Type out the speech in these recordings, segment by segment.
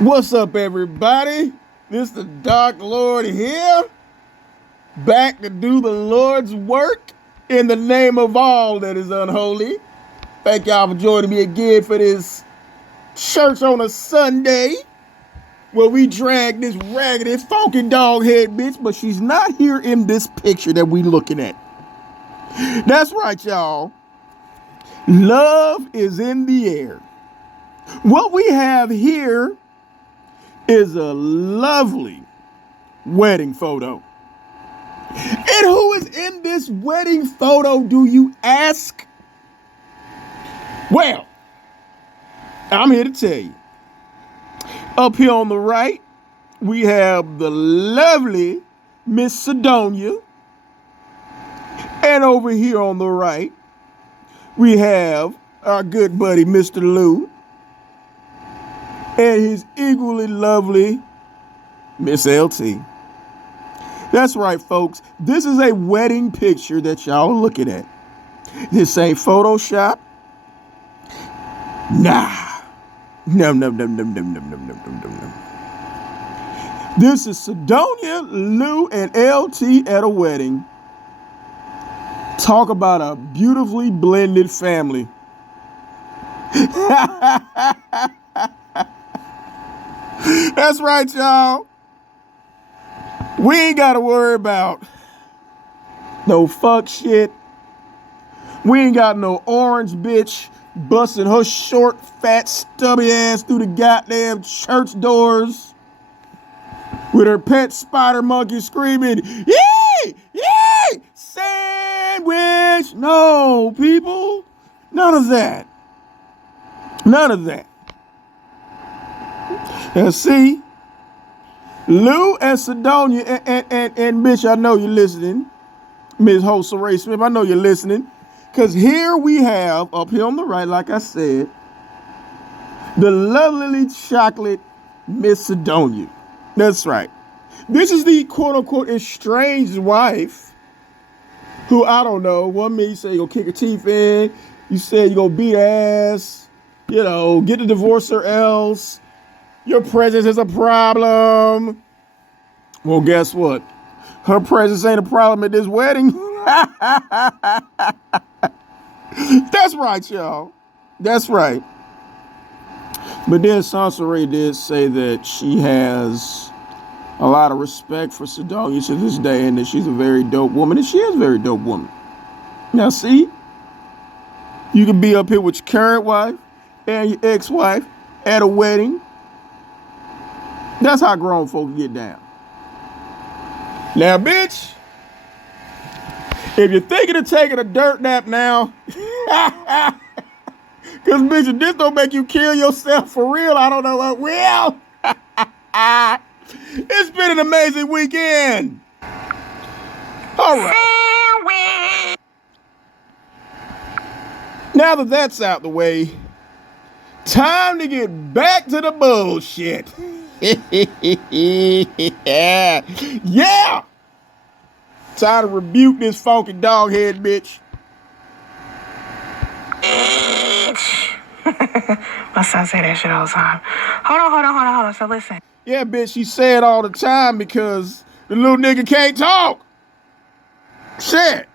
What's up, everybody? This is the Dark Lord here, back to do the Lord's work in the name of all that is unholy. Thank y'all for joining me again for this church on a Sunday, where we drag this raggedy, funky dog head bitch, but she's not here in this picture that we looking at. That's right, y'all. Love is in the air. What we have here is a lovely wedding photo. And who is in this wedding photo, do you ask? Well, I'm here to tell you. Up here on the right, we have the lovely Miss Sadonya. And over here on the right, we have our good buddy, Mr. Lou. And his equally lovely Miss LT. That's right, folks. This is a wedding picture that y'all are looking at. This ain't Photoshop. Nah. No. This is Sadonya, Lou, and LT at a wedding. Talk about a beautifully blended family. That's right, y'all. We ain't got to worry about no fuck shit. We ain't got no orange bitch busting her short, fat, stubby ass through the goddamn church doors with her pet spider monkey screaming, "Yee! Yee! Sandwich!" No, people. None of that. None of that. Now see, Lou and Sadonya and bitch, I know you're listening. Ms. Soncerae Smith, I know you're listening. Because here we have, up here on the right, like I said, the lovely chocolate Miss Sadonya. That's right. This is the quote-unquote estranged wife who, I don't know, one minute you say you're going to kick her teeth in. You said you're going to beat her ass. You know, get the divorce or else. Your presence is a problem. Well, guess what? Her presence ain't a problem at this wedding. That's right, y'all. That's right. But then Soncerae did say that she has a lot of respect for Sadonya to this day and that she's a very dope woman. And she is a very dope woman. Now, see? You can be up here with your current wife and your ex-wife at a wedding. That's how grown folks get down. Now, bitch, if you're thinking of taking a dirt nap now, because, bitch, if this don't make you kill yourself for real, I don't know what will. It's been an amazing weekend. All right. Now that that's out the way, time to get back to the bullshit. Yeah. Time to rebuke this funky dog head bitch. My son say that shit all the time. Hold on. So listen. Yeah, bitch, she say it all the time because the little nigga can't talk. Shit.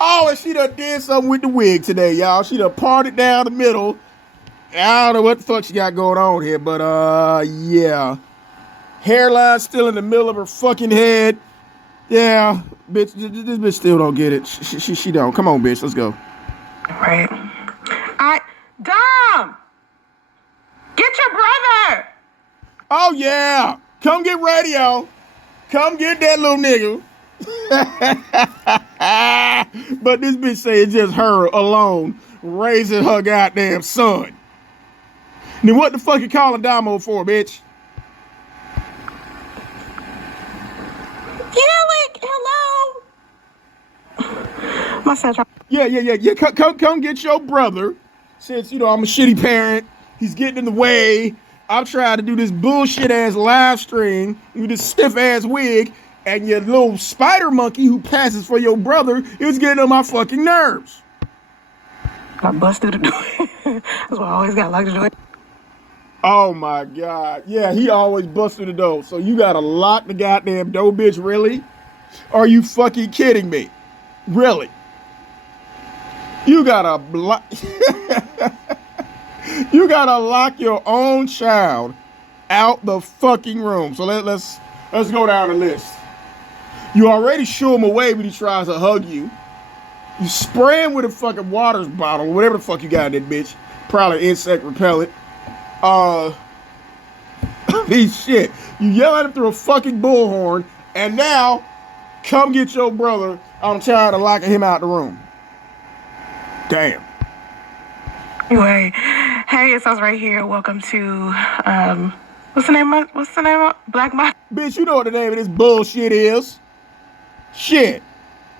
Oh, and she done did something with the wig today, y'all. She done parted down the middle. I don't know what the fuck she got going on here, but yeah. Hairline still in the middle of her fucking head. Yeah, bitch, this bitch still don't get it. She don't. Come on, bitch, let's go. Right. Dom! Get your brother! Oh, yeah. Come get radio. Come get that little nigga. But this bitch say it's just her alone raising her goddamn son. Then what the fuck you calling Damo for, bitch? Yeah, like, hello. My son. Yeah. Come get your brother. Since, you know, I'm a shitty parent. He's getting in the way. I'm trying to do this bullshit ass live stream with this stiff ass wig. And your little spider monkey who passes for your brother is getting on my fucking nerves. I busted the door. That's why I always got locked the door. Oh my God. Yeah, he always busts through the door. So you gotta lock the goddamn door, bitch, really? Are you fucking kidding me? Really? You gotta block. You gotta lock your own child out the fucking room. So let's go down the list. You already shoo him away when he tries to hug you. You spray him with a fucking water bottle, whatever the fuck you got in that bitch. Probably insect repellent. These shit. You yell at him through a fucking bullhorn, and now come get your brother. I'm tired of locking him out the room. Damn. Anyway, hey, it's us right here. Welcome to what's the name of Black Mod? Bitch, you know what the name of this bullshit is. Shit.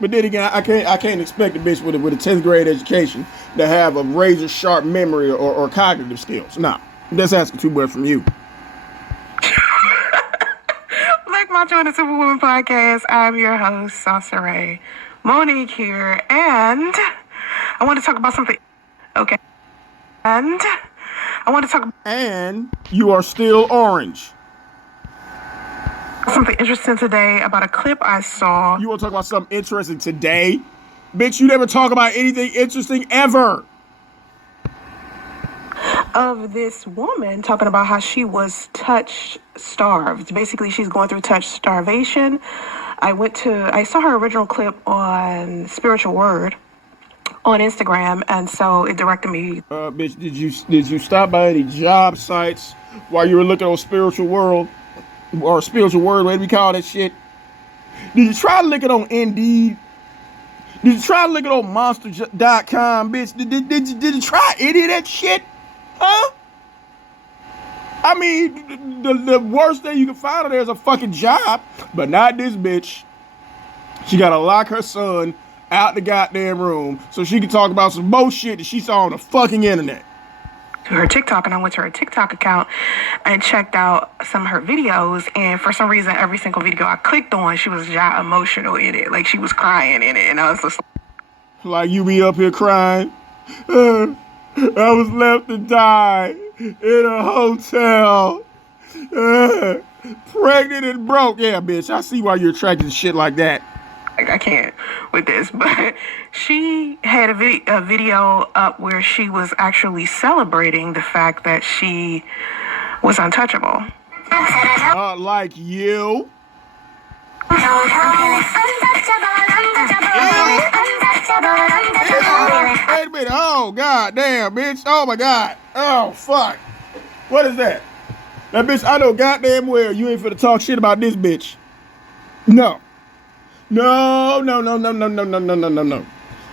But then again, I can't expect a bitch with a 10th grade education to have a razor sharp memory or cognitive skills. Nah, that's asking too much from you. Black Macho and the Superwoman podcast. I'm your host, Soncerae. Monique here, and I want to talk about something. Okay. And I want to talk about you are still orange. something interesting today about a clip I saw. You want to talk about something interesting today? Bitch, you never talk about anything interesting ever. Of this woman talking about how she was touch starved. Basically, she's going through touch starvation. I saw her original clip on Spiritual Word on Instagram, and so it directed me. Bitch, did you stop by any job sites while you were looking on Spiritual World or Spiritual Word, whatever we call that shit? Did you try to look it on Indeed? Did you try to look it on Monster.com, bitch? Did you try any of that shit? Huh? I mean, the worst thing you can find on there is a fucking job, but not this bitch. She gotta lock her son out the goddamn room so she can talk about some bullshit that she saw on the fucking internet. To her TikTok, and I went to her TikTok account and checked out some of her videos, and for some reason, every single video I clicked on, she was emotional in it, like she was crying in it, and I was just like, you be up here crying? I was left to die in a hotel, pregnant and broke. Yeah, bitch, I see why you're attracted to shit like that. I can't with this, but she had a video up where she was actually celebrating the fact that she was untouchable. Like you. Wait a minute. Oh, god damn, bitch. Oh, my God. Oh, fuck. What is that? That bitch, I know goddamn well you ain't finna talk shit about this bitch. No. No.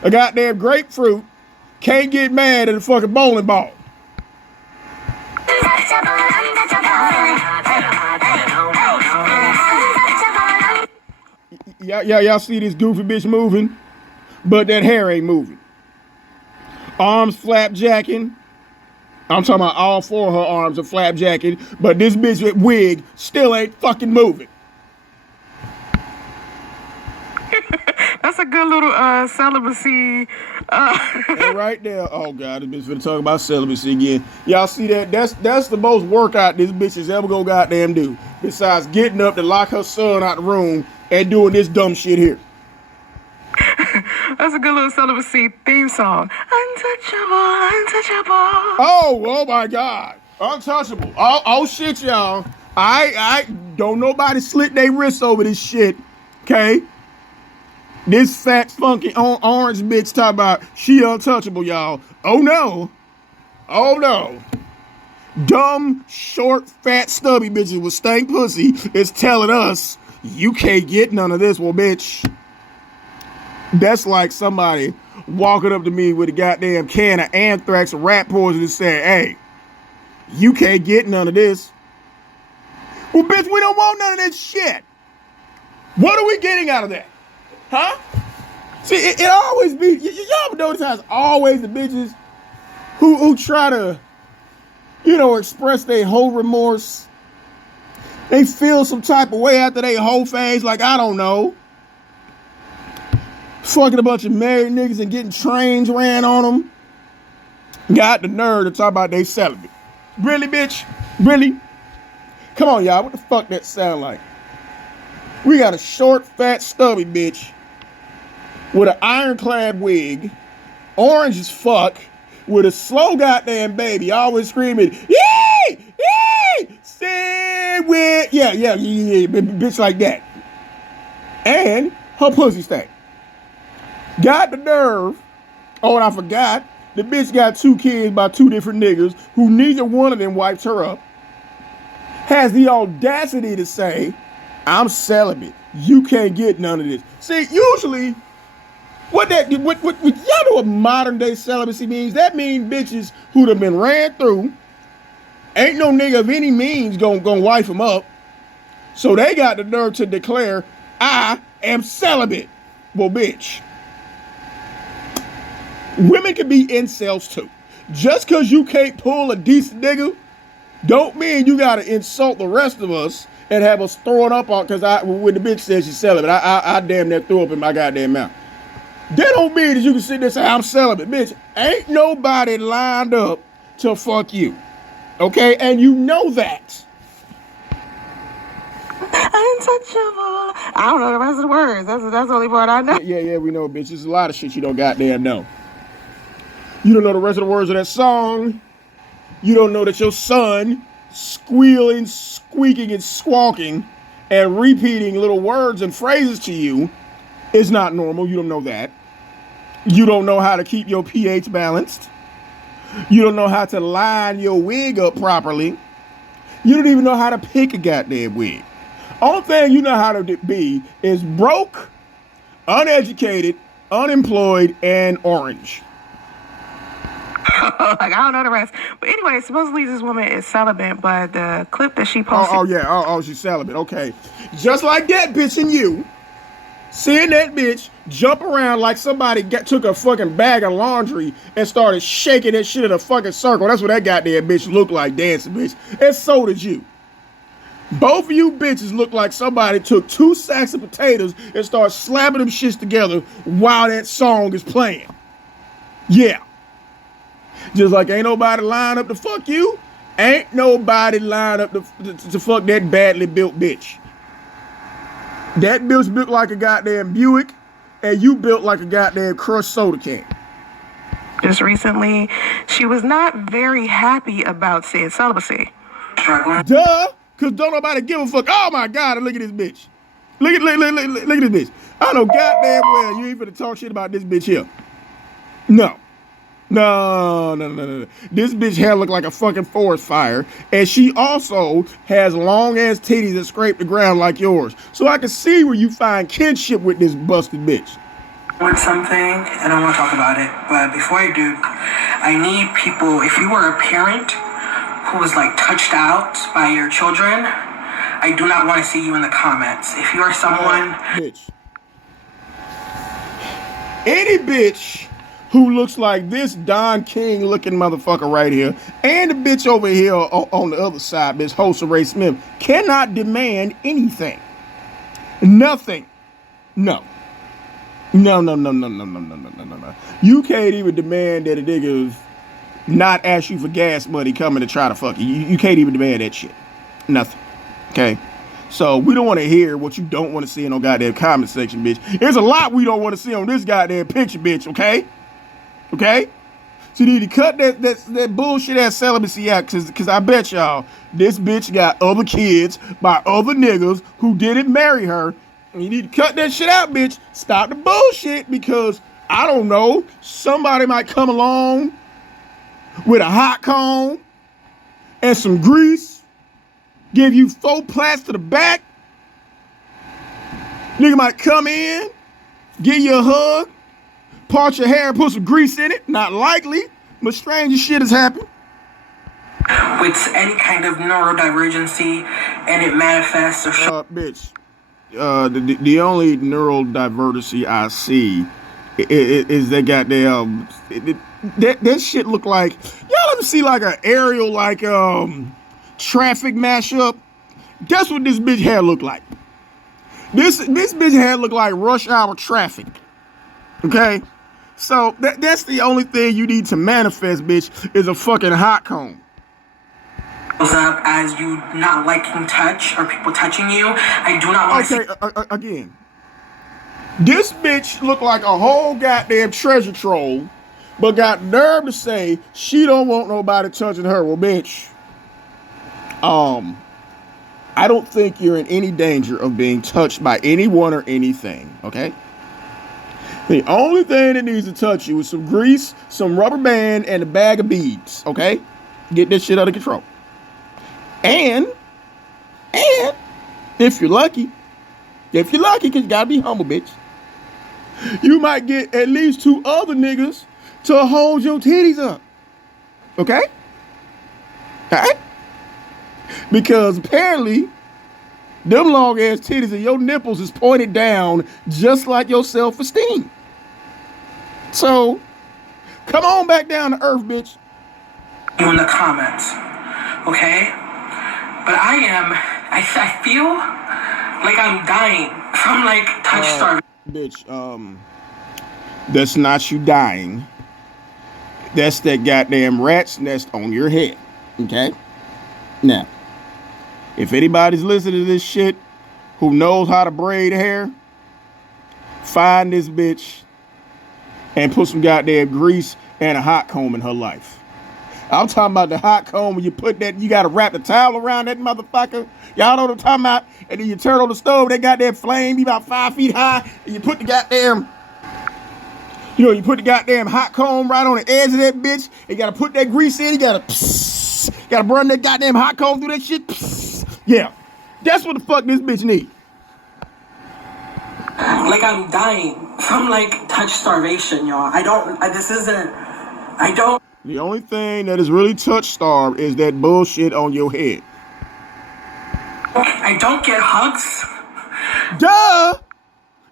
A goddamn grapefruit can't get mad at a fucking bowling ball. Y'all see this goofy bitch moving? But that hair ain't moving. Arms flapjacking. I'm talking about all four of her arms are flapjacking, but this bitch with wig still ain't fucking moving. That's a good little celibacy. And right there, oh god, this bitch finna talk about celibacy again. Y'all see that? That's the most workout this bitch is ever gonna goddamn do. Besides getting up to lock her son out the room and doing this dumb shit here. That's a good little celibacy theme song. Untouchable. Oh my god. Untouchable. Oh shit, y'all. I don't nobody slit their wrists over this shit. Okay? This fat, funky, orange bitch talking about she untouchable, y'all. Oh no. Dumb, short, fat, stubby bitches with stank pussy is telling us you can't get none of this. Well, bitch, that's like somebody walking up to me with a goddamn can of anthrax or rat poison and saying, hey, you can't get none of this. Well, bitch, we don't want none of this shit. What are we getting out of that? Huh? See, it always be, y'all notice how it's always the bitches who try to, express their whole remorse. They feel some type of way after they whole phase, like, I don't know. Fucking a bunch of married niggas and getting trains ran on them. Got the nerve to talk about they celibate. Really, bitch? Really? Come on, y'all. What the fuck that sound like? We got a short, fat, stubby bitch with an ironclad wig, orange as fuck, with a slow goddamn baby, always screaming, yee! Yee! Stay with... Yeah, bitch like that. And her pussy stank. Got the nerve. Oh, and I forgot. The bitch got 2 kids by 2 different niggas who neither one of them wipes her up. Has the audacity to say, I'm celibate. You can't get none of this. See, usually, what y'all know what modern day celibacy means? That means bitches who done been ran through, ain't no nigga of any means gonna wife them up. So they got the nerve to declare, I am celibate. Well, bitch. Women can be incels too. Just because you can't pull a decent nigga, don't mean you gotta insult the rest of us and have us throwing up on, because when the bitch says she's celibate, I damn near threw up in my goddamn mouth. That don't mean that you can sit there and say, I'm celibate. Bitch, ain't nobody lined up to fuck you. Okay? And you know that. Untouchable. I don't know the rest of the words. That's the only part I know. Yeah, we know, bitch. There's a lot of shit you don't goddamn know. You don't know the rest of the words of that song. You don't know that your son squealing, squeaking, and squawking and repeating little words and phrases to you is not normal. You don't know that. You don't know how to keep your pH balanced. You don't know how to line your wig up properly. You don't even know how to pick a goddamn wig. Only thing you know how to be is broke, uneducated, unemployed, and orange. Like, I don't know the rest. But anyway, supposedly this woman is celibate, but the clip that she posted... She's celibate. Okay. Just like that bitch and you, seeing that bitch jump around like somebody took a fucking bag of laundry and started shaking that shit in a fucking circle. That's what that goddamn bitch looked like, dancing, bitch. And so did you. Both of you bitches look like somebody took 2 sacks of potatoes and started slapping them shits together while that song is playing. Yeah. Just like ain't nobody lined up to fuck you, ain't nobody lined up to fuck that badly built bitch. That bitch built like a goddamn Buick, and you built like a goddamn crushed soda can. Just recently, she was not very happy about said celibacy. Duh, because don't nobody give a fuck. Oh my God, look at this bitch. Look at this bitch. I know goddamn well you ain't finna talk shit about this bitch here. No. This bitch hair look like a fucking forest fire, and she also has long ass titties that scrape the ground like yours. So I can see where you find kinship with this busted bitch. With something, and I want to talk about it, but before I do, I need people. If you were a parent who was like touched out by your children, I do not want to see you in the comments. If you are someone, bitch, any bitch who looks like this Don King looking motherfucker right here, and the bitch over here on the other side, Miss Soncerae Smith, cannot demand anything. Nothing. No. You can't even demand that a nigga not ask you for gas money coming to try to fuck you. You can't even demand that shit. Nothing. Okay? So we don't want to hear what you don't want to see in no goddamn comment section, bitch. There's a lot we don't want to see on this goddamn picture, bitch, okay? Okay? So you need to cut that bullshit ass celibacy out, cause I bet y'all this bitch got other kids by other niggas who didn't marry her. And you need to cut that shit out, bitch. Stop the bullshit, because I don't know, somebody might come along with a hot comb and some grease, give you 4 plats to the back. Nigga might come in, give you a hug, part your hair and put some grease in it. Not likely, but stranger shit has happened. With any kind of neurodivergency, and it manifests or bitch. The only neurodivergency I see is that goddamn that shit look like, y'all ever see like an aerial like traffic mashup? That's what this bitch hair look like. This bitch hair look like rush hour traffic. Okay? So that's the only thing you need to manifest, bitch, is a fucking hot comb. up as you not liking touch or people touching you. I do not want to Okay, again. This bitch look like a whole goddamn treasure troll, but got nerve to say she don't want nobody touching her. Well, bitch, I don't think you're in any danger of being touched by anyone or anything, okay? The only thing that needs to touch you is some grease, some rubber band, and a bag of beads, okay? Get this shit under control. And if you're lucky, because you gotta be humble, bitch, you might get at least 2 other niggas to hold your titties up, okay? All right? Because apparently, them long ass titties and your nipples is pointed down just like your self-esteem. So, come on back down to earth, bitch. you in the comments, okay? But I feel like I'm dying from like touch starvation. Bitch, that's not you dying. That's that goddamn rat's nest on your head, okay? Now, if anybody's listening to this shit who knows how to braid hair, find this bitch and put some goddamn grease and a hot comb in her life. I'm talking about the hot comb when you put that, you gotta wrap the towel around that motherfucker. Y'all know what I'm talking about? And then you turn on the stove, that goddamn flame be about 5 feet high, and you put the goddamn, you put the goddamn hot comb right on the edge of that bitch. You gotta put that grease in, you gotta run that goddamn hot comb through that shit. Yeah, that's what the fuck this bitch need. Like I'm dying from like touch starvation, y'all. The only thing that is really touch starved is that bullshit on your head. I don't get hugs. Duh!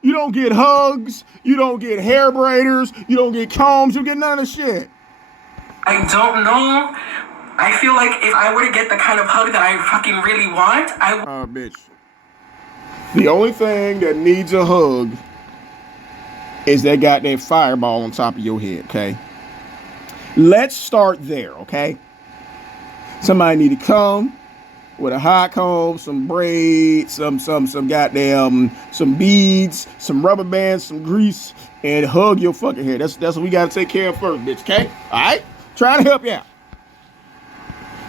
You don't get hugs, you don't get hair braiders, you don't get combs, you get none of the shit. I don't know. I feel like if I were to get the kind of hug that I fucking really want, Bitch. The only thing that needs a hug is that goddamn fireball on top of your head, okay? Let's start there, okay? Somebody need to come with a hot comb, some braids, some goddamn, some beads, some rubber bands, some grease, and hug your fucking hair. That's what we gotta take care of first, bitch, okay? All right? Trying to help you out.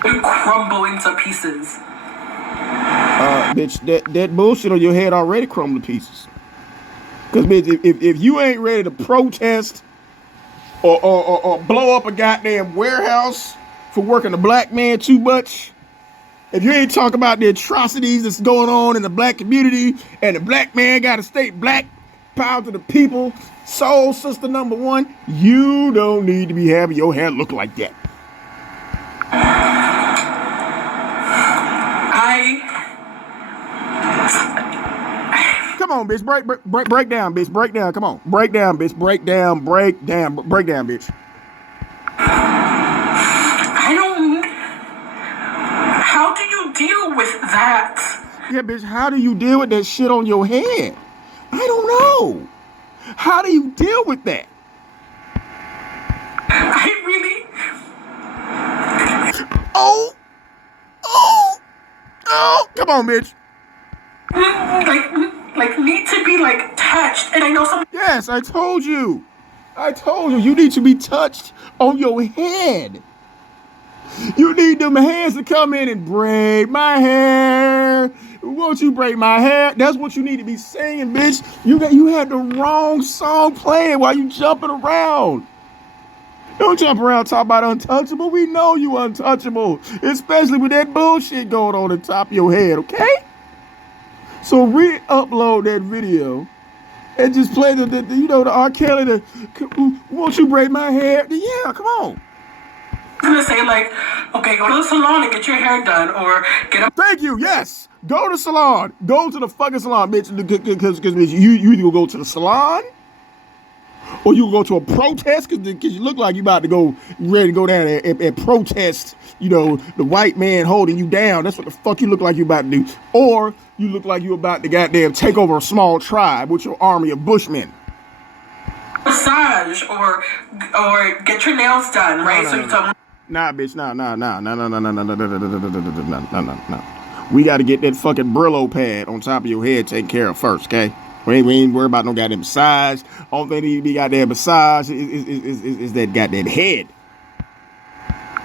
crumble into pieces. Bitch, that bullshit on your head already crumbled to pieces. Because, bitch, if you ain't ready to protest or blow up a goddamn warehouse for working a black man too much, if you ain't talking about the atrocities that's going on in the black community and the black man got to stay black, power to the people, soul sister number one, you don't need to be having your hair look like that. Come on, bitch. Break down, bitch. Break down. Come on. Break down, bitch. Break down, bitch. How do you deal with that? Yeah, bitch, how do you deal with that shit on your head? I don't know. How do you deal with that? I really... Oh! Come on, bitch. Like need to be like touched, and I know some. Yes, I told you. You need to be touched on your head. You need them hands to come in and braid my hair. Won't you braid my hair? That's what you need to be saying, bitch. You had the wrong song playing while you jumping around. Don't jump around talking about untouchable. We know you untouchable, especially with that bullshit going on the top of your head, okay? So re-upload that video and just play the R. Kelly, won't you braid my hair? Yeah, come on. I'm gonna say like, okay, go to the salon and get your hair done, or get up. Thank you. Yes, go to the salon. Go to the fucking salon, bitch. Because you either go to the salon or you go to a protest because you look like you about to go ready to go down there and protest. The white man holding you down. That's what the fuck you look like you about to do. Or you look like you about to goddamn take over a small tribe with your army of bushmen. Massage or get your nails done, right? So you tell me. Nah, bitch, no. We got to get that fucking Brillo pad on top of your head taken care of first, okay? We ain't worried about no goddamn massage. Only thing that need to be goddamn massage is that goddamn head.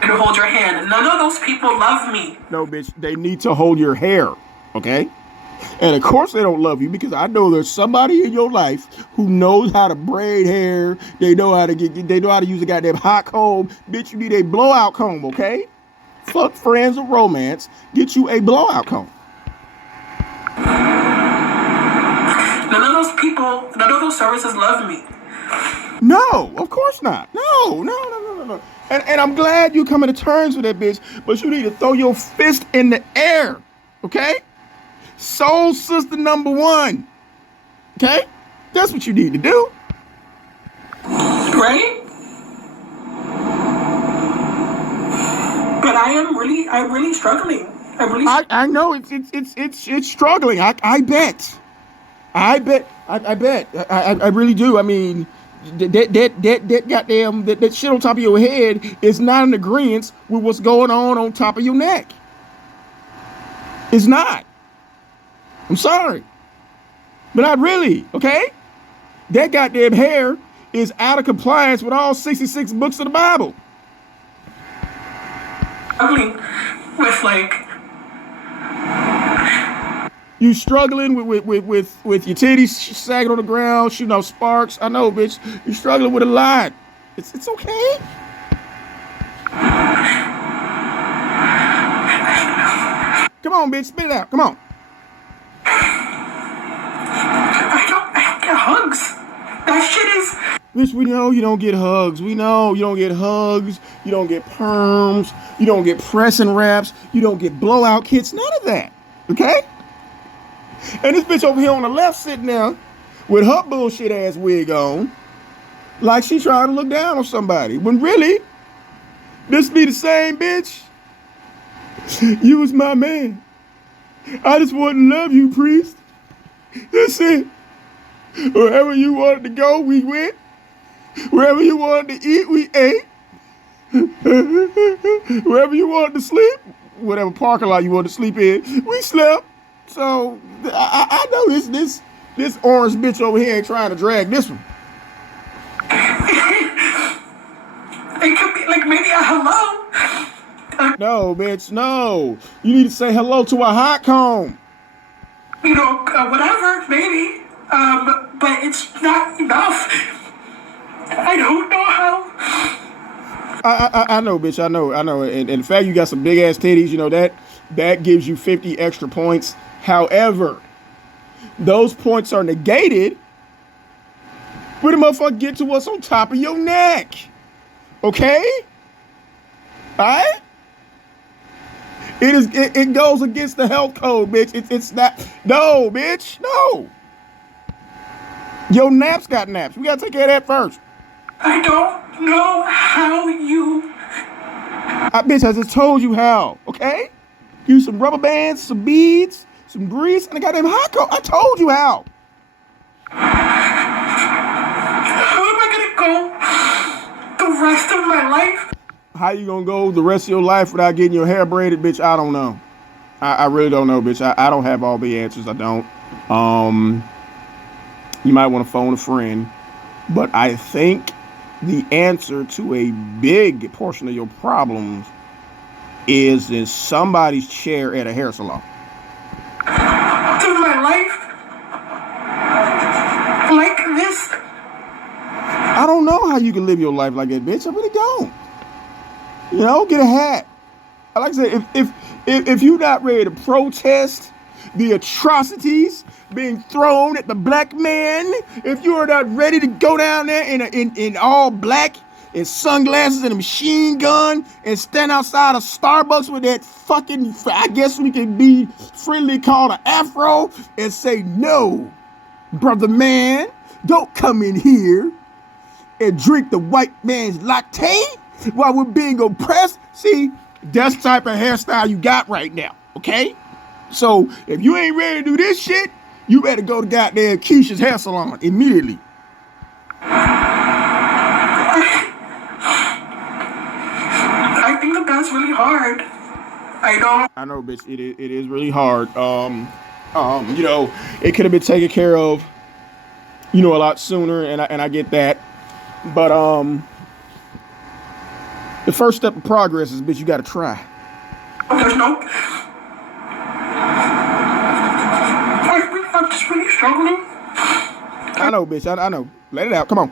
To hold your hand. None of those people love me. No, bitch, they need to hold your hair, okay? And of course they don't love you because I know there's somebody in your life who knows how to braid hair. They know how to use a goddamn hot comb. Bitch, you need a blowout comb, okay? Fuck friends or romance. Get you a blowout comb. None of those people, none of those services love me. No, of course not. No. And I'm glad you coming to terms with that, bitch. But you need to throw your fist in the air, okay? Soul sister number one. Okay? That's what you need to do. Right? But I'm really struggling. I know it's struggling. I bet. I really do. I mean, that goddamn that shit on top of your head is not in agreement with what's going on top of your neck. It's not. I'm sorry. But not really, okay? That goddamn hair is out of compliance with all 66 books of the Bible. Struggling with You struggling with your titties sagging on the ground, shooting off sparks. I know, bitch. You struggling with a lot. It's okay. Come on, bitch. Spit it out. Come on. I get hugs. That shit is. Bitch, we know you don't get hugs. We know you don't get hugs. You don't get perms. You don't get pressing wraps. You don't get blowout kits. None of that. Okay? And this bitch over here on the left sitting there with her bullshit ass wig on, like she trying to look down on somebody. When really, this be the same bitch. You was my man. I just want to love you, priest. That's it. Wherever you wanted to go, we went. Wherever you wanted to eat, we ate. Wherever you wanted to sleep, whatever parking lot you wanted to sleep in, we slept. So I know this orange bitch over here ain't trying to drag this one. It could be like maybe a hello. No, bitch, no. You need to say hello to a hot comb. You know, whatever, maybe. But it's not enough. I don't know how. I know, bitch. I know. And the fact you got some big ass titties, you know that gives you 50 extra points. However, those points are negated when the motherfucker get to what's on top of your neck. Okay? Alright? It goes against the health code, bitch. It's not. No, bitch. No. Your naps got naps. We gotta take care of that first. I don't know how you. Bitch, I just told you how. Okay? Use some rubber bands, some beads, some grease, and a goddamn hot coat. I told you how. How am I gonna go the rest of my life? How you gonna go the rest of your life without getting your hair braided, bitch? I don't know. I really don't know, bitch. I don't have all the answers. I don't. You might want to phone a friend, but I think the answer to a big portion of your problems is in somebody's chair at a hair salon. To my life like this. I don't know how you can live your life like that, bitch. I really don't. You know, get a hat. Like I said, if you're not ready to protest the atrocities being thrown at the black man, if you are not ready to go down there in all black and sunglasses and a machine gun and stand outside of Starbucks with that fucking, I guess we can be friendly called an afro, and say, no, brother man, don't come in here and drink the white man's latte while we're being oppressed. See, that's the type of hairstyle you got right now, okay? So if you ain't ready to do this shit, you better go to goddamn Keisha's hair salon immediately. I that's really hard. I don't. I know, bitch. It is really hard. You know, it could have been taken care of, you know, a lot sooner, and I get that. But the first step of progress is, bitch, you got to try. There's no. I'm just really struggling. I know, bitch. I know. Let it out. Come on.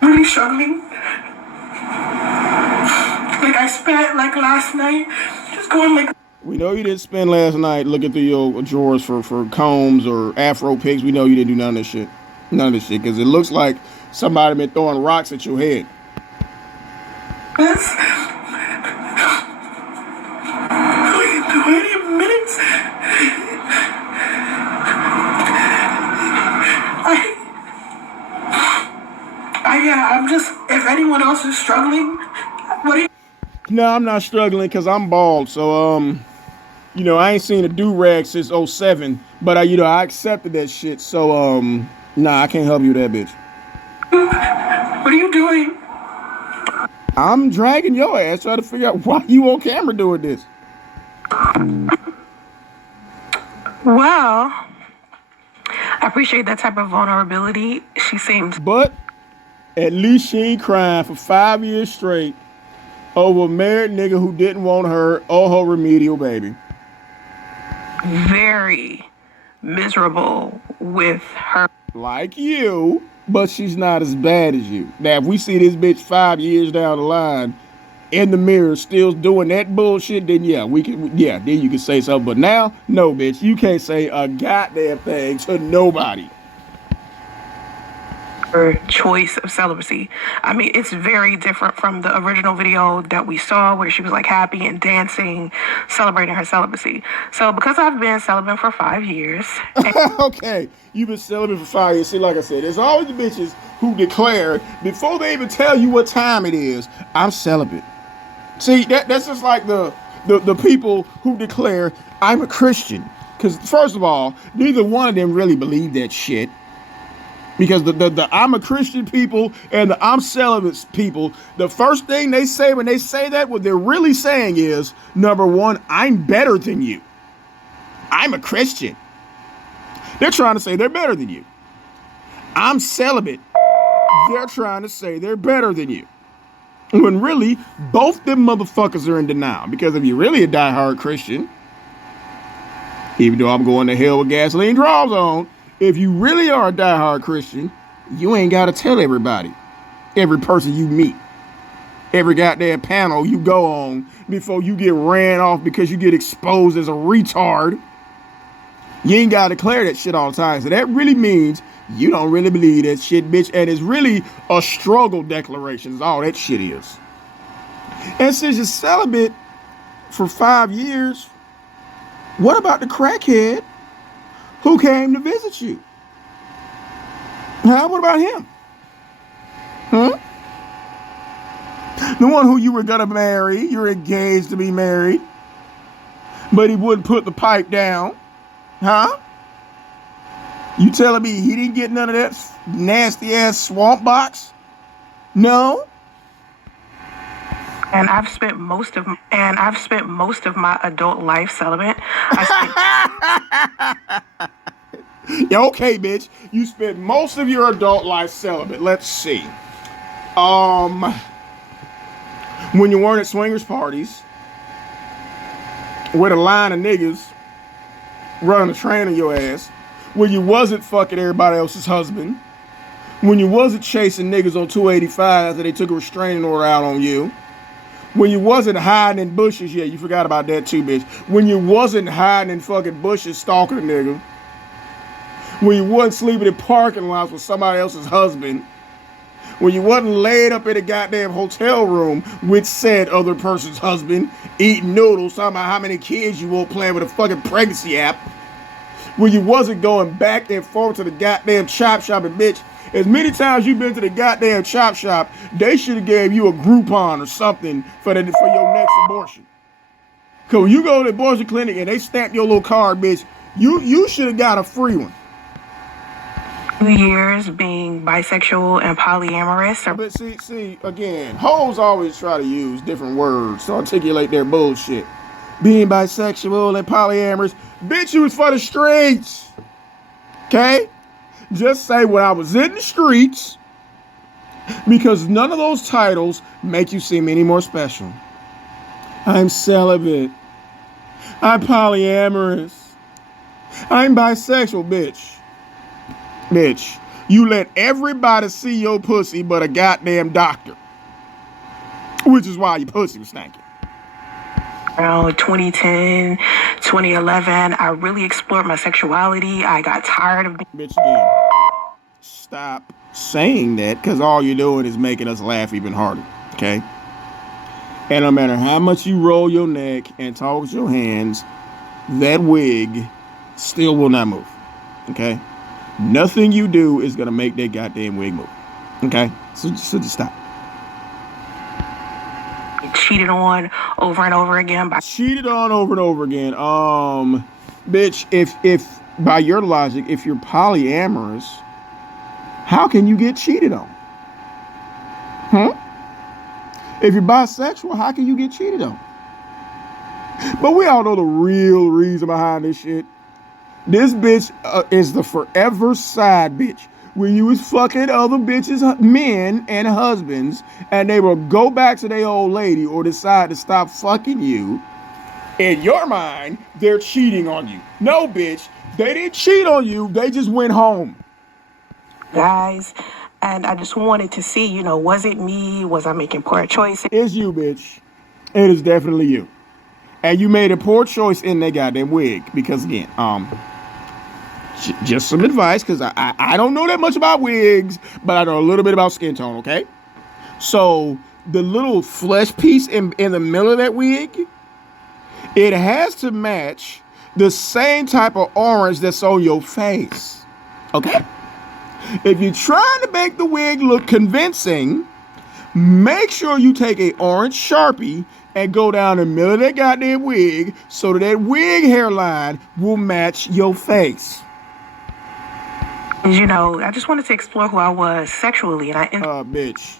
Really struggling. Like I spent like last night just going like. We know you didn't spend last night looking through your drawers for combs or afro pics. We know you didn't do none of this shit. None of this shit. Because it looks like somebody been throwing rocks at your head. This. Like 20 minutes. I'm just. If anyone else is struggling, what do you? No, I'm not struggling because I'm bald. So, you know, I ain't seen a do-rag since '07. But, I accepted that shit. So, nah, I can't help you with that, bitch. What are you doing? I'm dragging your ass trying to figure out why you on camera doing this. Well, I appreciate that type of vulnerability. She seems But at least she ain't crying for 5 years straight over a married nigga who didn't want her or her remedial baby. very miserable with her. Like you, but she's not as bad as you. Now, if we see this bitch 5 years down the line in the mirror still doing that bullshit, then then you can say something. But now, no, bitch, you can't say a goddamn thing to nobody. Her choice of celibacy. I mean, it's very different from the original video that we saw where she was like happy and dancing, celebrating her celibacy. So because I've been celibate for 5 years. Okay, you've been celibate for 5 years. See, like I said, there's always the bitches who declare before they even tell you what time it is, I'm celibate. See, that's just like the people who declare I'm a Christian. Because first of all, neither one of them really believe that shit. Because the I'm a Christian people and the I'm celibate people, the first thing they say when they say that, what they're really saying is, number one, I'm better than you. I'm a Christian. They're trying to say they're better than you. I'm celibate. They're trying to say they're better than you. When really, both them motherfuckers are in denial. Because if you're really a diehard Christian, even though I'm going to hell with gasoline draws on, if you really are a diehard Christian, you ain't got to tell everybody, every person you meet, every goddamn panel you go on before you get ran off because you get exposed as a retard. You ain't got to declare that shit all the time. So that really means you don't really believe that shit, bitch. And it's really a struggle declaration is all that shit is. And since you're celibate for 5 years, what about the crackhead who came to visit you? Huh? What about him? The one who you were gonna marry, you're engaged to be married, but he wouldn't put the pipe down. Huh? You telling me he didn't get none of that nasty ass swamp box? No? And I've spent most of my adult life celibate. Yeah, okay, bitch. You spent most of your adult life celibate. Let's see. When you weren't at swingers parties with a line of niggas running a train on your ass, when you wasn't fucking everybody else's husband, when you wasn't chasing niggas on 285s that they took a restraining order out on you, when you wasn't hiding in bushes, yeah, you forgot about that too, bitch. When you wasn't hiding in fucking bushes stalking a nigga, when you wasn't sleeping in parking lots with somebody else's husband, when you wasn't laid up in a goddamn hotel room with said other person's husband, eating noodles, talking about how many kids you want playing with a fucking pregnancy app, when you wasn't going back and forth to the goddamn chop shop, and bitch, as many times you've been to the goddamn chop shop, they should have gave you a Groupon or something for your next abortion. Cause when you go to the abortion clinic and they stamp your little card, bitch, you should have got a free one. years being bisexual and polyamorous. But see, again, hoes always try to use different words to articulate their bullshit. Being bisexual and polyamorous, bitch, you was for the streets. Okay? Just say when I was in the streets, because none of those titles make you seem any more special. I'm celibate. I'm polyamorous. I'm bisexual, bitch. Bitch, you let everybody see your pussy but a goddamn doctor. Which is why your pussy was stinking. Around 2010, 2011, I really explored my sexuality. I got tired of being... Bitch, again, stop saying that, because all you're doing is making us laugh even harder, okay? And no matter how much you roll your neck and talk with your hands, that wig still will not move, okay? Nothing you do is going to make that goddamn wig move, okay? So just stop. cheated on over and over again. Cheated on over and over again. Bitch, if by your logic, if you're polyamorous, how can you get cheated on? Huh? If you're bisexual, how can you get cheated on? But we all know the real reason behind this shit. This bitch is the forever side bitch. When you was fucking other bitches, men and husbands, and they will go back to their old lady or decide to stop fucking you, in your mind, they're cheating on you. No, bitch. They didn't cheat on you. They just went home. Guys, and I just wanted to see, was it me? Was I making poor choices? It's you, bitch. It is definitely you. And you made a poor choice in that goddamn wig. Because again, just some advice, because I don't know that much about wigs, but I know a little bit about skin tone, okay? So the little flesh piece in the middle of that wig, it has to match the same type of orange that's on your face, okay? If you're trying to make the wig look convincing, make sure you take an orange Sharpie and go down the middle of that goddamn wig so that wig hairline will match your face. I just wanted to explore who I was sexually, and bitch.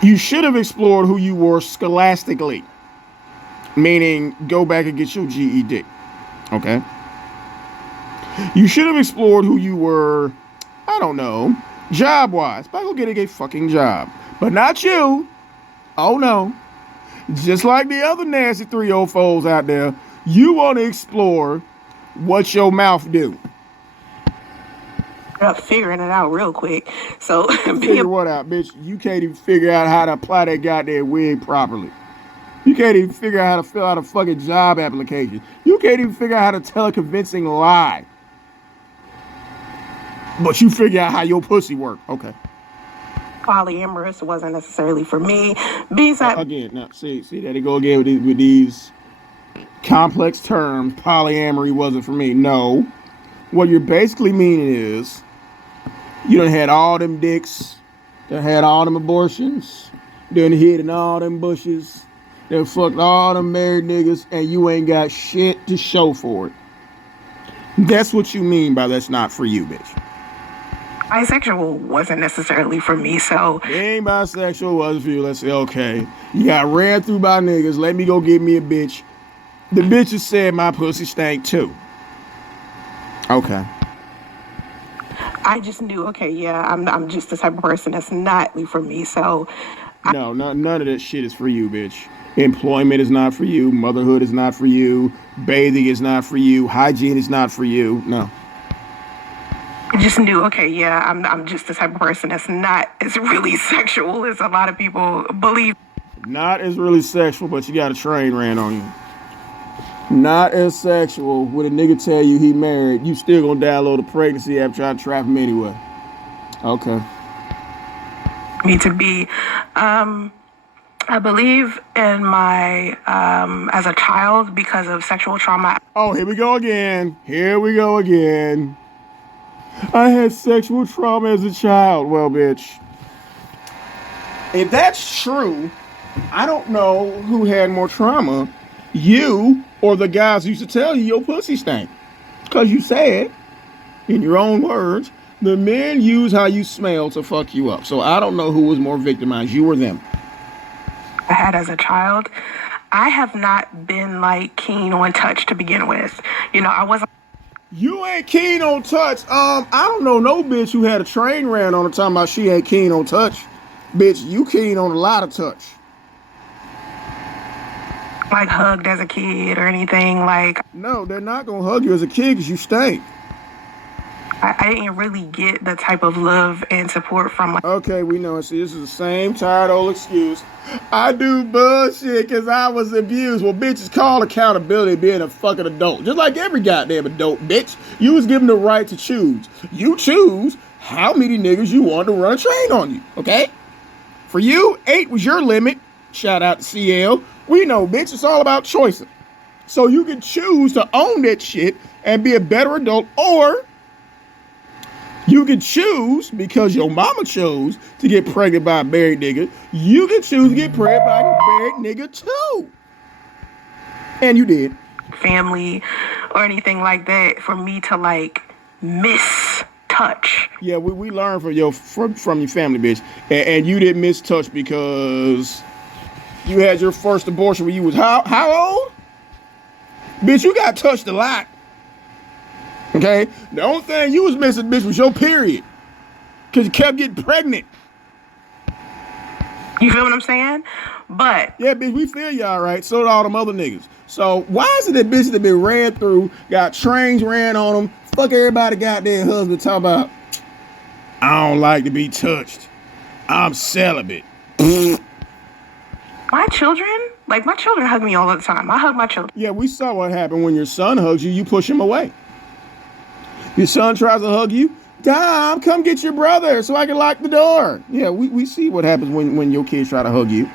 You should have explored who you were scholastically. Meaning, go back and get your GED. Okay? You should have explored who you were, I don't know, job-wise. By go get a fucking job. But not you. Oh, no. Just like the other nasty 304s out there, you want to explore what your mouth do. Figuring it out real quick. So figure what out, bitch? You can't even figure out how to apply that goddamn wig properly. You can't even figure out how to fill out a fucking job application. You can't even figure out how to tell a convincing lie. But you figure out how your pussy work. Okay. Polyamorous wasn't necessarily for me. Besides, again, now see, there they go again with these complex terms. Polyamory wasn't for me. No. What you're basically meaning is, you done had all them dicks, done had all them abortions, done hid in all them bushes, done fucked all them married niggas, and you ain't got shit to show for it. That's what you mean by that's not for you, bitch. Bisexual wasn't necessarily for me, so... Being bisexual wasn't for you. Let's say, okay, you got ran through by niggas, let me go get me a bitch. The bitches said my pussy stank too. Okay. I just knew, okay, yeah, I'm just the type of person that's not for me, so... No, none of that shit is for you, bitch. Employment is not for you. Motherhood is not for you. Bathing is not for you. Hygiene is not for you. No. I just knew, okay, yeah, I'm just the type of person that's not as really sexual as a lot of people believe. Not as really sexual, but you got a train ran on you. Not as sexual. When a nigga tell you he married, you still gonna download a pregnancy app, try to trap him anyway. Okay. Me to be, I believe in my, as a child, because of sexual trauma. Oh, here we go again. I had sexual trauma as a child. Well, bitch. If that's true, I don't know who had more trauma, you or the guys who used to tell you your pussy stank. Because you said in your own words, the men use how you smell to fuck you up. So I don't know who was more victimized, you or them. I had as a child, I have not been like keen on touch to begin with. You know, I wasn't. You ain't keen on touch. I don't know no bitch who had a train ran on her talking about she ain't keen on touch. Bitch, you keen on a lot of touch. Like hugged as a kid or anything. Like, No, they're not gonna hug you as a kid because you stink. I didn't really get the type of love and support from like. Okay, we know it. See, this is the same tired old excuse. I do bullshit because I was abused. Well, bitch, it's called accountability being a fucking adult. Just like every goddamn adult, bitch. You was given the right to choose. You choose how many niggas you want to run a train on you, okay? For you, 8 was your limit. Shout out to CL. We know, bitch, it's all about choices. So you can choose to own that shit and be a better adult, or you can choose, because your mama chose to get pregnant by a married nigga, you can choose to get pregnant by a married nigga too. And you did. Family or anything like that for me to like miss touch. Yeah, we learned from your family, bitch. And you didn't miss touch because you had your first abortion when you was how old? Bitch, you got touched a lot. Okay? The only thing you was missing, bitch, was your period. Because you kept getting pregnant. You feel what I'm saying? But yeah, bitch, we feel you all right. So did all them other niggas. So why is it that bitches that been ran through, got trains ran on them, fuck everybody goddamn husband, talk about, I don't like to be touched. I'm celibate. my children hug me all the time. I hug my children. Yeah, we saw what happened when your son hugs you, you push him away. Your son tries to hug you, Dom, come get your brother so I can lock the door. Yeah, we see what happens when your kids try to hug you.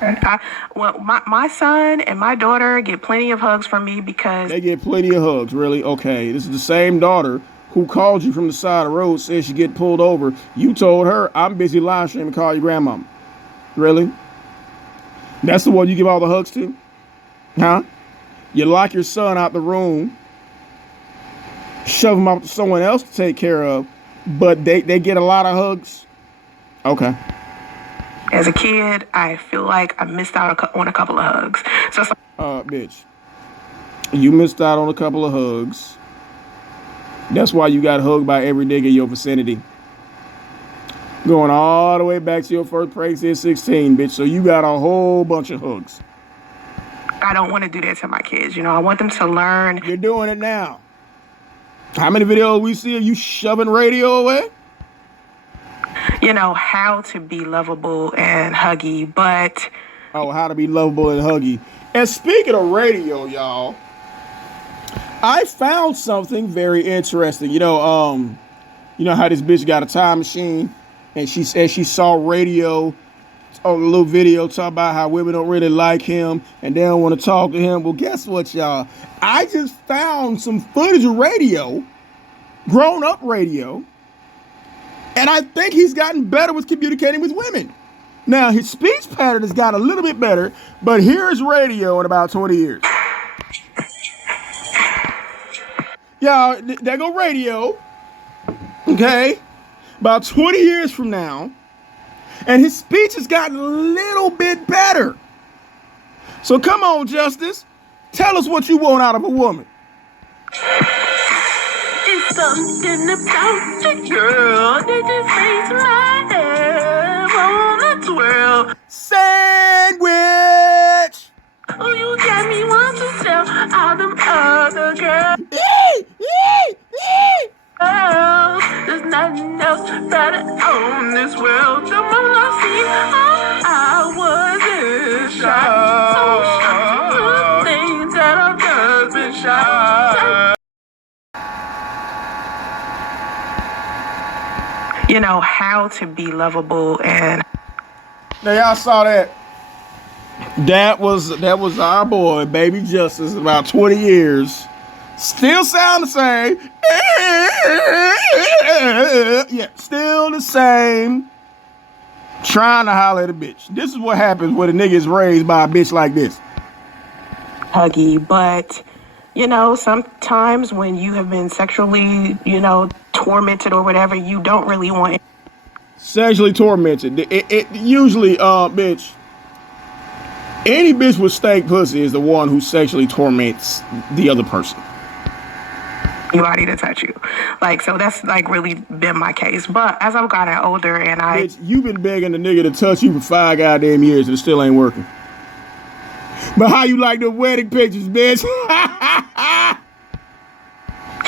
My son and my daughter get plenty of hugs from me because... They get plenty of hugs, really? Okay, this is the same daughter who called you from the side of the road, said she get pulled over. You told her, I'm busy live streaming, call your grandmama. Really? That's the one you give all the hugs to? Huh? You lock your son out the room, shove him out to someone else to take care of, but they get a lot of hugs? Okay. As a kid, I feel like I missed out on a couple of hugs. So it's like, bitch, you missed out on a couple of hugs. That's why you got hugged by every nigga in your vicinity. Going all the way back to your first pregnancy at 16, bitch. So you got a whole bunch of hugs. I don't want to do that to my kids. You know, I want them to learn. You're doing it now. How many videos we see of you shoving radio away? You know, how to be lovable and huggy, but... Oh, how to be lovable and huggy. And speaking of radio, y'all, I found something very interesting. You know how this bitch got a time machine and she said she saw radio on a little video talking about how women don't really like him and they don't want to talk to him. Well, guess what, y'all? I just found some footage of radio, grown-up radio, and I think he's gotten better with communicating with women. Now, his speech pattern has got a little bit better, but here's radio in about 20 years. Y'all, there go radio. Okay? About 20 years from now, and his speech has gotten a little bit better. So come on, Justice. Tell us what you want out of a woman. It's something about you, girl, that just makes my head wanna twirl. Sandwich! Oh, you got me want to tell all them other girls. There's nothing else better on this world. The moment I see, I was in shock. So shocked, the things that I've just been shocked. You know, how to be lovable and... Now y'all saw that. That was our boy, Baby Justice, about 20 years. Still sound the same. Yeah, still the same. Trying to holler at a bitch. This is what happens when a nigga is raised by a bitch like this. huggy, but sometimes when you have been sexually, tormented or whatever, you don't really want. Sexually tormented. It usually, bitch. Any bitch with stank pussy is the one who sexually torments the other person. Anybody to touch you. So that's really been my case. But as I've gotten older and Bitch, you've been begging the nigga to touch you for 5 goddamn years and it still ain't working. But how you like the wedding pictures, bitch?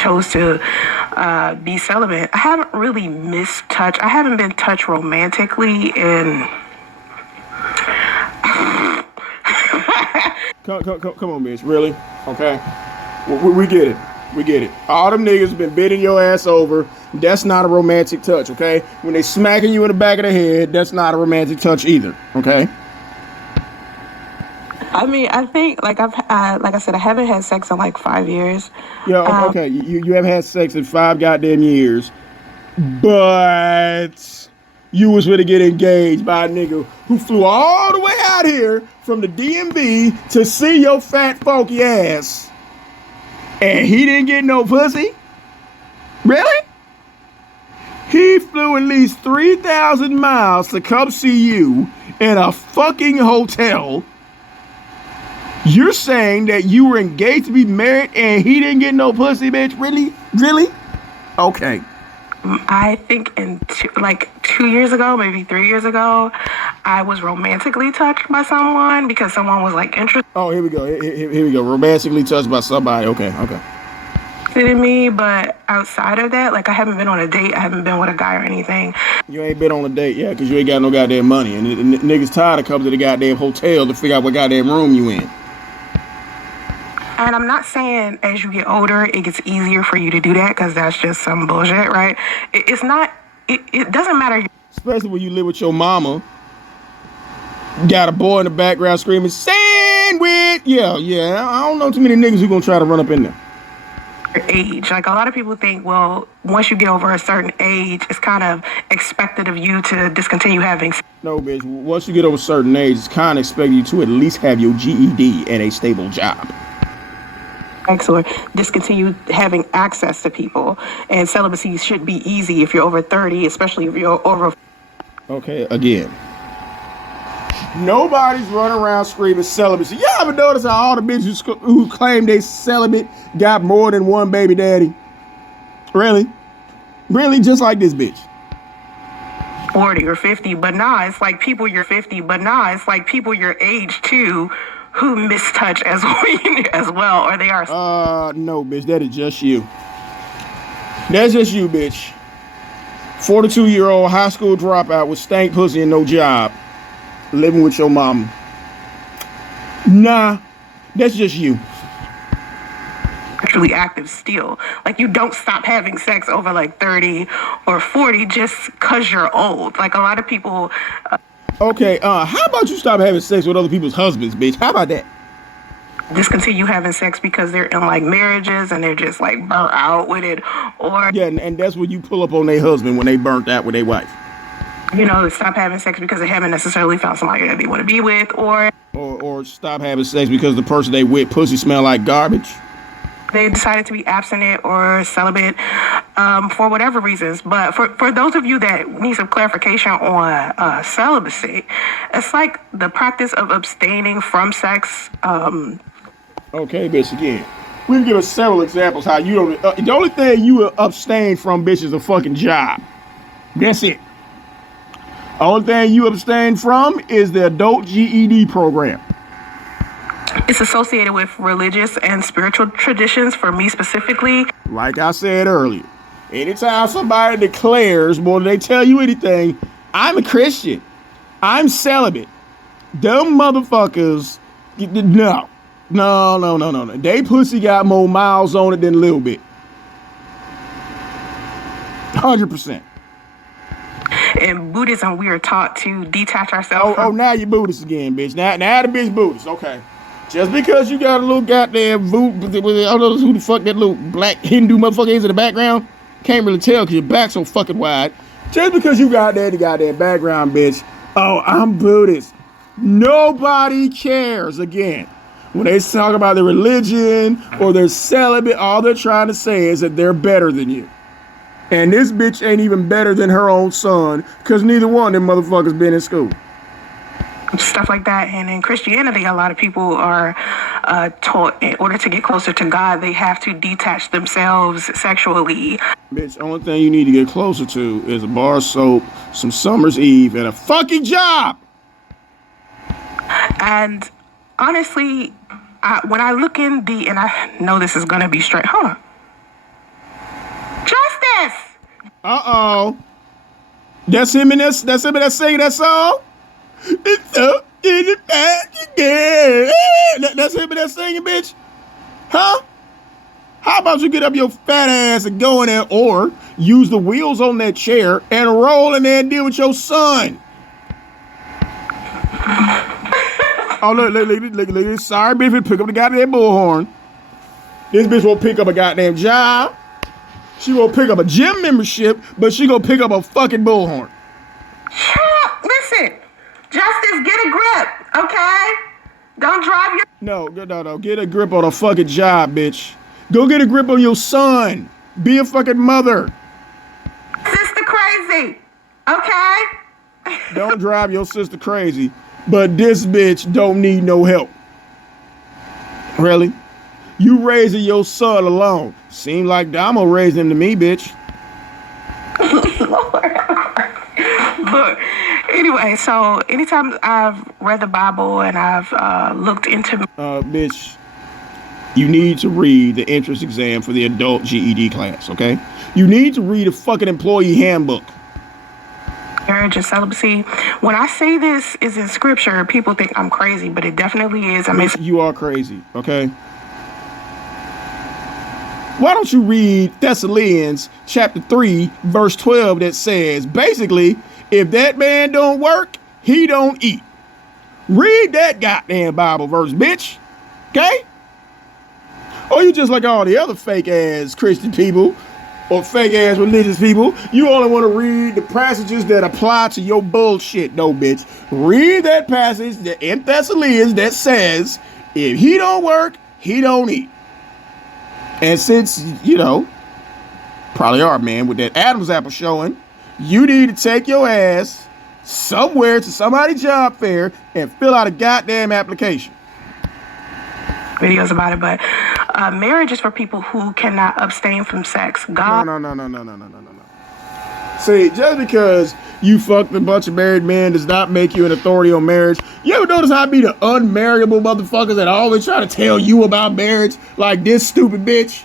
chose to be celibate, I haven't really missed touch. I haven't been touched romantically in... Come on, bitch. Really? Okay. We get it. We get it. All them niggas been bending your ass over. That's not a romantic touch, okay? When they smacking you in the back of the head, that's not a romantic touch either, okay? I mean, I think, like I said, I haven't had sex in 5 years. Yeah, okay. You haven't had sex in 5 goddamn years, but you was gonna get engaged by a nigga who flew all the way out here from the DMV to see your fat funky ass. And he didn't get no pussy? Really? He flew at least 3,000 miles to come see you in a fucking hotel. You're saying that you were engaged to be married and he didn't get no pussy, bitch? Really? Really? Okay. I think in 2 years ago, maybe 3 years ago, I was romantically touched by someone because someone was interested. Oh, here we go. Here we go. Romantically touched by somebody. Okay. In me, but outside of that, I haven't been on a date. I haven't been with a guy or anything. You ain't been on a date, yeah, because you ain't got no goddamn money. And niggas tired of coming to the goddamn hotel to figure out what goddamn room you in. And I'm not saying as you get older, it gets easier for you to do that, because that's just some bullshit, right? It's not, it doesn't matter. Especially when you live with your mama. Got a boy in the background screaming, sandwich! Yeah, I don't know too many niggas who gonna try to run up in there. Age. A lot of people think, well, once you get over a certain age, it's kind of expected of you to discontinue having. No, bitch. Once you get over a certain age, it's kind of expected you to at least have your GED and a stable job. Or discontinue having access to people. And celibacy should be easy if you're over 30, especially if you're over. Okay, again. Nobody's running around screaming celibacy. You ever notice how all the bitches who claim they celibate got more than one baby daddy? Really? Really? Just like this bitch. 40 or 50, but nah, it's people your 50, but nah, it's people your age too who mistouch as well, or they are. No, bitch, that is just you. That's just you, bitch. 42-year-old high school dropout with stank pussy and no job, living with your mama. Nah, that's just you. Actually active still. You don't stop having sex over 30 or 40 just because you're old. A lot of people. Okay, how about you stop having sex with other people's husbands, bitch? How about that? Discontinue having sex because they're in marriages and they're just burnt out with it, or yeah, and that's when you pull up on their husband when they burnt out with their wife. Stop having sex because they haven't necessarily found somebody that they want to be with, or stop having sex because the person they with pussy smell like garbage. They decided to be abstinent or celibate for whatever reasons. But for those of you that need some clarification on celibacy, it's the practice of abstaining from sex. Okay, bitch, again. We can give us several examples how you don't... the only thing you abstain from, bitch, is a fucking job. That's it. Only thing you abstain from is the adult GED program. It's associated with religious and spiritual traditions for me specifically. Like I said earlier, anytime somebody declares, more than they tell you anything, I'm a Christian, I'm celibate, them motherfuckers, no. They pussy got more miles on it than a little bit. 100%. In Buddhism, we are taught to detach ourselves from... Oh, now you're Buddhist again, bitch. Now the bitch Buddhist, okay. Just because you got a little goddamn voodoo, I don't know who the fuck that little black Hindu motherfucker is in the background. Can't really tell because your back's so fucking wide. Just because you got that goddamn background, bitch. Oh, I'm Buddhist. Nobody cares. Again, When they talk about their religion or their celibate, all they're trying to say is that they're better than you. And this bitch ain't even better than her own son, because neither one of them motherfuckers been in school. Stuff like that. And in Christianity, a lot of people are taught in order to get closer to God, they have to detach themselves sexually. Bitch, the only thing you need to get closer to is a bar of soap, some summer's eve, and a fucking job. And honestly, when I look in and I know this is going to be straight, hold on. Justice! Uh-oh. That's him and that's singing that song? It's up in the back again. That's him and that singing, bitch? Huh? How about you get up your fat ass and go in there, or use the wheels on that chair and roll in there and deal with your son? Oh, look, sorry, bitch, pick up the goddamn bullhorn. This bitch won't pick up a goddamn job. She won't pick up a gym membership, but she gonna pick up a fucking bullhorn. Listen, Justice, get a grip, okay? Don't drive your... No, get a grip on a fucking job, bitch. Go get a grip on your son. Be a fucking mother. Sister crazy, okay? Don't drive your sister crazy, but this bitch don't need no help. Really? You raising your son alone. Seem like Damo raised him to me, bitch. Look, anyway, so anytime I've read the Bible and I've looked into... Bitch, you need to read the entrance exam for the adult GED class, okay? You need to read a fucking employee handbook. Marriage and celibacy. When I say this is in scripture, people think I'm crazy, but it definitely is. Bitch, you are crazy, okay? Why don't you read Thessalonians chapter 3, verse 12 that says, basically, if that man don't work, he don't eat. Read that goddamn Bible verse, bitch. Okay? Or you just like all the other fake ass Christian people or fake ass religious people. You only want to read the passages that apply to your bullshit. No, bitch. Read that passage that in Thessalonians that says, if he don't work, he don't eat. And since, you know, probably are, man, with that Adam's apple showing, you need to take your ass somewhere to somebody's job fair and fill out a goddamn application. Videos about it, but marriage is for people who cannot abstain from sex. God. No. See, just because you fucked a bunch of married men does not make you an authority on marriage. You ever notice how I be the unmarriable motherfuckers that always try to tell you about marriage? Like this stupid bitch.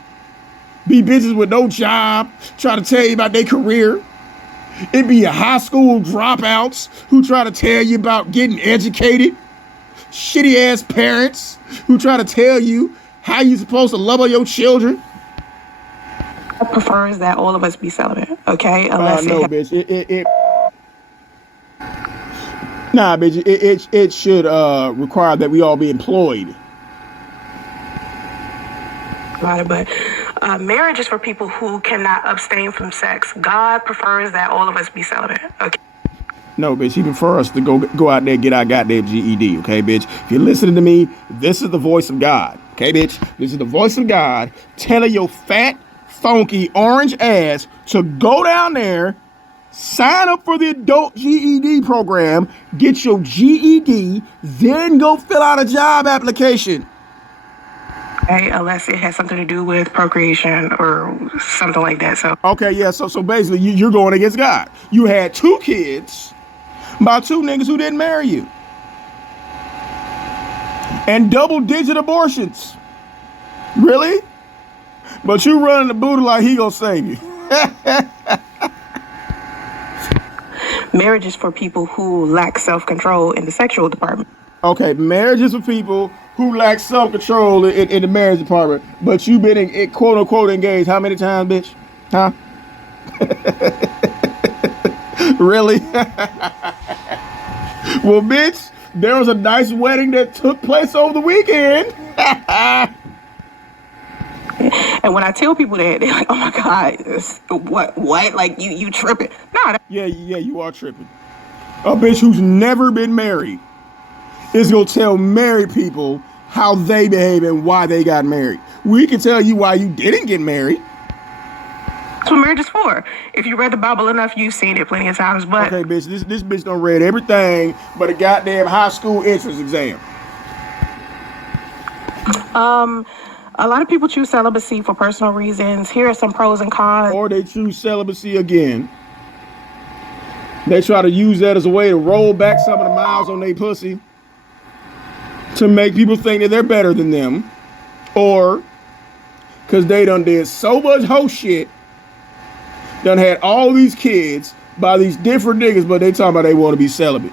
Be bitches with no job, try to tell you about their career. It be your high school dropouts who try to tell you about getting educated. Shitty ass parents who try to tell you how you supposed to love your children. God prefers that all of us be celibate, okay? Unless no, bitch. Nah, bitch. It should require that we all be employed. But marriage is for people who cannot abstain from sex. God prefers that all of us be celibate, okay? No, bitch, he prefers us to go out there and get our goddamn GED, okay, bitch? If you're listening to me, this is the voice of God, okay, bitch? This is the voice of God telling your fat, funky, orange ass to go down there, sign up for the adult GED program, get your GED, then go fill out a job application. Okay, unless it has something to do with procreation or something like that. So okay, yeah, so basically you're going against God. You had 2 kids by 2 niggas who didn't marry you. And double-digit abortions. Really? But you running the Buddha like he gonna save you. Marriage is for people who lack self-control in the sexual department. Okay, marriage is for people who lack self-control in the marriage department. But you've been in quote-unquote engaged how many times, bitch? Huh? Really? Well, bitch, there was a nice wedding that took place over the weekend. And when I tell people that, they're like, oh my God, what? Like, you tripping. Nah. Yeah, you are tripping. A bitch who's never been married is gonna tell married people how they behave and why they got married. We can tell you why you didn't get married. That's what marriage is for. If you read the Bible enough, you've seen it plenty of times. But okay, bitch, this bitch done read everything but a goddamn high school entrance exam. a lot of people choose celibacy for personal reasons. Here are some pros and cons. Or they choose celibacy again. They try to use that as a way to roll back some of the miles on their pussy to make people think that they're better than them. Or because they done did so much hoe shit, done had all these kids by these different niggas, but they talking about they want to be celibate.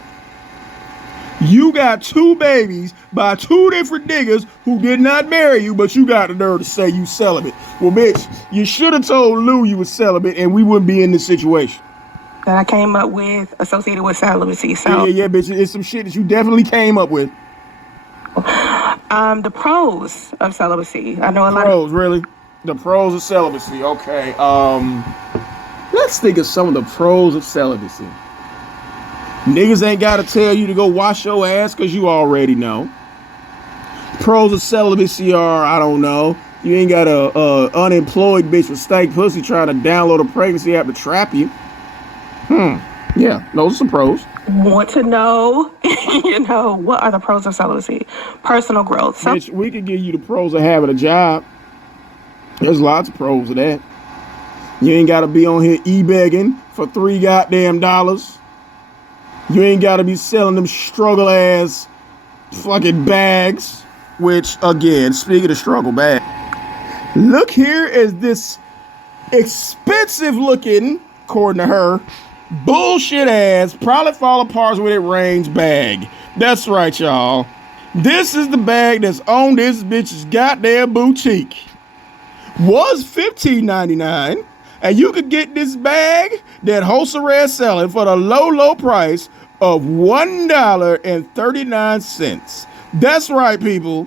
You got 2 babies by 2 different niggas who did not marry you, but you got the nerve to say you celibate. Well, bitch, you should have told Lou you was celibate and we wouldn't be in this situation. That I came up with associated with celibacy. So yeah, bitch, it's some shit that you definitely came up with. The pros of celibacy. I know a lot Pros, really? The pros of celibacy. Okay. Let's think of some of the pros of celibacy. Niggas ain't gotta tell you to go wash your ass because you already know. Pros of celibacy are, I don't know, you ain't got a unemployed bitch with stank pussy trying to download a pregnancy app to trap you. Yeah, those are some pros. want to know, what are the pros of celibacy? Personal growth. Bitch, we could give you the pros of having a job. There's lots of pros of that. You ain't gotta be on here e-begging for $3 goddamn. You ain't gotta be selling them struggle ass fucking bags. Which, again, speaking of struggle bag, look here is this expensive looking, according to her, bullshit ass, probably fall apart when it rains bag. That's right, y'all. This is the bag that's on this bitch's goddamn boutique. Was $15.99, and you could get this bag that Soncerae is selling for the low price of $1.39. That's right, people.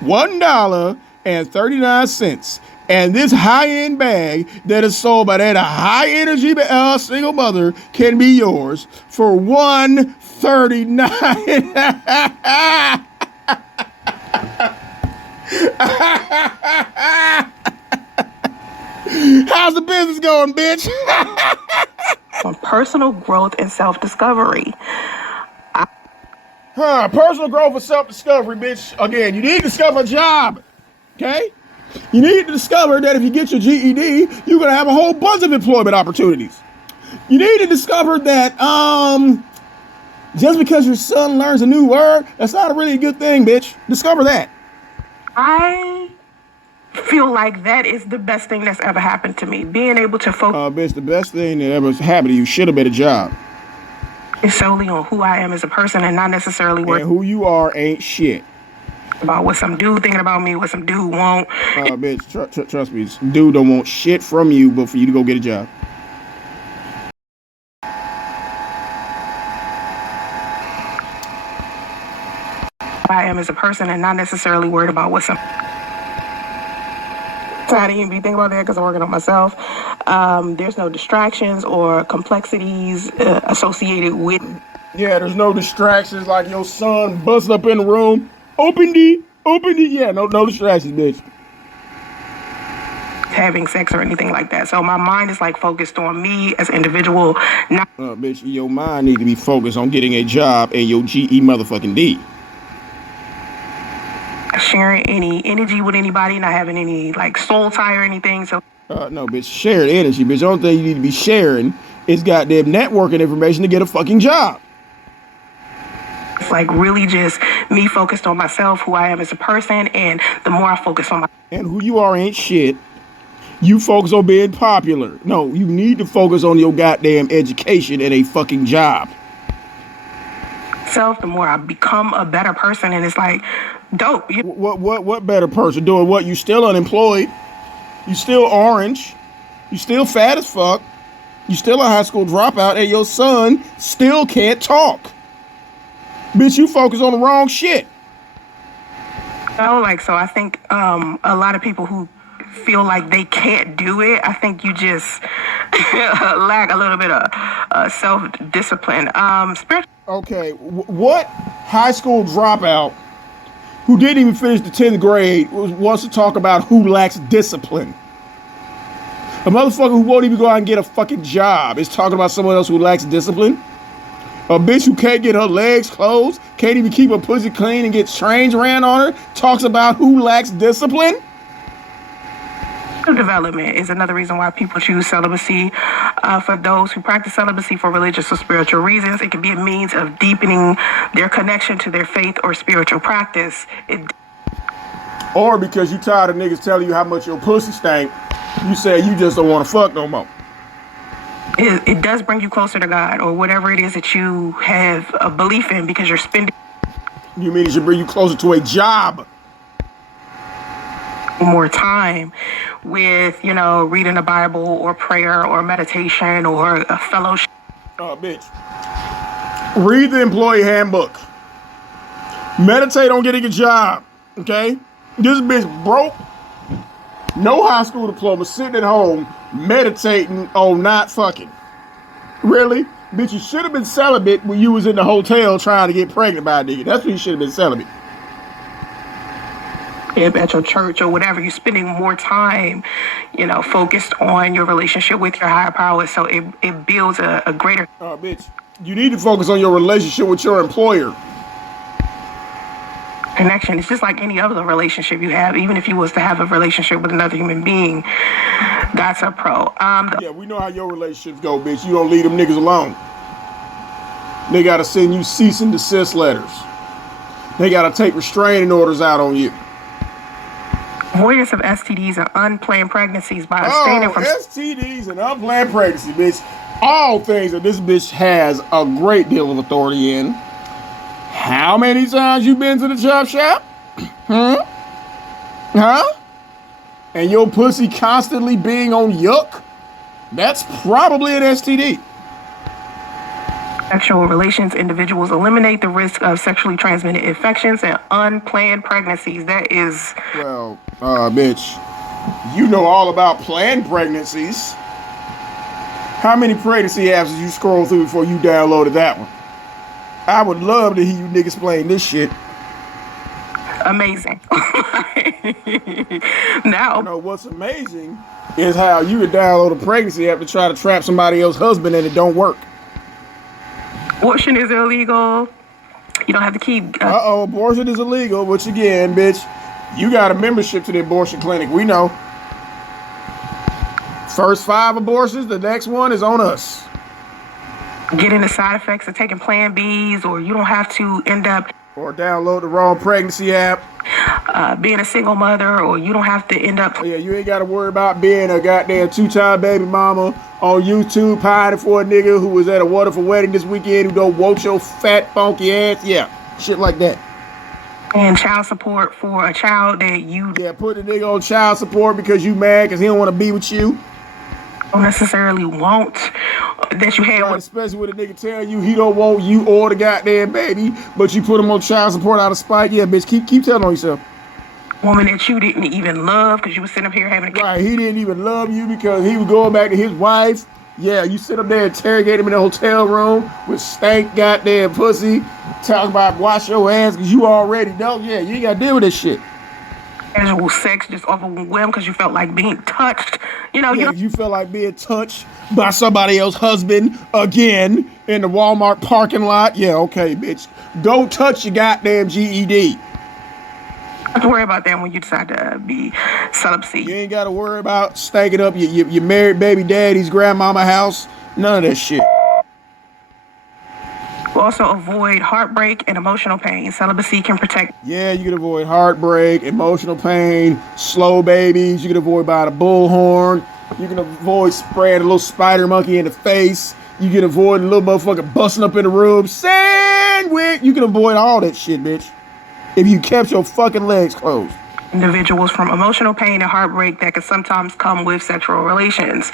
$1.39. And this high-end bag that is sold by that high-energy single mother can be yours for $139. How's the business going, bitch? On personal growth and self-discovery. Personal growth and self-discovery, bitch. Again, you need to discover a job, okay? You need to discover that if you get your GED, you're going to have a whole bunch of employment opportunities. You need to discover that just because your son learns a new word, that's not a really good thing, bitch. Discover that. I feel like that is the best thing that's ever happened to me. Being able to focus bitch, the best thing that ever happened to you should have been a job. solely on who I am as a person and not necessarily And who you are ain't shit. About what some dude thinking about me, what some dude won't. Bitch, trust me, dude don't want shit from you but for you to go get a job. I am as a person and not necessarily worried about what some. So I didn't even be thinking about that because I'm working on myself. There's no distractions or complexities associated with. Yeah, there's no distractions like your son busting up in the room. Open the. Yeah, no distractions, bitch. Having sex or anything like that. So my mind is like focused on me as an individual. Not Bitch, your mind need to be focused on getting a job and your GE motherfucking D. sharing any energy with anybody, not having any like soul tie or anything. So No, bitch, shared energy, bitch. The only thing you need to be sharing is goddamn networking information to get a fucking job. it's like really just me focused on myself, who I am as a person, and the more I focus on And who you are ain't shit. You focus on being popular. No, you need to focus on your goddamn education and a fucking job. myself, the more I become a better person. And it's like dope. What better person doing what? You still unemployed. You still orange. You still fat as fuck. You still a high school dropout, and your son still can't talk. Bitch, you focus on the wrong shit. So I think a lot of people who feel like they can't do it, I think you just lack a little bit of self-discipline. Okay, what high school dropout who didn't even finish the 10th grade wants to talk about who lacks discipline. A motherfucker who won't even go out and get a fucking job is talking about someone else who lacks discipline. A bitch who can't get her legs closed, can't even keep her pussy clean and gets trains ran on her, talks about who lacks discipline. Development is another reason why people choose celibacy. For those who practice celibacy for religious or spiritual reasons, it can be a means of deepening their connection to their faith or spiritual practice. Or because you tired of niggas telling you how much your pussy stank, you say you just don't want to fuck no more. It does bring you closer to God or whatever it is that you have a belief in, because you're spending. You mean it should bring you closer to a job? More time with, reading the Bible or prayer or meditation or a fellowship. Oh, bitch. Read the employee handbook. Meditate on getting a job, okay? This bitch broke. No high school diploma, sitting at home, meditating on not fucking. Really? Bitch, you should have been celibate when you was in the hotel trying to get pregnant by a nigga. That's when you should have been celibate. At your church or whatever, you're spending more time, focused on your relationship with your higher power. So it builds a greater bitch. You need to focus on your relationship with your employer. Connection. It's just like any other relationship you have. Even if you was to have a relationship with another human being, that's a pro. Yeah, we know how your relationships go, bitch. You don't leave them niggas alone. They gotta send you cease and desist letters. They gotta take restraining orders out on you. Avoidance of STDs and unplanned pregnancies by abstaining from STDs and unplanned pregnancy, bitch. All things that this bitch has a great deal of authority in. How many times you been to the chop shop? Huh? And your pussy constantly being on yuck? That's probably an STD. Sexual relations, individuals eliminate the risk of sexually transmitted infections and unplanned pregnancies. That is... Well, bitch, you know all about planned pregnancies. How many pregnancy apps did you scroll through before you downloaded that one? I would love to hear you niggas playing this shit. Amazing. Now, what's amazing is how you could download a pregnancy app to try to trap somebody else's husband and it don't work. Abortion is illegal. You don't have to keep... abortion is illegal, which again, bitch, you got a membership to the abortion clinic. We know. First 5 abortions, the next one is on us. Getting the side effects of taking Plan Bs, or you don't have to end up... Or download the wrong pregnancy app. Being a single mother, or you don't have to end up... Yeah, you ain't got to worry about being a goddamn 2-time baby mama on YouTube pining for a nigga who was at a wonderful wedding this weekend who don't want your fat, funky ass. Yeah, shit like that. And child support for a child that you... Yeah, put the nigga on child support because you mad because he don't want to be with you. Don't necessarily want that you had... Right, especially when a nigga tell you he don't want you or the goddamn baby, but you put him on child support out of spite. Yeah, bitch, keep telling on yourself. Woman that you didn't even love because you was sitting up here having a... Right, he didn't even love you because he was going back to his wife. Yeah, you sit up there and interrogate him in a hotel room with stank goddamn pussy, talking about wash your ass because you already know. Yeah, you ain't got to deal with this shit. Casual sex, just overwhelmed because you felt like being touched. You felt like being touched by somebody else's husband again in the Walmart parking lot. Yeah, okay, bitch. Go touch your goddamn GED. Don't have to worry about that when you decide to be celibacy. You ain't got to worry about stanking up your married baby daddy's grandmama house. None of that shit. Also avoid heartbreak and emotional pain. Celibacy can protect... Yeah, you can avoid heartbreak, emotional pain, slow babies. You can avoid buying a bullhorn. You can avoid spraying a little spider monkey in the face. You can avoid a little motherfucker busting up in the room. Sandwich! You can avoid all that shit, bitch. If you kept your fucking legs closed. Individuals from emotional pain and heartbreak that can sometimes come with sexual relations.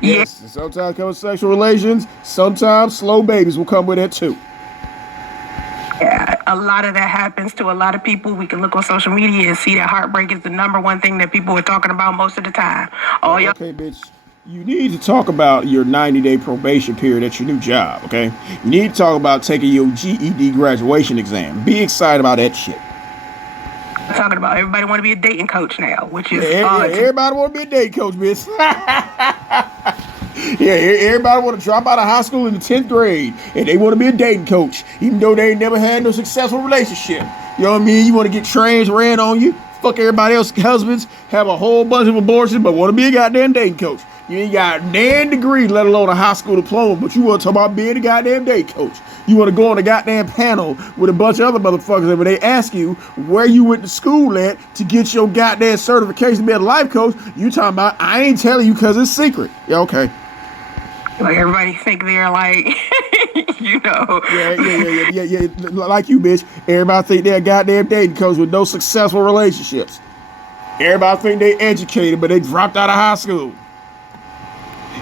Yes, sometimes come with sexual relations. Sometimes slow babies will come with it too. Yeah, a lot of that happens to a lot of people. We can look on social media and see that heartbreak is the #1 thing that people are talking about most of the time. Okay, bitch. You need to talk about your 90-day probation period at your new job, okay? You need to talk about taking your GED graduation exam. Be excited about that shit. Talking about everybody want to be a dating coach now, which is everybody want to be a dating coach, bitch. Yeah, everybody want to drop out of high school in the 10th grade, and they want to be a dating coach, even though they ain't never had no successful relationship. You know what I mean? You want to get trains ran on you, fuck everybody else's husbands, have a whole bunch of abortions, but want to be a goddamn dating coach. You ain't got a damn degree, let alone a high school diploma, but you want to talk about being a goddamn dating coach. You want to go on a goddamn panel with a bunch of other motherfuckers, and when they ask you where you went to school at to get your goddamn certification to be a life coach, you talking about, I ain't telling you because it's secret. Yeah, okay. Like everybody think they're like, you know. Yeah. Like you, bitch. Everybody think they're a goddamn dating coach with no successful relationships. Everybody think they educated, but they dropped out of high school.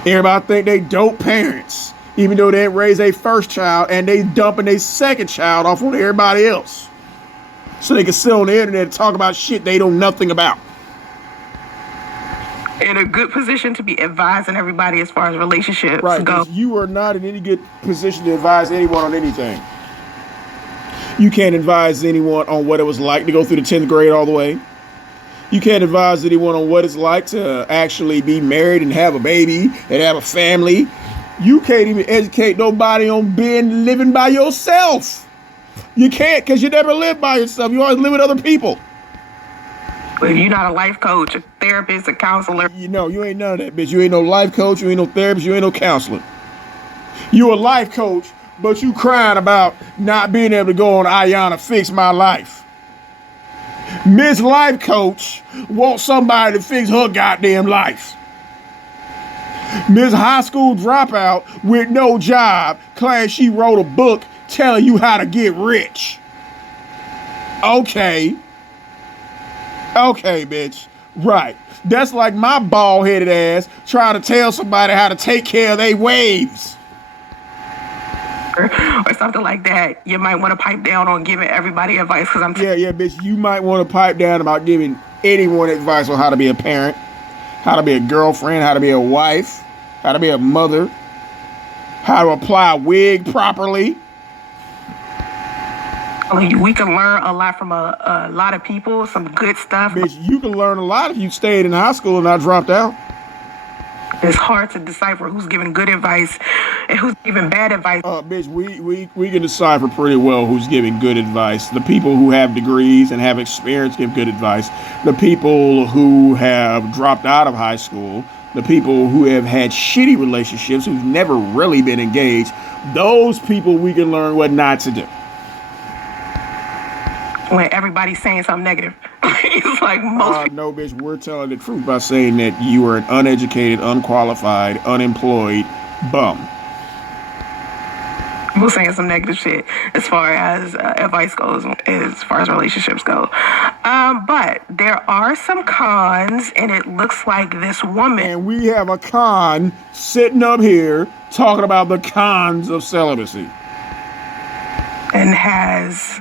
Everybody think they dope parents, even though they raised their first child and they dumping their second child off on everybody else. So they can sit on the internet and talk about shit they know nothing about. In a good position to be advising everybody as far as relationships go. You are not in any good position to advise anyone on anything. You can't advise anyone on what it was like to go through the 10th grade all the way. You can't advise anyone on what it's like to actually be married and have a baby and have a family. You can't even educate nobody on living by yourself. You can't, because you never live by yourself. You always live with other people. If you're not a life coach, a therapist, a counselor. You know, you ain't none of that, bitch. You ain't no life coach, you ain't no therapist, you ain't no counselor. You a life coach, but you crying about not being able to go on Ayana Fix My Life. Miss Life Coach wants somebody to fix her goddamn life. Miss High School Dropout with no job claims she wrote a book telling you how to get rich. Okay, bitch. Right. That's like my bald-headed ass trying to tell somebody how to take care of their waves. Or something like that. You might want to pipe down on giving everybody advice because I'm... Yeah, bitch. You might want to pipe down about giving anyone advice on how to be a parent, how to be a girlfriend, how to be a wife, how to be a mother, how to apply a wig properly. We can learn a lot from a lot of people, some good stuff. Bitch, you can learn a lot if you stayed in high school and not dropped out. It's hard to decipher who's giving good advice and who's giving bad advice. Bitch, we can decipher pretty well who's giving good advice. The people who have degrees and have experience give good advice. The people who have dropped out of high school, the people who have had shitty relationships, who've never really been engaged, those people we can learn what not to do. When everybody's saying something negative. It's like most no, bitch, we're telling the truth by saying that you are an uneducated, unqualified, unemployed bum. People saying some negative shit as far as advice goes, as far as relationships go. But there are some cons, and it looks like this woman... And we have a con sitting up here talking about the cons of celibacy. And has...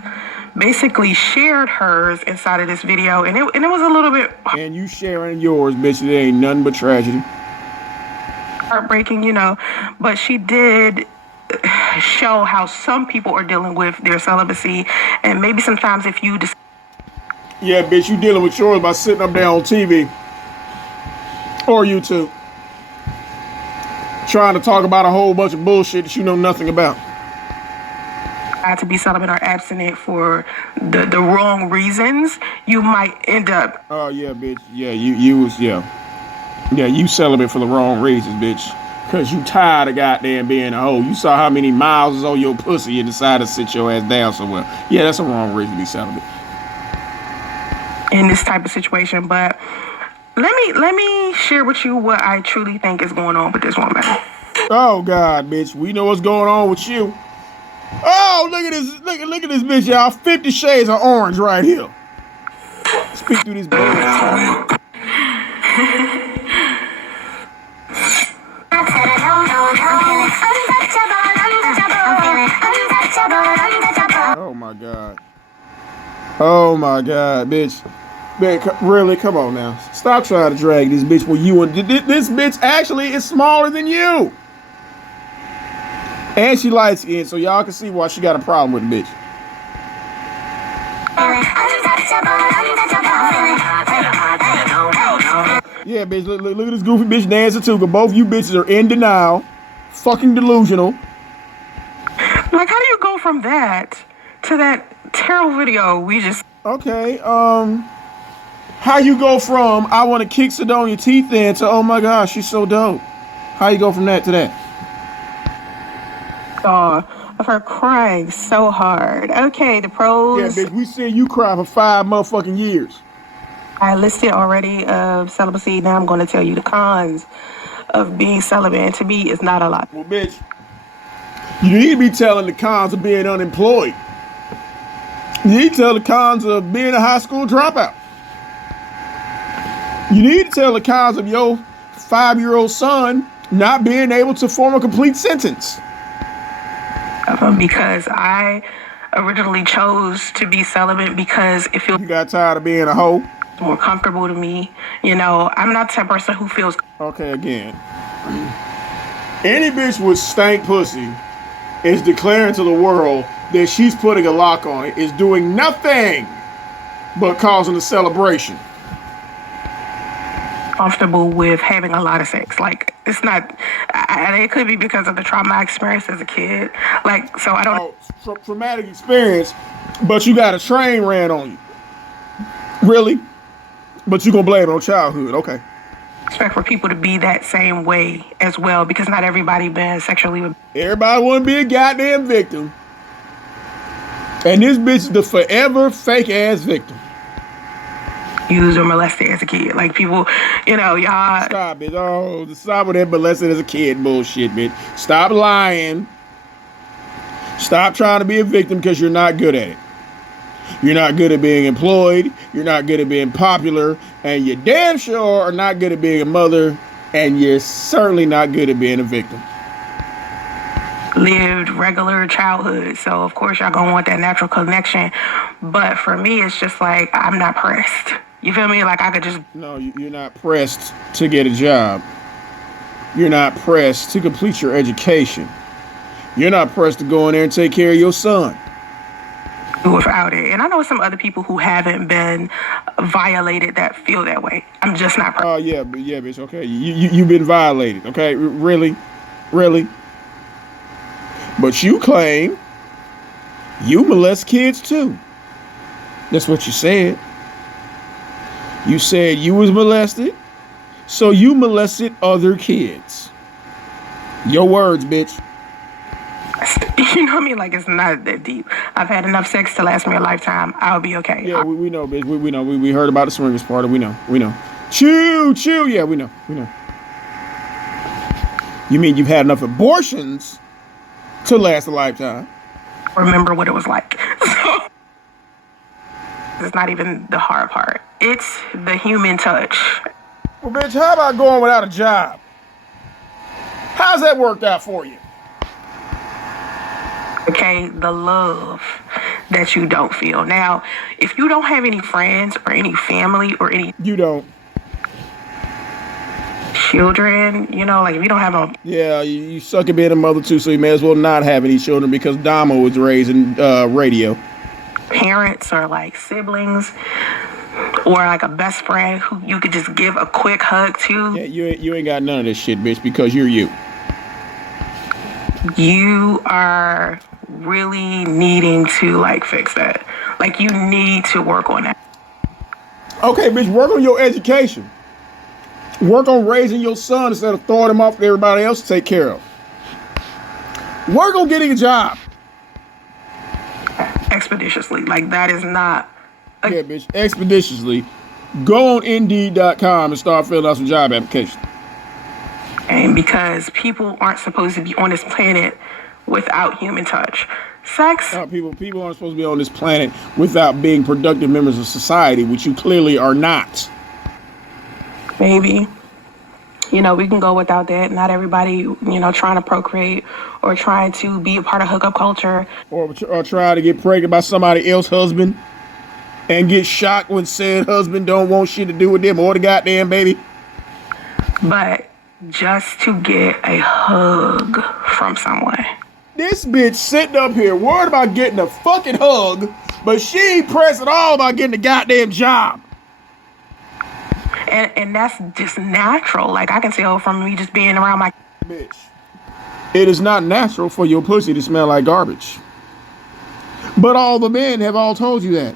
basically shared hers inside of this video, and it was a little bit... And you sharing yours, bitch, it ain't nothing but tragedy. Heartbreaking, you know, but she did show how some people are dealing with their celibacy, and maybe sometimes if you... Yeah, bitch, you dealing with yours by sitting up there on TV or YouTube trying to talk about a whole bunch of bullshit that you know nothing about. To be celibate or abstinent for the wrong reasons, you might end up... Oh, yeah, bitch. Yeah, you celibate for the wrong reasons, bitch. Because you tired of goddamn being a hoe. You saw how many miles is on your pussy and decided to sit your ass down somewhere. Yeah, that's a wrong reason to be celibate. In this type of situation, but let me share with you what I truly think is going on with this woman. Oh, God, bitch. We know what's going on with you. Oh, look at this! Look at this bitch, y'all. 50 shades of orange right here. Speak through this bird. Oh my god! Oh my god, bitch! Really? Come on now. Stop trying to drag this bitch when you and this bitch actually is smaller than you. And she light skinned, so y'all can see why she got a problem with the bitch. Yeah, bitch. Look at this goofy bitch dancing too. But both you bitches are in denial, fucking delusional. Like, how do you go from that to that terrible video we just... Okay, how you go from I want to kick Sadonya teeth in to oh my gosh, she's so dope? How you go from that to that? saw of her crying so hard. Okay, the pros... Yeah, bitch, we seen you cry for 5 motherfucking years. I listed already of celibacy. Now I'm going to tell you the cons of being celibate. And to me, it's not a lot. Well, bitch, you need to be telling the cons of being unemployed. You need to tell the cons of being a high school dropout. You need to tell the cons of your 5-year-old son not being able to form a complete sentence. Because I originally chose to be celibate because it feels You got tired of being a hoe? more comfortable to me. You know, I'm not the type of person who feels... Okay, again. Any bitch with stank pussy is declaring to the world that she's putting a lock on it, is doing nothing but causing a celebration. comfortable with having a lot of sex. Like, it's not... it could be because of the trauma I experienced as a kid. Like, so I don't... Traumatic experience, but you got a train ran on you. Really? But you gonna blame it on childhood. Okay. expect for people to be that same way as well, because not everybody been sexually... Everybody want to be a goddamn victim. And this bitch is the forever fake ass victim. used or molested as a kid. Like, people, you know, y'all... Stop it. Oh, stop with that molested as a kid bullshit, bitch. Stop lying. Stop trying to be a victim because you're not good at it. You're not good at being employed. You're not good at being popular. And you damn sure are not good at being a mother. And you're certainly not good at being a victim. lived regular childhood, so of course y'all gonna want that natural connection. But for me, it's just like, I'm not pressed. You feel me? Like, I could just... No, you're not pressed to get a job. You're not pressed to complete your education. You're not pressed to go in there and take care of your son. do without it. And I know some other people who haven't been violated that feel that way. I'm just not pressed. Oh, yeah, bitch, okay. You've been violated, okay? Really? But you claim you molest kids too. That's what you said. You said you was molested, so you molested other kids. Your words, bitch. You know what I mean? Like, it's not that deep. I've had enough sex to last me a lifetime. I'll be okay. Yeah, we know, bitch. We know. We heard about the swingers party. We know. Chew. Yeah, we know. You mean you've had enough abortions to last a lifetime? Remember what it was like. So, it's not even the hard part. It's the human touch. Well, bitch, how about going without a job? How's that worked out for you? Okay, the love that you don't feel. Now, if you don't have any friends or any family or any... You don't. Children, you know, like, if you don't have a... Yeah, you suck at being a mother too, so you may as well not have any children because Damo was raised in radio. Parents or like siblings or like a best friend who you could just give a quick hug to. Yeah, you ain't got none of this shit, bitch, because you're you. You are really needing to like fix that. Like, you need to work on that. Okay, bitch, work on your education. Work on raising your son instead of throwing him off to everybody else to take care of. Work on getting a job. Expeditiously. Like, that is not... Yeah, bitch, expeditiously. Go on Indeed.com and start filling out some job applications. And because people aren't supposed to be on this planet without human touch. Sex... People aren't supposed to be on this planet without being productive members of society, which you clearly are not. Maybe. You know, we can go without that. Not everybody, you know, trying to procreate or trying to be a part of hookup culture. Or trying to get pregnant by somebody else's husband and get shocked when said husband don't want shit to do with them or the goddamn baby. But just to get a hug from someone. This bitch sitting up here worried about getting a fucking hug, but she ain't pressed at all about getting a goddamn job. And that's just natural. Like, I can tell from me just being around my Bitch, it is not natural for your pussy to smell like garbage. But all the men have all told you that.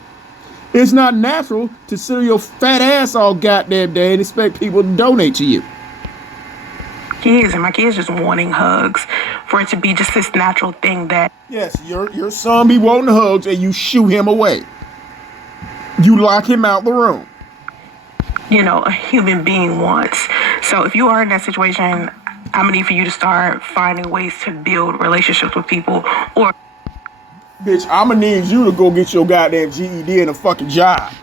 It's not natural to sit on your fat ass all goddamn day and expect people to donate to you. kids, and my kids just wanting hugs, for it to be just this natural thing that, Yes, your son be wanting hugs and you shoo him away. You lock him out the room. a human being wants. So if you are in that situation, I'm gonna need for you to start finding ways to build relationships with people, or Bitch, I'ma need you to go get your goddamn GED and a fucking job.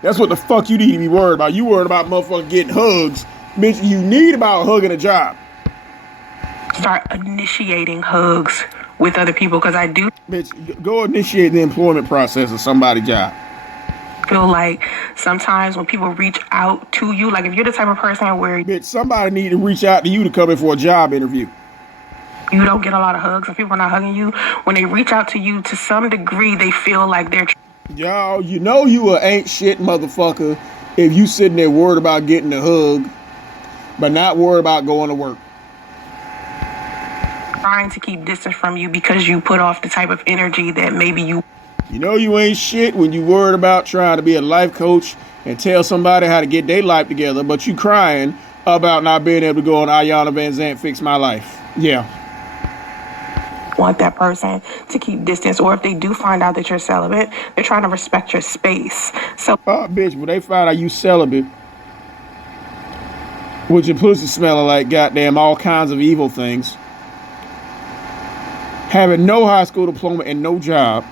That's what the fuck you need to be worried about. You worried about motherfuckers getting hugs. Bitch, you need about hugging a job. start initiating hugs with other people, because I do Bitch, go initiate the employment process of somebody's job. feel like sometimes when people reach out to you, like if you're the type of person where Bitch, somebody need to reach out to you to come in for a job interview. you don't get a lot of hugs and people are not hugging you, when they reach out to you, to some degree, they feel like they're Y'all, you know you a ain't shit motherfucker if you sitting there worried about getting a hug, but not worried about going to work. trying to keep distance from you because you put off the type of energy that maybe you You know you ain't shit when you worried about trying to be a life coach and tell somebody how to get their life together, but you crying about not being able to go on Ayana Van Zant Fix My Life. Yeah. want that person to keep distance, or if they do find out that you're celibate, they're trying to respect your space. So Bitch, when they find out you celibate, with your pussy smelling like goddamn all kinds of evil things, having no high school diploma and no job,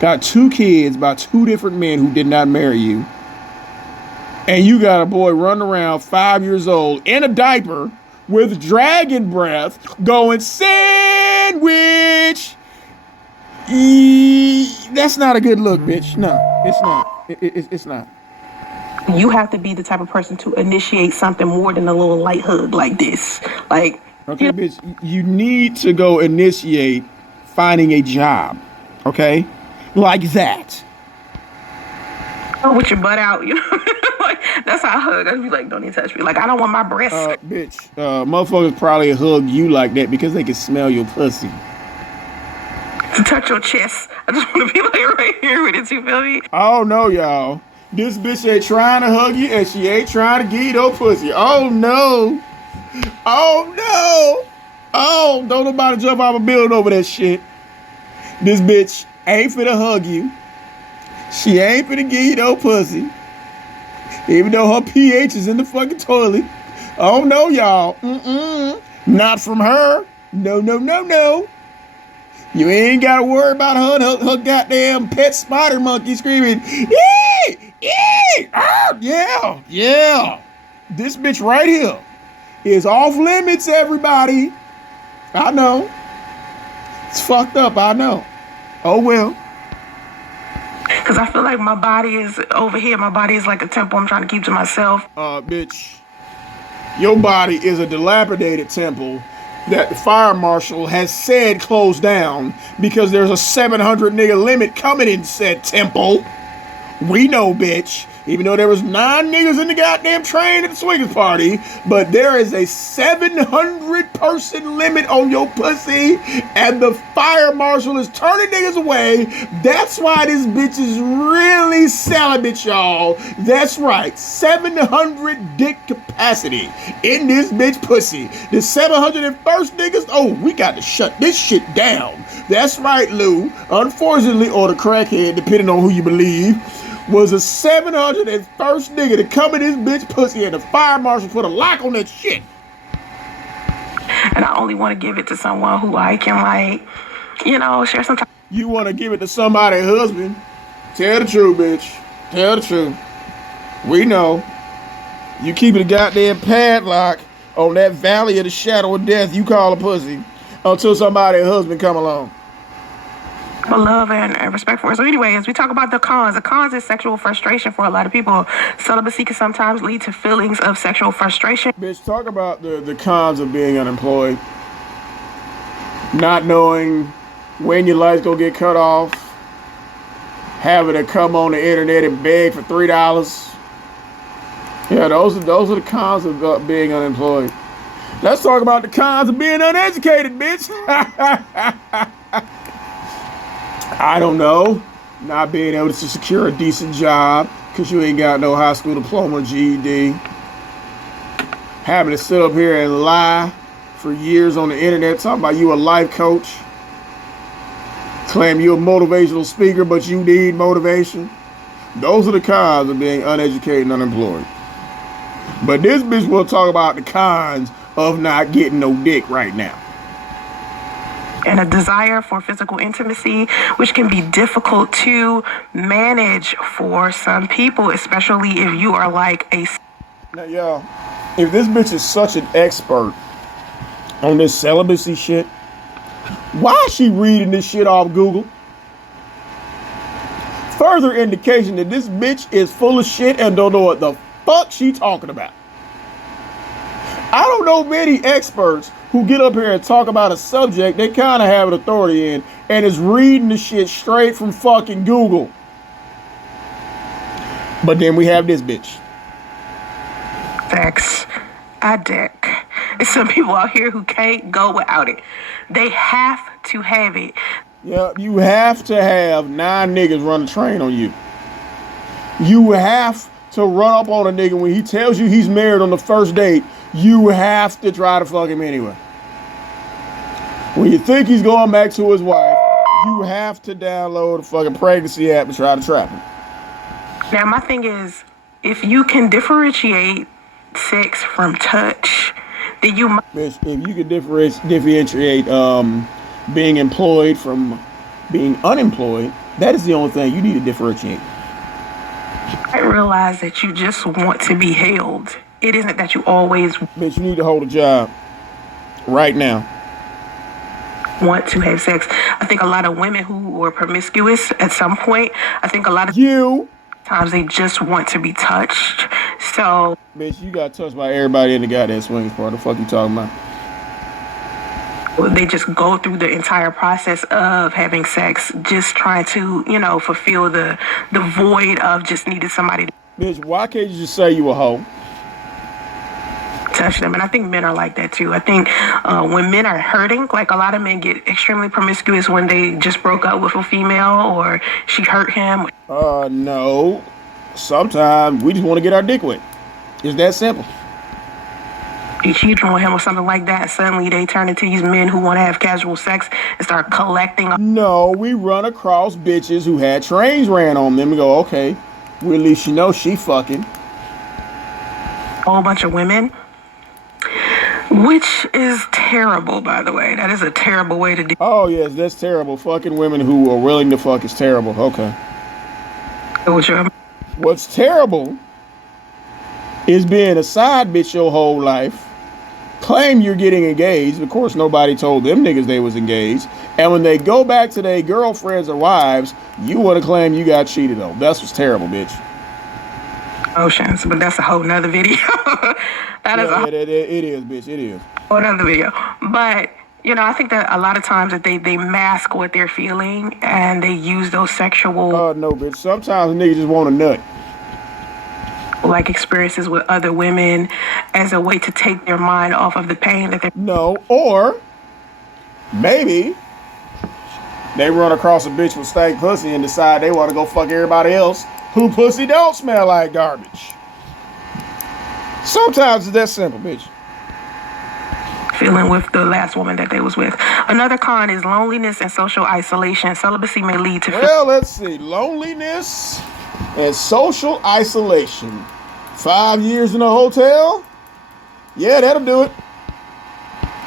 got 2 kids by 2 different men who did not marry you, and you got a boy running around 5 years old in a diaper with dragon breath going sandwich. That's not a good look, bitch. No, it's not. It's not. you have to be the type of person to initiate something more than a little light hug like this. Like, Okay, bitch, you need to go initiate finding a job. Okay? Like that. with your butt out, like, that's how I hug. I'd be like, don't even touch me. Like, I don't want my breasts Bitch, motherfuckers probably hug you like that because they can smell your pussy. to touch your chest. I just want to be like right here with it. You feel me? Oh no, y'all. This bitch ain't trying to hug you and she ain't trying to give you no pussy. Oh no. Oh no. Oh, don't nobody jump off a building over that shit. This bitch ain't finna hug you. She ain't finna give you no pussy. Even though her pH is in the fucking toilet. Oh no, y'all. Not from her. No, no, no, no. You ain't gotta worry about her goddamn pet spider monkey screaming, yee! Yee! Oh, yeah, yeah. This bitch right here is off limits, everybody. I know. It's fucked up, I know. Oh well. Because I feel like my body is over here. My body is like a temple I'm trying to keep to myself. Bitch, your body is a dilapidated temple that the fire marshal has said closed down because there's a 700 nigga limit coming in said temple. We know, bitch. Even though there was 9 niggas in the goddamn train at the swingers party, but there is a 700 person limit on your pussy, and the fire marshal is turning niggas away. That's why this bitch is really celibate, y'all. That's right, 700 dick capacity in this bitch pussy. The 701st niggas, oh, we got to shut this shit down. That's right, Lou. Unfortunately, or the crackhead, depending on who you believe, was a 701st nigga to come in this bitch pussy, and the fire marshal put a lock on that shit. And I only want to give it to someone who I can, like, share some time. You want to give it to somebody's husband? Tell the truth, bitch. Tell the truth. We know. You keep the goddamn padlock on that valley of the shadow of death you call a pussy until somebody's husband come along. For love and respect for it. So anyway, as we talk about the cons is sexual frustration for a lot of people. Celibacy can sometimes lead to feelings of sexual frustration. Bitch, talk about the cons of being unemployed. Not knowing when your lights gonna get cut off. Having to come on the internet and beg for $3. Yeah, those are the cons of being unemployed. Let's talk about the cons of being uneducated, bitch. I don't know. Not being able to secure a decent job because you ain't got no high school diploma or GED. Having to sit up here and lie for years on the internet talking about you a life coach. Claim you're a motivational speaker, but you need motivation. Those are the cons of being uneducated and unemployed. But this bitch will talk about the cons of not getting no dick right now. And a desire for physical intimacy, which can be difficult to manage for some people, especially if you are like a... Now, y'all, if this bitch is such an expert on this celibacy shit, why is she reading this shit off Google? Further indication that this bitch is full of shit and don't know what the fuck she talking about. I don't know many experts who get up here and talk about a subject they kind of have an authority in and is reading the shit straight from fucking Google. But then we have this bitch. Sex addict. There's some people out here who can't go without it. They have to have it. Yeah, you have to have 9 niggas run a train on you. You have to run up on a nigga when he tells you he's married on the first date. You have to try to fuck him anyway. When you think he's going back to his wife, you have to download a fucking pregnancy app and try to trap him. Now, my thing is, if you can differentiate sex from touch, then you might... Bitch, if you could differentiate being employed from being unemployed, that is the only thing you need to differentiate. I realize that you just want to be held. It isn't that you always... Bitch, you need to hold a job right now. Want to have sex. I think a lot of women who were promiscuous at some point, I think a lot of times they just want to be touched. So... Bitch, you got touched by everybody in the goddamn swings part. The fuck you talking about? They just go through the entire process of having sex, just trying to, fulfill the void of just needed somebody to... Bitch, why can't you just say you a hoe? Touch them. And I think men are like that too. I think when men are hurting, like a lot of men get extremely promiscuous when they just broke up with a female or she hurt him. No. Sometimes we just want to get our dick wet. It's that simple. You cheat on him or something like that, suddenly they turn into these men who want to have casual sex and start collecting. No, we run across bitches who had trains ran on them and go, okay, well, at least you know she fucking. A whole bunch of women. Which is terrible, by the way. That is a terrible way to do. Oh, yes, that's terrible. Fucking women who are willing to fuck is terrible. Okay. What's terrible is being a side bitch your whole life, claim you're getting engaged. Of course, nobody told them niggas they was engaged. And when they go back to their girlfriends or wives, you want to claim you got cheated on. That's what's terrible, bitch. Emotions, but that's a whole nother video. It is, bitch. It is. Whole nother video. But, I think that a lot of times that they mask what they're feeling and they use those sexual... Oh, no, bitch. Sometimes a nigga just want a nut. Like experiences with other women as a way to take their mind off of the pain that they're... No, or maybe they run across a bitch with stank pussy and decide they want to go fuck everybody else who pussy don't smell like garbage. Sometimes it's that simple, bitch. Feeling with the last woman that they was with. Another con is loneliness and social isolation. Celibacy may lead to... Well, let's see. Loneliness and social isolation. 5 years in a hotel? Yeah, that'll do it.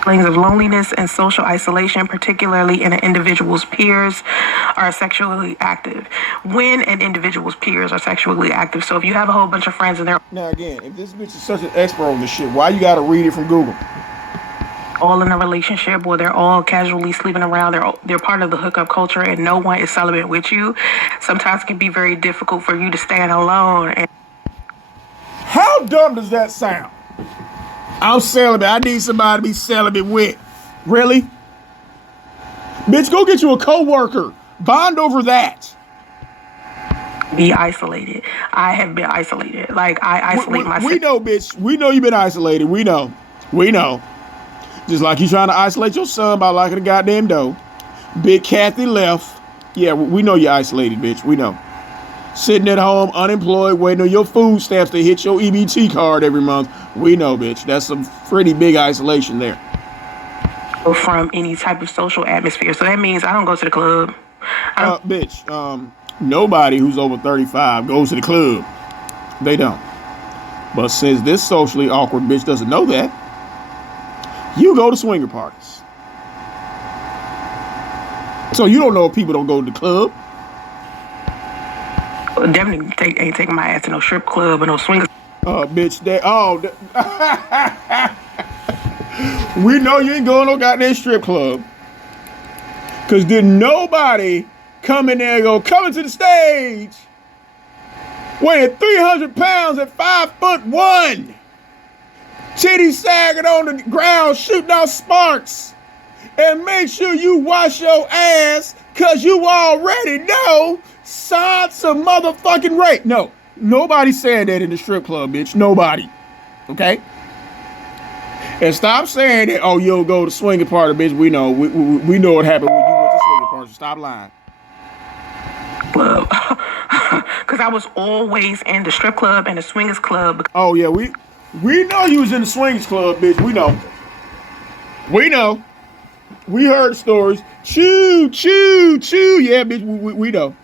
Feelings of loneliness and social isolation, particularly in an individual's peers, are sexually active. When an individual's peers are sexually active. So if you have a whole bunch of friends and they're... Now again, if this bitch is such an expert on this shit, why you gotta read it from Google? All in a relationship or they're all casually sleeping around, they're part of the hookup culture and no one is celibate with you, sometimes it can be very difficult for you to stand alone. And how dumb does that sound? I'm celibate. I need somebody to be celibate with. Really? Bitch, go get you a coworker. Bond over that. Be isolated. I have been isolated. Like, I isolate myself. We know, bitch. We know you've been isolated. We know. We know. Just like you trying to isolate your son by locking the goddamn door. Big Kathy left. Yeah, we know you're isolated, bitch. We know. Sitting at home, unemployed, waiting on your food stamps to hit your EBT card every month. We know, bitch. That's some pretty big isolation there. From any type of social atmosphere. So that means I don't go to the club. Bitch, nobody who's over 35 goes to the club. They don't. But since this socially awkward bitch doesn't know that, you go to swinger parties. So you don't know if people don't go to the club. Well, definitely ain't taking my ass to no strip club or no swingers. Bitch, we know you ain't going to no goddamn strip club. Because did nobody come in there and go, coming to the stage, weighing 300 pounds at 5'1", titties sagging on the ground, shooting out sparks, and make sure you wash your ass, because you already know some motherfucking rape. No, nobody said that in the strip club, bitch. Nobody. Okay? And stop saying that, oh, you'll go to swinging party, bitch. We know. We know what happened when you went to swinging party. Stop lying. Because I was always in the strip club and the swingers club. Oh, yeah. We know you was in the swingers club, bitch. We know. We know. We heard stories. Choo, choo, choo. Yeah, bitch. We know.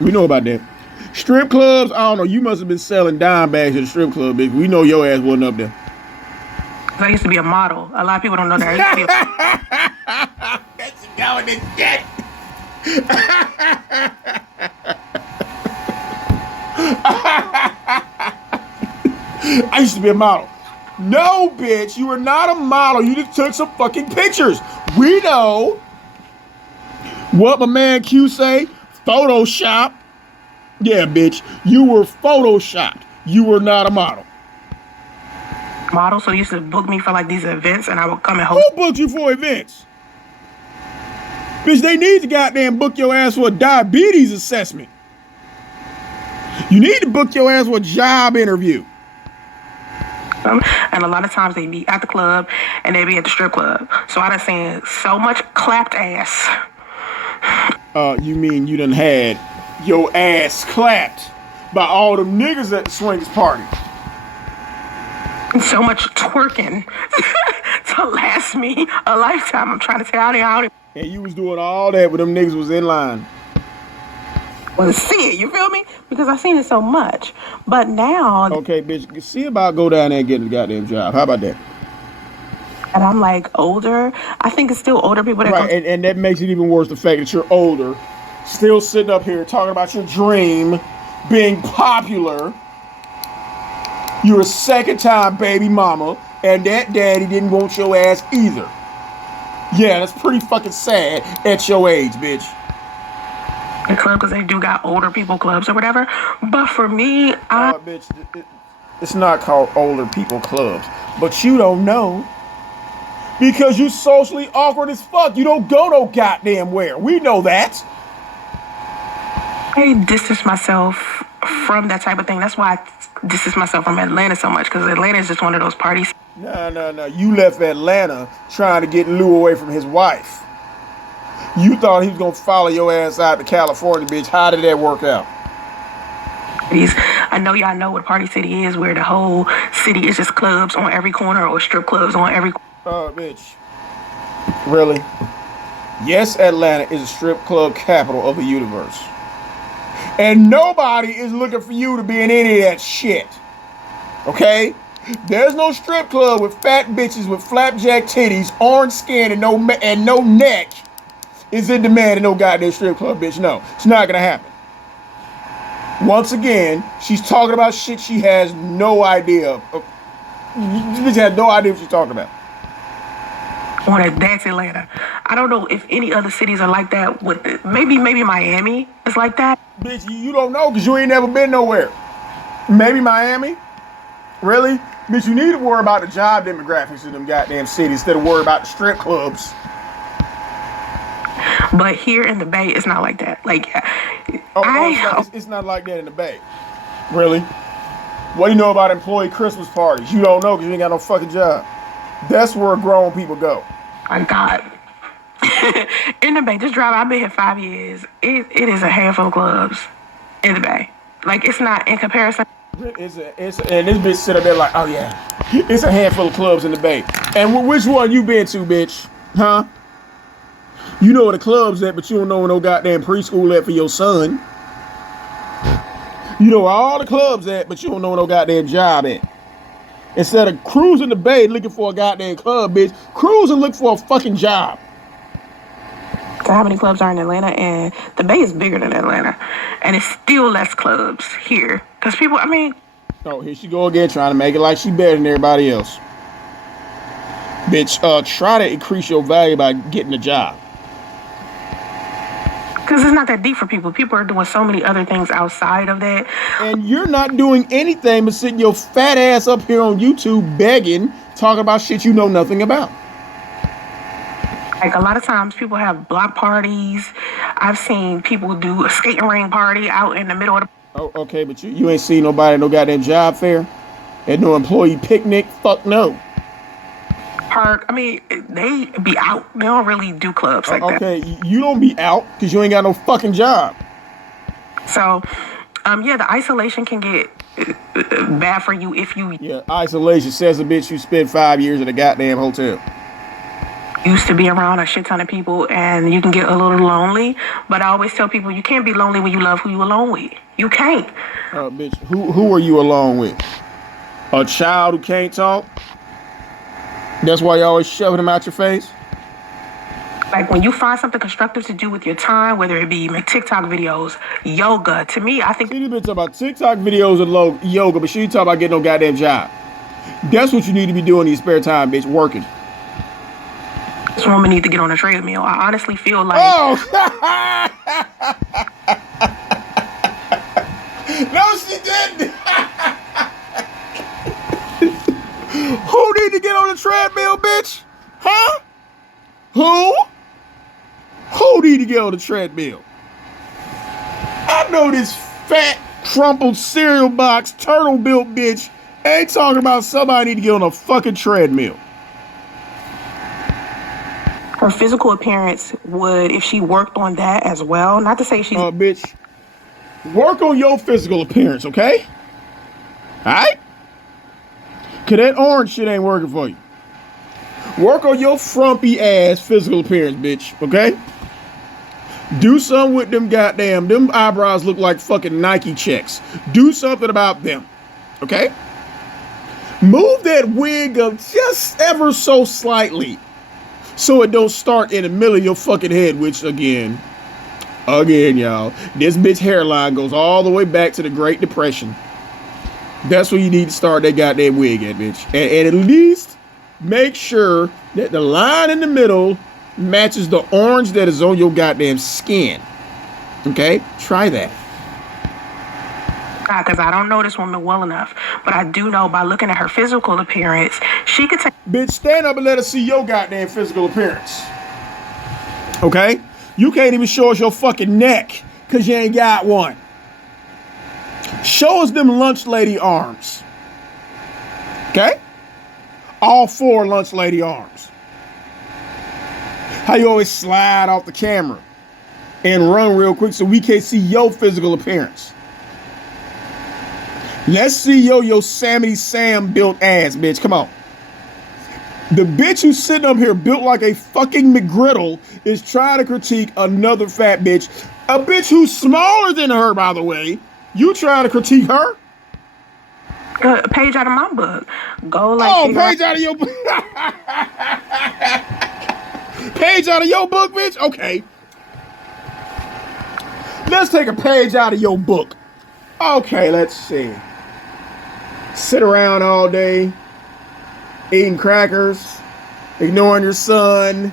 We know about that. Strip clubs, I don't know. You must have been selling dime bags at the strip club, bitch. We know your ass wasn't up there. I used to be a model. A lot of people don't know that. I used to be That's going to get. I used to be a model. No, bitch, you were not a model. You just took some fucking pictures. We know what my man Q say. Photoshop. Yeah, bitch, you were photoshopped. You were not a model. Model, so they used to book me for like these events, and I would come and host. Who booked you for events? Bitch, they need to goddamn book your ass for a diabetes assessment. You need to book your ass for a job interview. And a lot of times they be at the club and they be at the strip club. So I done seen so much clapped ass. You mean you done had your ass clapped by all them niggas at the swingers party? So much twerking to last me a lifetime. I'm trying to tell you. And you was doing all that when them niggas was in line. Well, see it, you feel me? Because I've seen it so much. But now... Okay, bitch, see about go down there and get a goddamn job. How about that? And I'm like older. I think it's still older people that... Right, and that makes it even worse, the fact that you're older, still sitting up here talking about your dream, being popular. You're a second-time baby mama, and that daddy didn't want your ass either. Yeah, that's pretty fucking sad at your age, bitch. The club, because they do got older people clubs or whatever. But for me, bitch, it's not called older people clubs. But you don't know. Because you socially awkward as fuck. You don't go no goddamn where. We know that. I distance myself from that type of thing. That's why I distance myself from Atlanta so much. Because Atlanta is just one of those parties. No. You left Atlanta trying to get Lou away from his wife. You thought he was going to follow your ass out to California, bitch. How did that work out? I know y'all know what Party City is, where the whole city is just clubs on every corner or strip clubs on every... Bitch. Really? Yes, Atlanta is a strip club capital of the universe. And nobody is looking for you to be in any of that shit. Okay? There's no strip club with fat bitches with flapjack titties, orange skin, and no neck is in demand in no goddamn strip club, bitch. No, it's not gonna happen. Once again, she's talking about shit she has no idea of. This bitch has no idea what she's talking about. That's Atlanta. I don't know if any other cities are like that. Maybe Miami is like that. Bitch, you don't know because you ain't never been nowhere. Maybe Miami? Really? Bitch, you need to worry about the job demographics of them goddamn cities instead of worry about the strip clubs. But here in the Bay, it's not like that. Like, It's not like that in the Bay. Really? What do you know about employee Christmas parties? You don't know because you ain't got no fucking job. That's where grown people go. My God. In the Bay, this drive, I've been here 5 years. It is a handful of clubs in the Bay. Like, it's not in comparison. And this bitch sit up there like, oh yeah, it's a handful of clubs in the Bay. And which one you been to, bitch? Huh? You know where the club's at, but you don't know where no goddamn preschool at for your son. You know where all the clubs at, but you don't know where no goddamn job at. Instead of cruising the Bay looking for a goddamn club, bitch, cruise and look for a fucking job. How many clubs are in Atlanta? And the Bay is bigger than Atlanta. And it's still less clubs here. Because people, I mean... Oh, here she go again, trying to make it like she better than everybody else. Bitch, try to increase your value by getting a job. Because it's not that deep for people. People are doing so many other things outside of that. And you're not doing anything but sitting your fat ass up here on YouTube begging, talking about shit you know nothing about. Like, a lot of times people have block parties. I've seen people do a skating ring party out in the middle of the... Oh, okay, but you ain't seen nobody at no goddamn job fair? At no employee picnic? Fuck no. Park. I mean, they be out. They don't really do clubs like that. Okay, you don't be out because you ain't got no fucking job. So, yeah, the isolation can get bad for you if you... Yeah, isolation says a bitch who spent 5 years at a goddamn hotel. Used to be around a shit ton of people and you can get a little lonely, but I always tell people you can't be lonely when you love who you alone with. You can't. Bitch, who are you alone with? A child who can't talk? That's why you always shoving them out your face? Like, when you find something constructive to do with your time, whether it be make TikTok videos, yoga, to me, I think... See, you been talking about TikTok videos and yoga, but she ain't talking about getting no goddamn job. That's what you need to be doing in your spare time, bitch, working. This woman needs to get on a treadmill. I honestly feel like... Oh! No, she didn't! Who need to get on the treadmill, bitch? Huh? Who need to get on the treadmill? I know this fat, crumpled cereal box, turtle-built bitch ain't talking about somebody need to get on a fucking treadmill. Her physical appearance would, if she worked on that as well, not to say she's... Bitch, work on your physical appearance, okay? Alright? Cause that orange shit ain't working for you. Work on your frumpy ass physical appearance, bitch, okay? Do something with them eyebrows look like fucking Nike checks. Do something about them, okay? Move that wig up just ever so slightly so it don't start in the middle of your fucking head, which again, y'all, this bitch hairline goes all the way back to the Great Depression. That's where you need to start that goddamn wig at, bitch. And at least make sure that the line in the middle matches the orange that is on your goddamn skin. Okay? Try that. Because I don't know this woman well enough, but I do know by looking at her physical appearance, she could take... Bitch, stand up and let us see your goddamn physical appearance. Okay? You can't even show us your fucking neck because you ain't got one. Show us them lunch lady arms. Okay? All 4 lunch lady arms. How you always slide off the camera and run real quick so we can't see your physical appearance. Let's see your Yosemite Sam built ass, bitch. Come on. The bitch who's sitting up here built like a fucking McGriddle is trying to critique another fat bitch. A bitch who's smaller than her, by the way. You trying to critique her? A page out of my book. Go like... Oh, page out of your book. Page out of your book, bitch? Okay. Let's take a page out of your book. Okay, let's see. Sit around all day, eating crackers, ignoring your son,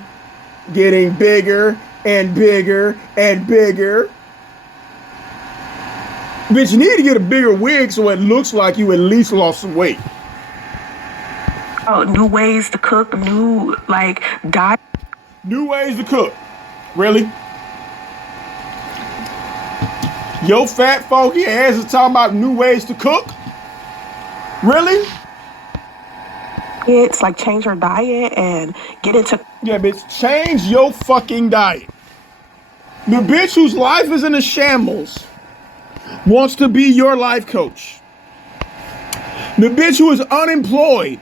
getting bigger and bigger and bigger. Bitch, you need to get a bigger wig so it looks like you at least lost some weight. Oh, new ways to cook, new, like, diet. New ways to cook. Really? Your fat funky ass is talking about new ways to cook? Really? It's like change her diet and get into. Yeah, bitch, change your fucking diet. The bitch whose life is in a shambles wants to be your life coach. The bitch who is unemployed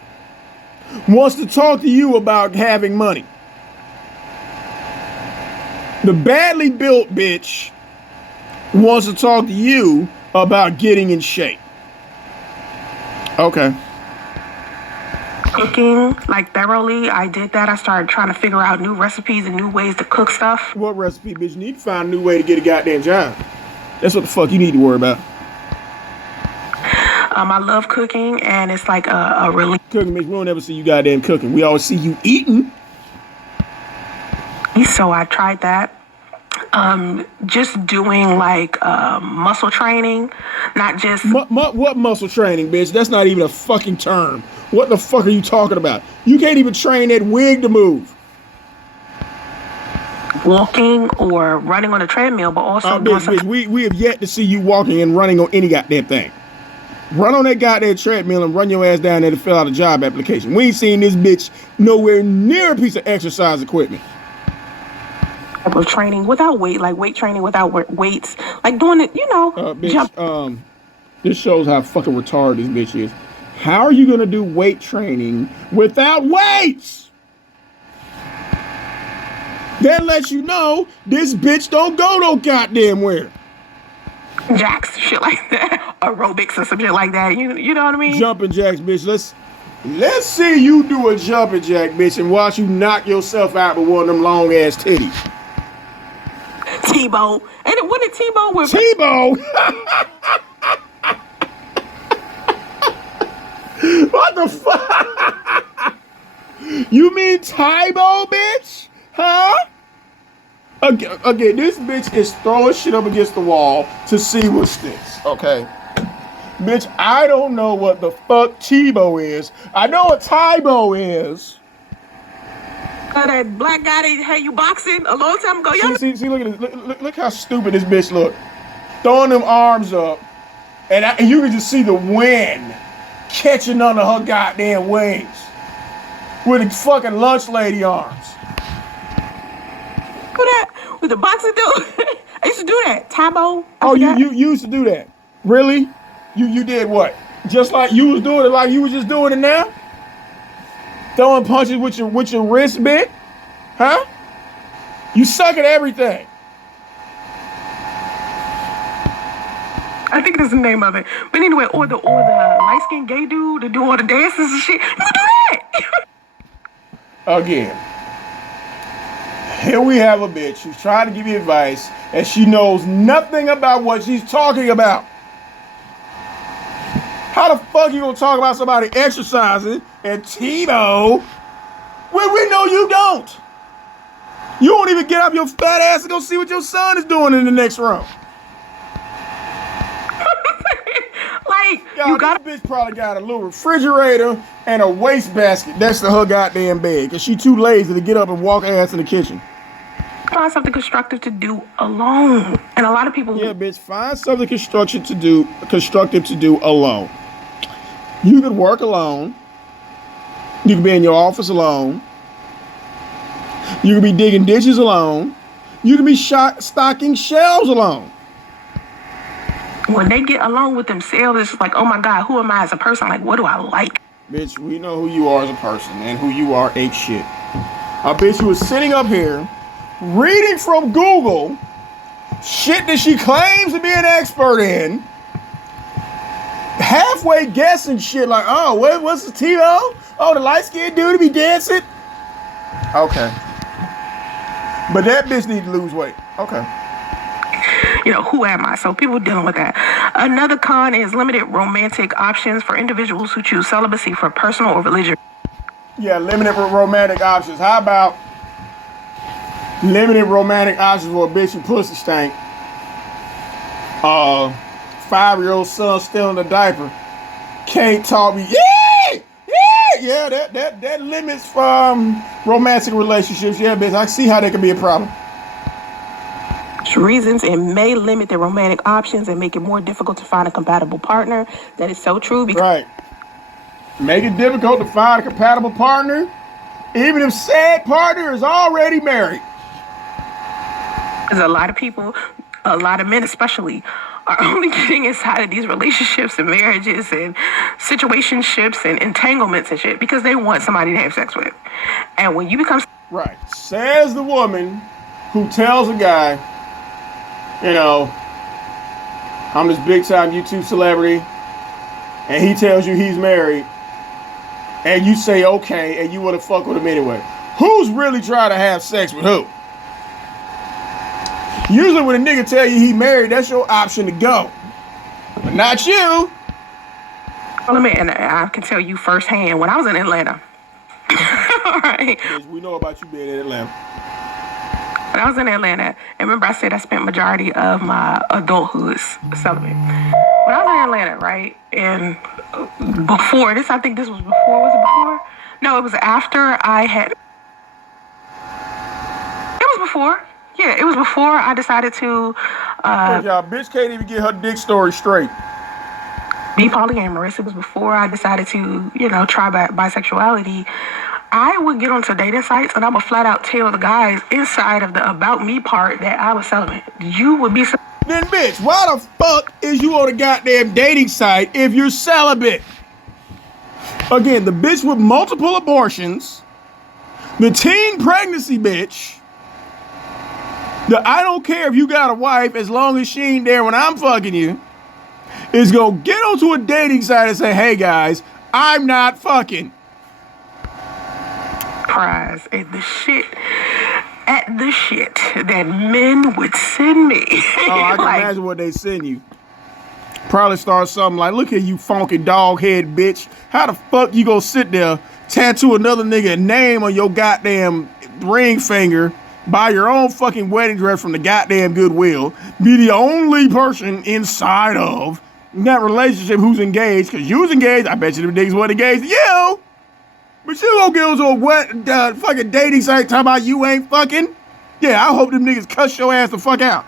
wants to talk to you about having money. The badly built bitch wants to talk to you about getting in shape. Okay. Cooking like thoroughly. I did that. I started trying to figure out new recipes and new ways to cook stuff. What recipe, bitch? You need to find a new way to get a goddamn job. That's what the fuck you need to worry about. I love cooking, and it's like a relief. Cooking, bitch, we don't ever see you goddamn cooking. We always see you eating. So I tried that. Just doing like muscle training, not just what muscle training, bitch? That's not even a fucking term. What the fuck are you talking about? You can't even train that wig to move. walking or running on a treadmill, but also doing bitch, we have yet to see you walking and running on any goddamn thing. Run on that goddamn treadmill and run your ass down there to fill out a job application. We ain't seen this bitch nowhere near a piece of exercise equipment. Type of training without weight, like weight training without weights, like doing it, Bitch, jump. This shows how fucking retarded this bitch is. How are you gonna do weight training without weights? That lets you know this bitch don't go no goddamn where. Jacks, shit like that, aerobics or some shit like that. You know what I mean? Jumping jacks, bitch. Let's see you do a jumping jack, bitch, and watch you knock yourself out with one of them long ass titties. Tebow, and it wasn't Tebow with Tebow. What the fuck? You mean Tybo, bitch? Huh? Again, this bitch is throwing shit up against the wall to see what sticks, okay? Bitch, I don't know what the fuck Tebow is. I know what Tybo is. that black guy that had you boxing a long time ago. See, look at this. Look how stupid this bitch look. Throwing them arms up, and you can just see the wind catching under her goddamn wings with the fucking lunch lady arms. Who that? With the boxing dude? I used to do that. Tabo. Oh, you used to do that? Really? You did what? Just like you was doing it, like you was just doing it now? Throwing punches with your wrist, bitch? Huh? You suck at everything. I think that's the name of it. But anyway, or the light skinned gay dude to do all the dances and shit. You can do that. Again, here we have a bitch who's trying to give you advice and she knows nothing about what she's talking about. How the fuck you gonna talk about somebody exercising and Tito when we know you don't? You won't even get up your fat ass and go see what your son is doing in the next room. Like, Y'all, you got this bitch probably got a little refrigerator and a wastebasket next to her goddamn bed because she too lazy to get up and walk ass in the kitchen. find something constructive to do alone. And a lot of people... Yeah, bitch, find something constructive to do alone. You could work alone. You could be in your office alone. You could be digging ditches alone. You could be stocking shelves alone. When they get along with themselves, it's like, oh my God, who am I as a person? Like, what do I like? Bitch, we know who you are as a person, and who you are ain't shit. A bitch who is sitting up here reading from Google shit that she claims to be an expert in, halfway guessing shit like, oh, what's the T.O.? Oh, the light-skinned dude to be dancing? Okay. But that bitch need to lose weight. Okay. Who am I? So people dealing with that. Another con is limited romantic options for individuals who choose celibacy for personal or religious. Yeah, limited romantic options. How about limited romantic options for a bitch who pussy stank? 5-year-old son still in the diaper. Can't talk me. Yeah, that limits from romantic relationships. Yeah, bitch, I see how that could be a problem. reasons and may limit their romantic options and make it more difficult to find a compatible partner. That is so true. Because Right. Make it difficult to find a compatible partner, even if said partner is already married. a lot of people, a lot of men especially, are only getting inside of these relationships and marriages and situationships and entanglements and shit because they want somebody to have sex with. And when you become... Right. Says the woman who tells a guy, you know, I'm this big time YouTube celebrity, and he tells you he's married, and you say okay, and you want to fuck with him anyway. Who's really trying to have sex with who? Usually when a nigga tell you he married, that's your option to go. But not you. And I can tell you firsthand, when I was in Atlanta, all right. We know about you being in Atlanta. When I was in Atlanta, and remember I said I spent majority of my adulthood celibate. When I was in Atlanta, right, and before this, I think this was before, was it before? No, it was after I had... It was before. Yeah, it was before I decided to... y'all, bitch can't even get her dick story straight. Be polyamorous. It was before I decided to, you know, try bisexuality. I would get onto dating sites and I would flat out tell the guys inside of the about me part that I was celibate. You would be... Then bitch, why the fuck is you on a goddamn dating site if you're celibate? Again, the bitch with multiple abortions, the teen pregnancy bitch, the I don't care if you got a wife as long as she ain't there when I'm fucking you, is gonna get onto a dating site and say, hey guys, I'm not fucking. Prize at the shit that men would send me. Oh, I can imagine what they send you. Probably start something like, look at you funky dog head bitch. How the fuck you gonna sit there, tattoo another nigga name on your goddamn ring finger, buy your own fucking wedding dress from the goddamn Goodwill, be the only person inside of that relationship who's engaged, because you was engaged, I bet you the niggas wasn't engaged to you. But you gonna get onto a fucking dating site talking about you ain't fucking? Yeah, I hope them niggas cuss your ass the fuck out.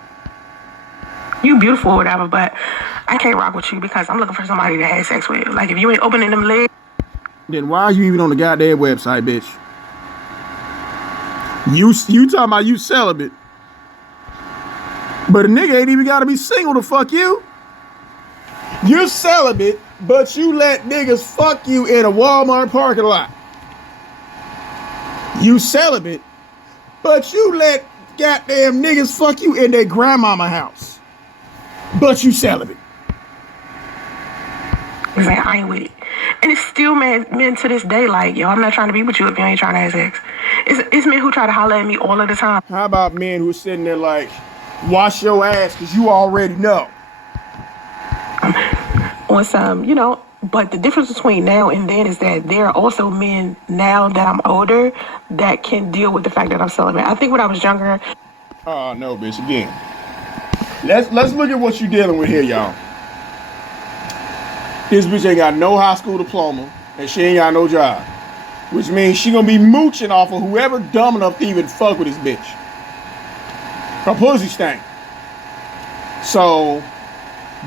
You beautiful or whatever, but I can't rock with you because I'm looking for somebody to have sex with. Like, if you ain't opening them legs... Then why are you even on the goddamn website, bitch? You talking about you celibate. But a nigga ain't even gotta be single to fuck you. You're celibate, but you let niggas fuck you in a Walmart parking lot. You celibate, but you let goddamn niggas fuck you in their grandmama house. But you celibate. It's like, I ain't with it. And it's still men to this day like, yo, I'm not trying to be with you if you ain't trying to have sex. It's men who try to holler at me all of the time. How about men who are sitting there like, wash your ass because you already know? On some, you know, but the difference between now and then is that there are also men now that I'm older that can deal with the fact that I'm celibate. I think when I was younger... Oh, no, bitch, again. Let's look at what you dealing with here, y'all. This bitch ain't got no high school diploma, and she ain't got no job. Which means she gonna be mooching off of whoever dumb enough to even fuck with this bitch. Her pussy stank. So,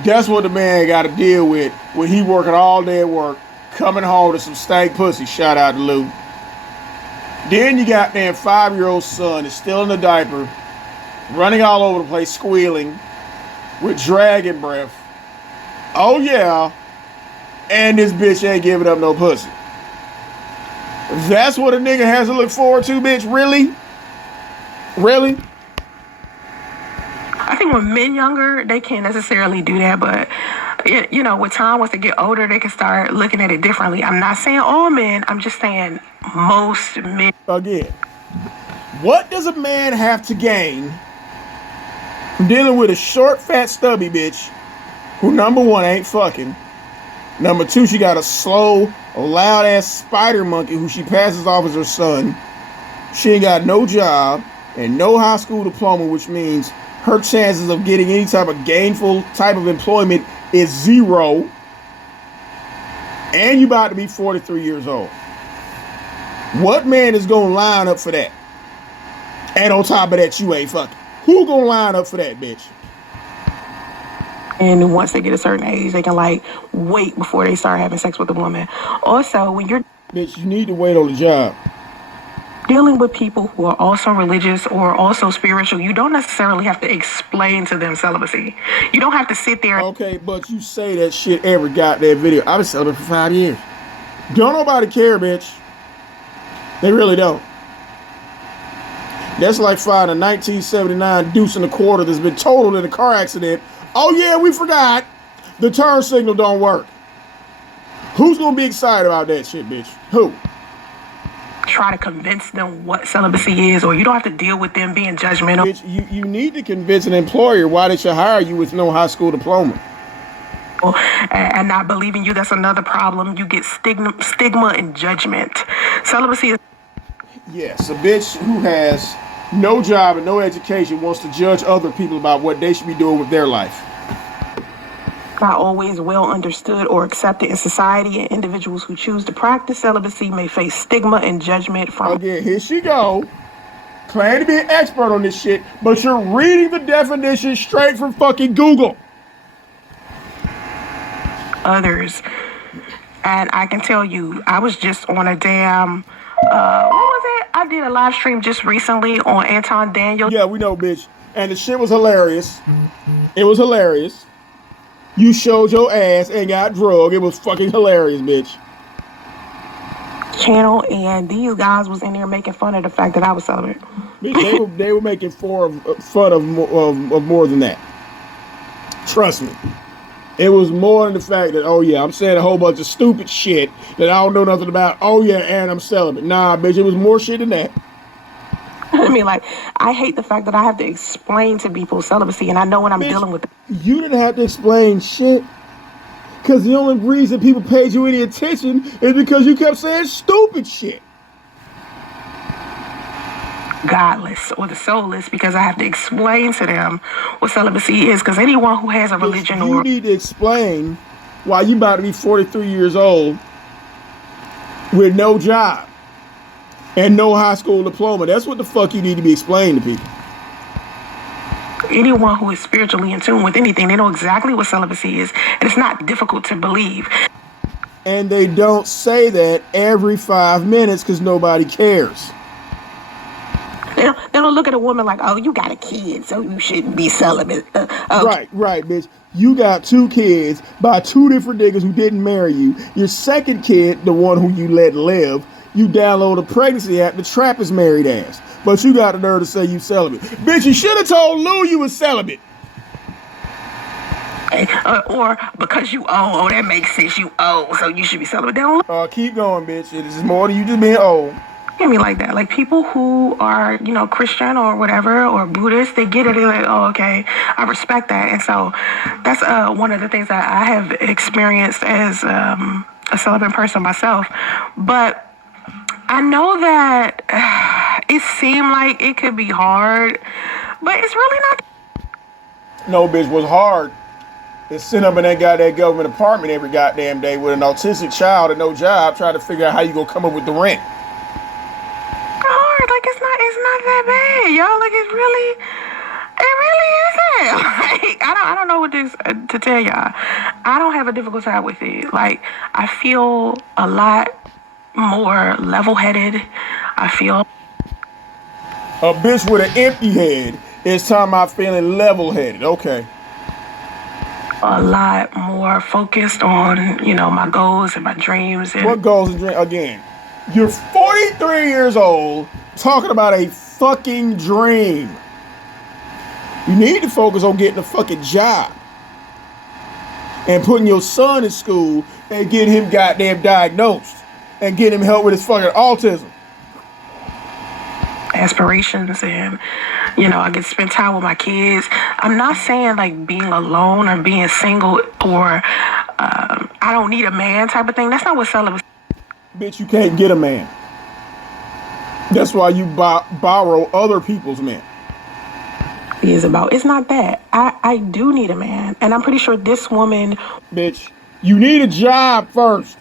guess what the man gotta deal with when he working all day at work, coming home to some stank pussy, shout out to Lou. Then you got that 5-year-old son is still in the diaper, running all over the place, squealing, with dragon breath. Oh yeah, and this bitch ain't giving up no pussy. That's what a nigga has to look forward to, bitch? Really? Really? I think when men younger, they can't necessarily do that, but you know, with time, once they get older, they can start looking at it differently. I'm not saying all men, I'm just saying most men. Again, what does a man have to gain from dealing with a short, fat, stubby bitch who, number one, ain't fucking, number two, she got a slow, loud-ass spider monkey who she passes off as her son, she ain't got no job and no high school diploma, which means her chances of getting any type of gainful type of employment is 0, and you about to be 43 years old. What man is gonna line up for that? And on top of that, you ain't fucking. Who gonna line up for that, bitch? And once they get a certain age, they can like wait before they start having sex with a woman. Also, when you're Bitch, you need to wait on the job. dealing with people who are also religious or also spiritual, you don't necessarily have to explain to them celibacy. You don't have to sit there. Okay, but you say that shit every goddamn video. I've been celibate for 5 years. Don't nobody care, bitch. They really don't. That's like finding a 1979 deuce and a quarter that's been totaled in a car accident. Oh yeah, we forgot. The turn signal don't work. Who's gonna be excited about that shit, bitch? Who? Try to convince them what celibacy is, or you don't have to deal with them being judgmental. Bitch, you need to convince an employer why they should hire you with no high school diploma. And not believing you, that's another problem. You get stigma and judgment. Celibacy is... Yes, a bitch who has no job and no education wants to judge other people about what they should be doing with their life. Not always well understood or accepted in society, and individuals who choose to practice celibacy may face stigma and judgment from... Again, here she go, claiming to be an expert on this shit, but you're reading the definition straight from fucking Google. Others. And I can tell you, I was just on a damn... what was it? I did a live stream just recently on Anton Daniel. Yeah, we know, bitch. And the shit was hilarious. It was hilarious. You showed your ass and got drugged. It was fucking hilarious, bitch. Channel, and these guys was in there making fun of the fact that I was celibate. Bitch, they were making fun of more than that. Trust me. It was more than the fact that, oh yeah, I'm saying a whole bunch of stupid shit that I don't know nothing about. Oh yeah, and I'm celibate. Nah, bitch, it was more shit than that. I mean, like, I hate the fact that I have to explain to people celibacy, and I know when I'm dealing with it. You didn't have to explain shit. Because the only reason people paid you any attention is because you kept saying stupid shit. Godless or the soulless, because I have to explain to them what celibacy is. Because anyone who has a religion you need to explain why you about to be 43 years old with no job and no high school diploma. That's what the fuck you need to be explaining to people. Anyone who is spiritually in tune with anything, they know exactly what celibacy is, and it's not difficult to believe. And they don't say that every 5 minutes because nobody cares. They don't look at a woman like, oh, you got a kid, so you shouldn't be celibate. Right, bitch. You got 2 kids by 2 different niggas who didn't marry you. Your second kid, the one who you let live, you download a pregnancy app to trap his married ass. But you got the nerve to say you celibate. Bitch, you should have told Lou you was celibate. Or because you owe, that makes sense, you owe, so you should be celibate. They don't look keep going, bitch. It is more than you just being old. at me like that. Like, people who are, Christian or whatever, or Buddhist, they get it. They're like, oh, okay, I respect that. And so that's one of the things that I have experienced as a celibate person myself. But I know that it seemed like it could be hard, but it's really not. No, bitch, what's hard is sitting up in that goddamn government apartment every goddamn day with an autistic child and no job, trying to figure out how you gonna come up with the rent. Hard, like, it's not that bad, y'all. Like, it really isn't. Like, I don't know what to tell y'all. I don't have a difficult time with it. Like, I feel a lot more level-headed. I feel a bitch with an empty head is talking about feeling level-headed. Okay. A lot more focused on, my goals and my dreams. And what goals and dreams? Again, you're 43 years old talking about a fucking dream. You need to focus on getting a fucking job and putting your son in school and getting him goddamn diagnosed and getting him help with his fucking autism. Aspirations, and I get to spend time with my kids. I'm not saying like being alone or being single or I don't need a man type of thing. That's not what celibacy. Bitch, you can't get a man. That's why you borrow other people's men. Is about. It's not that. I do need a man, and I'm pretty sure this woman. Bitch, you need a job first.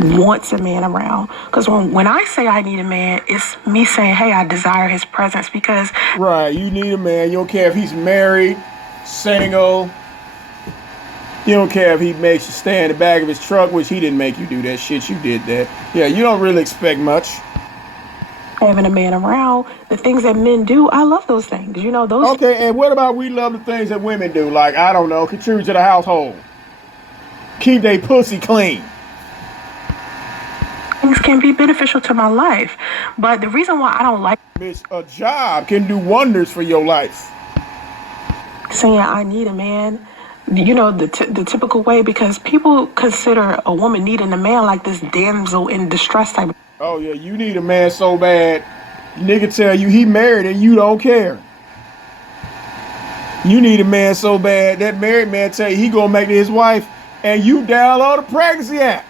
wants a man around. Because when I say I need a man, it's me saying, hey, I desire his presence because... Right, you need a man. You don't care if he's married, single. You don't care if he makes you stay in the back of his truck, which he didn't make you do that shit. You did that. Yeah, you don't really expect much. Having a man around, the things that men do, I love those things. You know, those... Okay, and what about we love the things that women do? Like, I don't know, contribute to the household. Keep their pussy clean. Things can be beneficial to my life. But the reason why I don't like... Bitch, a job can do wonders for your life. Saying I need a man, you know, the typical way, because people consider a woman needing a man like this damsel in distress type. Oh, yeah, you need a man so bad, nigga tell you he married and you don't care. You need a man so bad, that married man tell you he gonna make it his wife and you download a pregnancy app.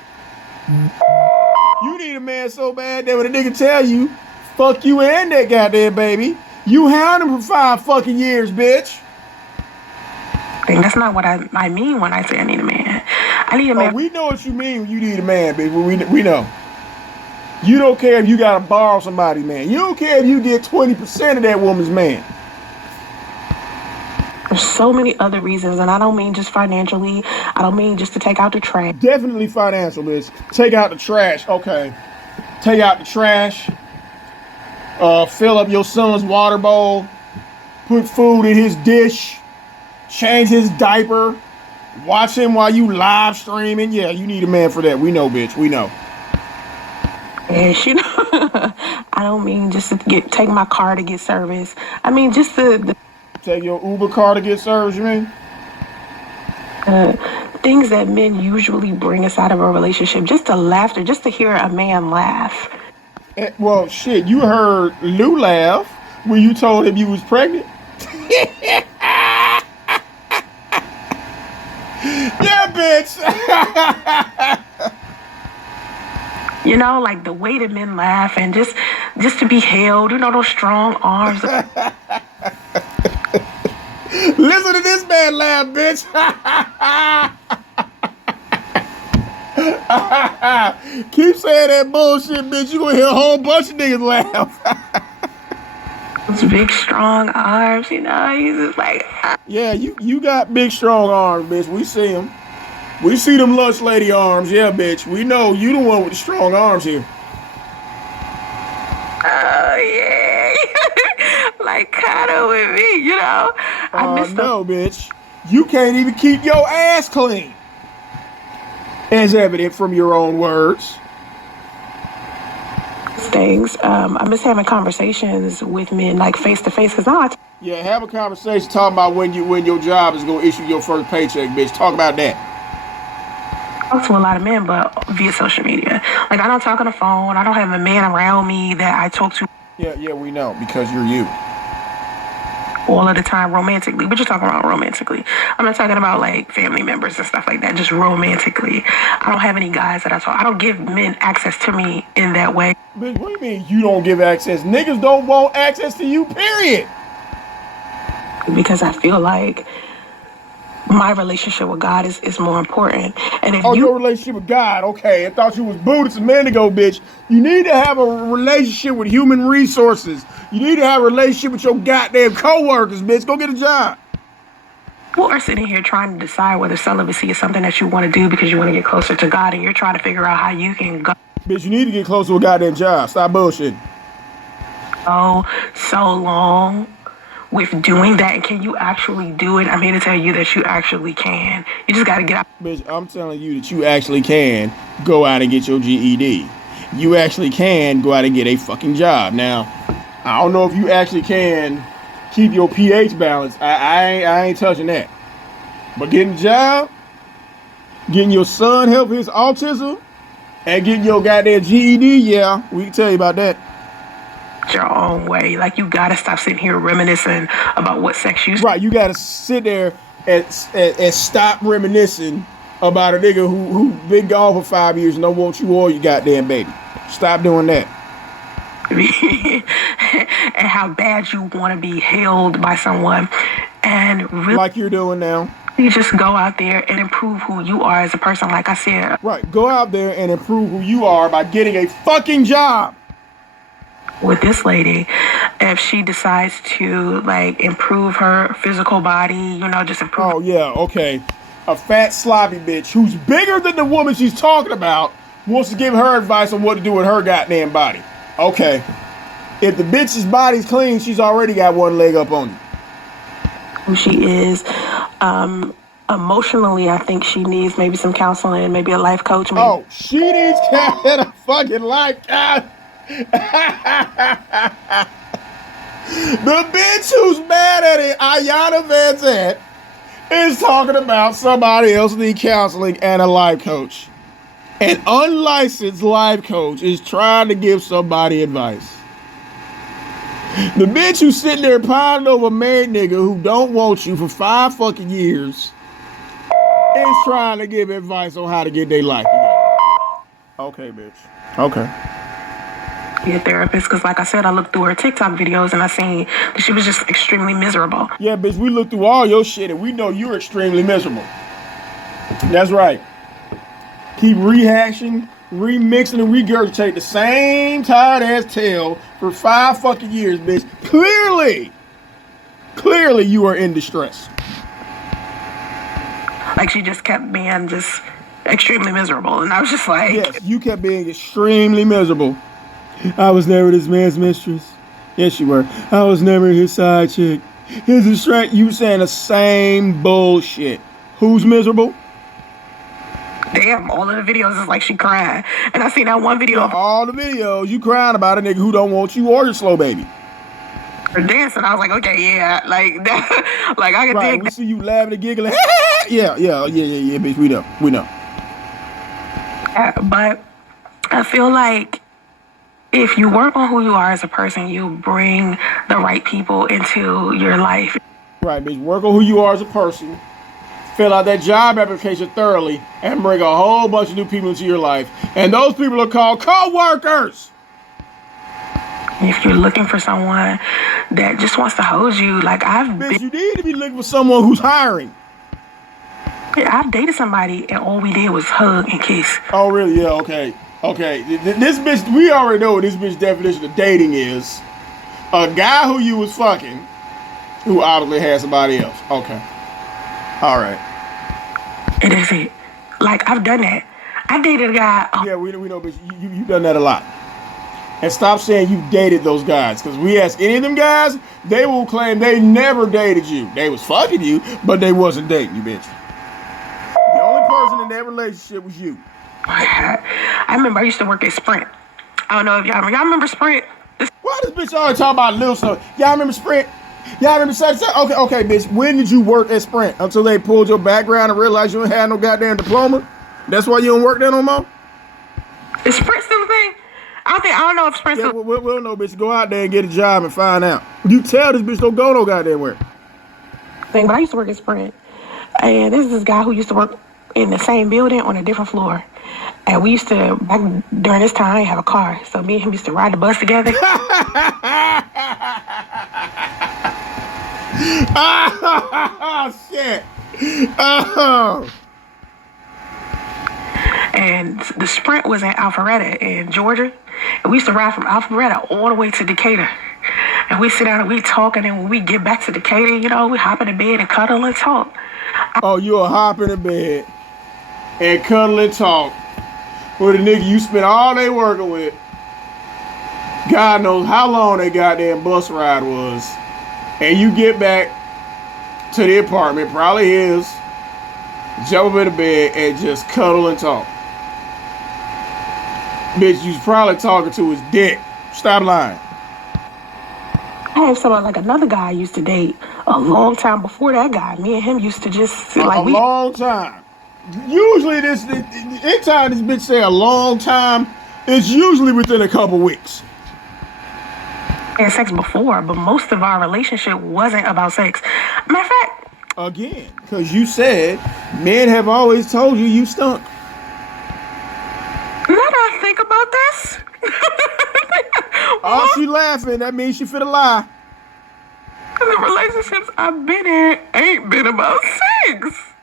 You need a man so bad that when a nigga tell you, fuck you and that goddamn baby, you hound him for 5 fucking years, bitch. That's not what I mean when I say I need a man. I need a man. Oh, we know what you mean when you need a man, bitch. We know. You don't care if you gotta borrow somebody, man. You don't care if you get 20% of that woman's man. There's so many other reasons, and I don't mean just financially. I don't mean just to take out the trash. Definitely financial, bitch. Take out the trash. Okay. Take out the trash. Fill up your son's water bowl. Put food in his dish. Change his diaper. Watch him while you live streaming. Yeah, you need a man for that. We know, bitch. We know. Yes, you know, I don't mean just to take my car to get service. I mean just the take your Uber car to get service, you mean? Things that men usually bring us out of a relationship. Just the laughter, just to hear a man laugh. Well, shit, you heard Lou laugh when you told him you was pregnant. Yeah, bitch. You know, like the way that men laugh and just to be held, you know, those strong arms. Listen to this man laugh, bitch. Keep saying that bullshit, bitch. You gonna hear a whole bunch of niggas laugh. Those big, strong arms, you know, he's just like... Yeah, you got big, strong arms, bitch. We see them. We see them lunch lady arms. Yeah, bitch. We know you the one with the strong arms here. Oh, yeah. Like, cuddle with me, you know? No, bitch. You can't even keep your ass clean. As evident from your own words. Things. I miss having conversations with men, like face to face, because now yeah, have a conversation talking about when your job is gonna issue your first paycheck, bitch. Talk about that. I talk to a lot of men, but via social media. Like, I don't talk on the phone. I don't have a man around me that I talk to. Yeah, we know, because you're you. All of the time romantically. We're just talking about romantically. I'm not talking about like family members and stuff like that, just romantically. I don't have any guys that I don't give men access to me in that way. Bitch, what do you mean you don't give access? Niggas don't want access to you, period. Because I feel like my relationship with God is more important. And if your relationship with God, okay. I thought you was Buddhist a minute ago, bitch. You need to have a relationship with human resources. You need to have a relationship with your goddamn coworkers, bitch. Go get a job. People are sitting here trying to decide whether celibacy is something that you want to do because you want to get closer to God, and you're trying to figure out how you can go. Bitch, you need to get closer to a goddamn job. Stop bullshitting. Oh, so long with doing that, and can you actually do it? I'm here to tell you that you actually can. You just got to get out. Bitch, I'm telling you that you actually can go out and get your GED. You actually can go out and get a fucking job. Now, I don't know if you actually can keep your pH balance. I ain't touching that. But getting a job, getting your son help his autism, and getting your goddamn GED, yeah, we can tell you about that. Your own way. Like, you gotta stop sitting here reminiscing about what sex you... Right, you gotta sit there and stop reminiscing about a nigga who been gone for 5 years and don't want you or your goddamn baby. Stop doing that. And how bad you want to be held by someone, and really, like you're doing now. You just go out there and improve who you are as a person, like I said. Right. Go out there and improve who you are by getting a fucking job. With this lady, if she decides to like improve her physical body, you know, just improve. Oh, yeah, okay. A fat, sloppy bitch who's bigger than the woman she's talking about wants to give her advice on what to do with her goddamn body. Okay. If the bitch's body's clean, she's already got one leg up on you. Who she is. Emotionally, I think she needs maybe some counseling, maybe a life coach. Maybe. Oh, she needs a fucking life coach. The bitch who's mad at it, Ayanna Van Zant, is talking about somebody else need counseling and a life coach. An unlicensed life coach is trying to give somebody advice. The bitch who's sitting there pining over a married nigga who don't want you for 5 fucking years is trying to give advice on how to get their life together. Okay, bitch. Okay. Be a therapist, because like I said, I looked through her TikTok videos and I seen that she was just extremely miserable. Yeah, bitch, we looked through all your shit and we know you're extremely miserable. That's right. Keep rehashing, remixing, and regurgitate the same tired ass tale for 5 fucking years, bitch. Clearly you are in distress. Like she just kept being just extremely miserable, and I was just like, yes, you kept being extremely miserable. I was never this man's mistress. Yes, you were. I was never his side chick. His distract. You saying the same bullshit. Who's miserable? Damn, all of the videos is like she crying. And I seen that one video of all the videos you crying about a nigga who don't want you or your slow baby. her dancing. I was like, okay, yeah, like that, like I can right, dig we that. see you laughing and giggling. yeah, bitch, we know. But I feel like if you work on who you are as a person, you bring the right people into your life. Right, bitch. Work on who you are as a person. Fill out that job application thoroughly and bring a whole bunch of new people into your life. And those people are called co-workers. If you're looking for someone that just wants to hold you, like Bitch, you need to be looking for someone who's hiring. I've dated somebody and all we did was hug and kiss. Oh, really? Yeah, okay. Okay, this bitch, we already know what this bitch definition of dating is. A guy who you was fucking, who obviously had somebody else. Okay. All right. It is it. Like, I've done that. I dated a guy. Yeah, we know, bitch. You done that a lot. And stop saying you dated those guys. Because we ask any of them guys, they will claim they never dated you. They was fucking you, but they wasn't dating you, bitch. The only person in that relationship was you. I remember I used to work at Sprint. I don't know if y'all remember Sprint. Why does bitch always talk about little stuff? Y'all remember Sprint? Y'all remember such? Okay, bitch. When did you work at Sprint? Until they pulled your background and realized you ain't had no goddamn diploma? That's why you don't work there no more? Is Sprint still a thing? I don't know if Sprint still... We'll know, bitch. Go out there and get a job and find out. You tell this bitch don't go no goddamn where. But I used to work at Sprint. And this is this guy who used to work in the same building on a different floor. And we used to, back during this time, I didn't have a car. So me and him used to ride the bus together. Oh, shit. Oh. And the Sprint was in Alpharetta in Georgia. And we used to ride from Alpharetta all the way to Decatur. And we sit down and we talk. And then when we get back to Decatur, you know, we hop in the bed and cuddle and talk. Oh, you'll hop in the bed and cuddle and talk with a nigga you spent all day working with. God knows how long that goddamn bus ride was. And you get back to the apartment, probably his, jump up in the bed and just cuddle and talk. Bitch, you was probably talking to his dick. Stop lying. I have someone like another guy I used to date a long time before that guy. Me and him used to just like a long time. Usually anytime this bitch say a long time, it's usually within a couple weeks. Had sex before, but most of our relationship wasn't about sex. Matter of fact, again, because you said men have always told you stunk. Now that I think about this. Oh, she laughing. That means she finna lie. The relationships I've been in ain't been about sex.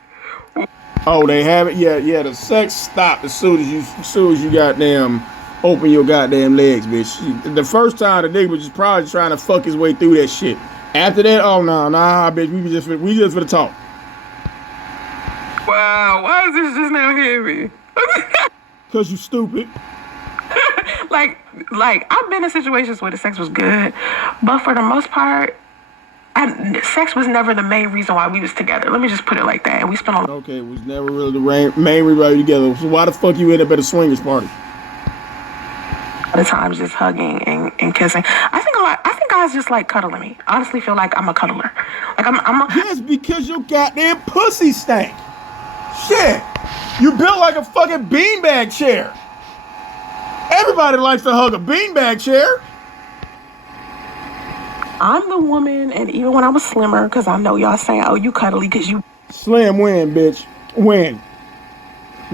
Oh, they have it. Yeah, yeah. The sex stopped as soon as you goddamn open your goddamn legs, bitch. The first time the nigga was just probably trying to fuck his way through that shit. After that, oh no, nah, bitch. We just for the talk. Wow, why is this just now hitting me? Cause you stupid. like I've been in situations where the sex was good, but for the most part, sex was never the main reason why we was together. Let me just put it like that. And we spent a lot Okay, it was never really the main reason why we together. So why the fuck you end up at a swingers party? of times just hugging and kissing. I think guys just like cuddling me. I honestly feel like I'm a cuddler. Like I'm a, Yes, because your goddamn pussy stank. Shit. You built like a fucking beanbag chair. Everybody likes to hug a beanbag chair. I'm the woman, and even when I was slimmer, because I know y'all saying, oh, you cuddly because you... Slim when, bitch? When?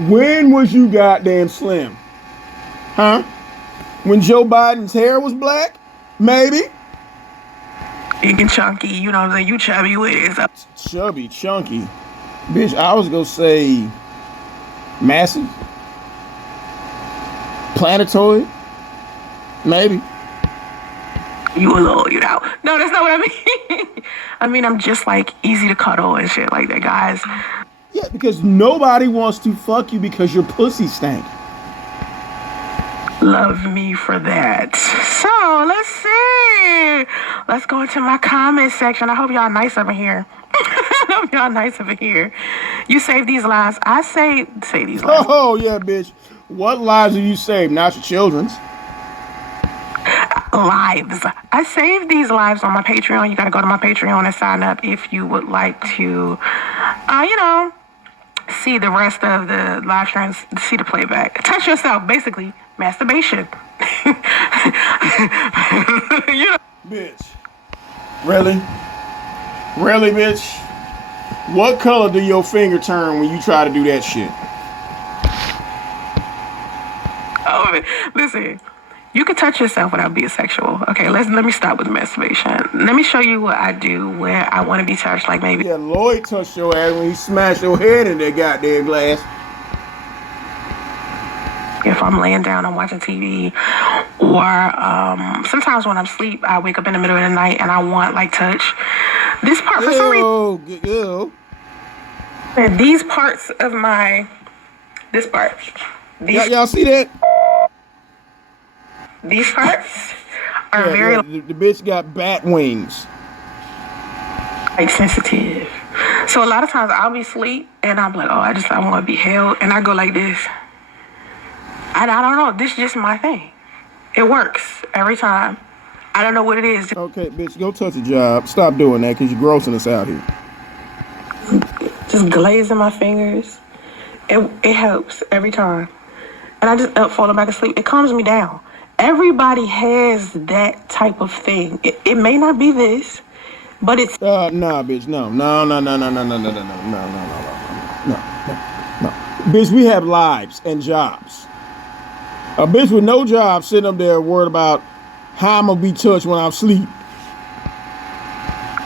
When was you goddamn slim? Huh? When Joe Biden's hair was black? Maybe. Big and chunky, you know what I'm saying? You chubby with it. So. Chubby, chunky. Bitch, I was gonna say massive. Planetoid? Maybe. You a little, you know. No, that's not what I mean. I mean, I'm just like easy to cuddle and shit like that, guys. Yeah, because nobody wants to fuck you because your pussy stank. Love me for that. So, let's see. Let's go into my comment section. I hope y'all nice over here. I hope y'all nice over here. You save these lives. I say these lives. Oh, yeah, bitch. What lives have you saved? Not your children's. Lives. I save these lives on my Patreon. You got to go to my Patreon and sign up if you would like to, see the rest of the live streams, see the playback. Touch yourself, basically. Masturbation. You know. Bitch. Really? Really, bitch? What color do your finger turn when you try to do that shit? Oh, listen. You can touch yourself without being sexual. Okay, let me start with masturbation. Let me show you what I do where I want to be touched, like maybe. Yeah, Lloyd touched your ass when he smashed your head in that goddamn glass. If I'm laying down, I'm watching TV, or sometimes when I'm asleep, I wake up in the middle of the night and I want like touch. This part for some reason. Ew. And these parts of this part. Y'all see that? These parts are very The bitch got bat wings. like sensitive. So a lot of times I'll be asleep and I'm like, I want to be held, and I go like this. I don't know. This is just my thing. It works every time. I don't know what it is. Okay, bitch, go touch a job. Stop doing that because you're grossing us out here. Just glazing my fingers. It helps every time. And I just falling back asleep. It calms me down. Everybody has that type of thing. It may not be this, but it's... Nah, bitch, no. Bitch, we have lives and jobs. A bitch with no job sitting up there worried about how I'm gonna be touched when I'm asleep.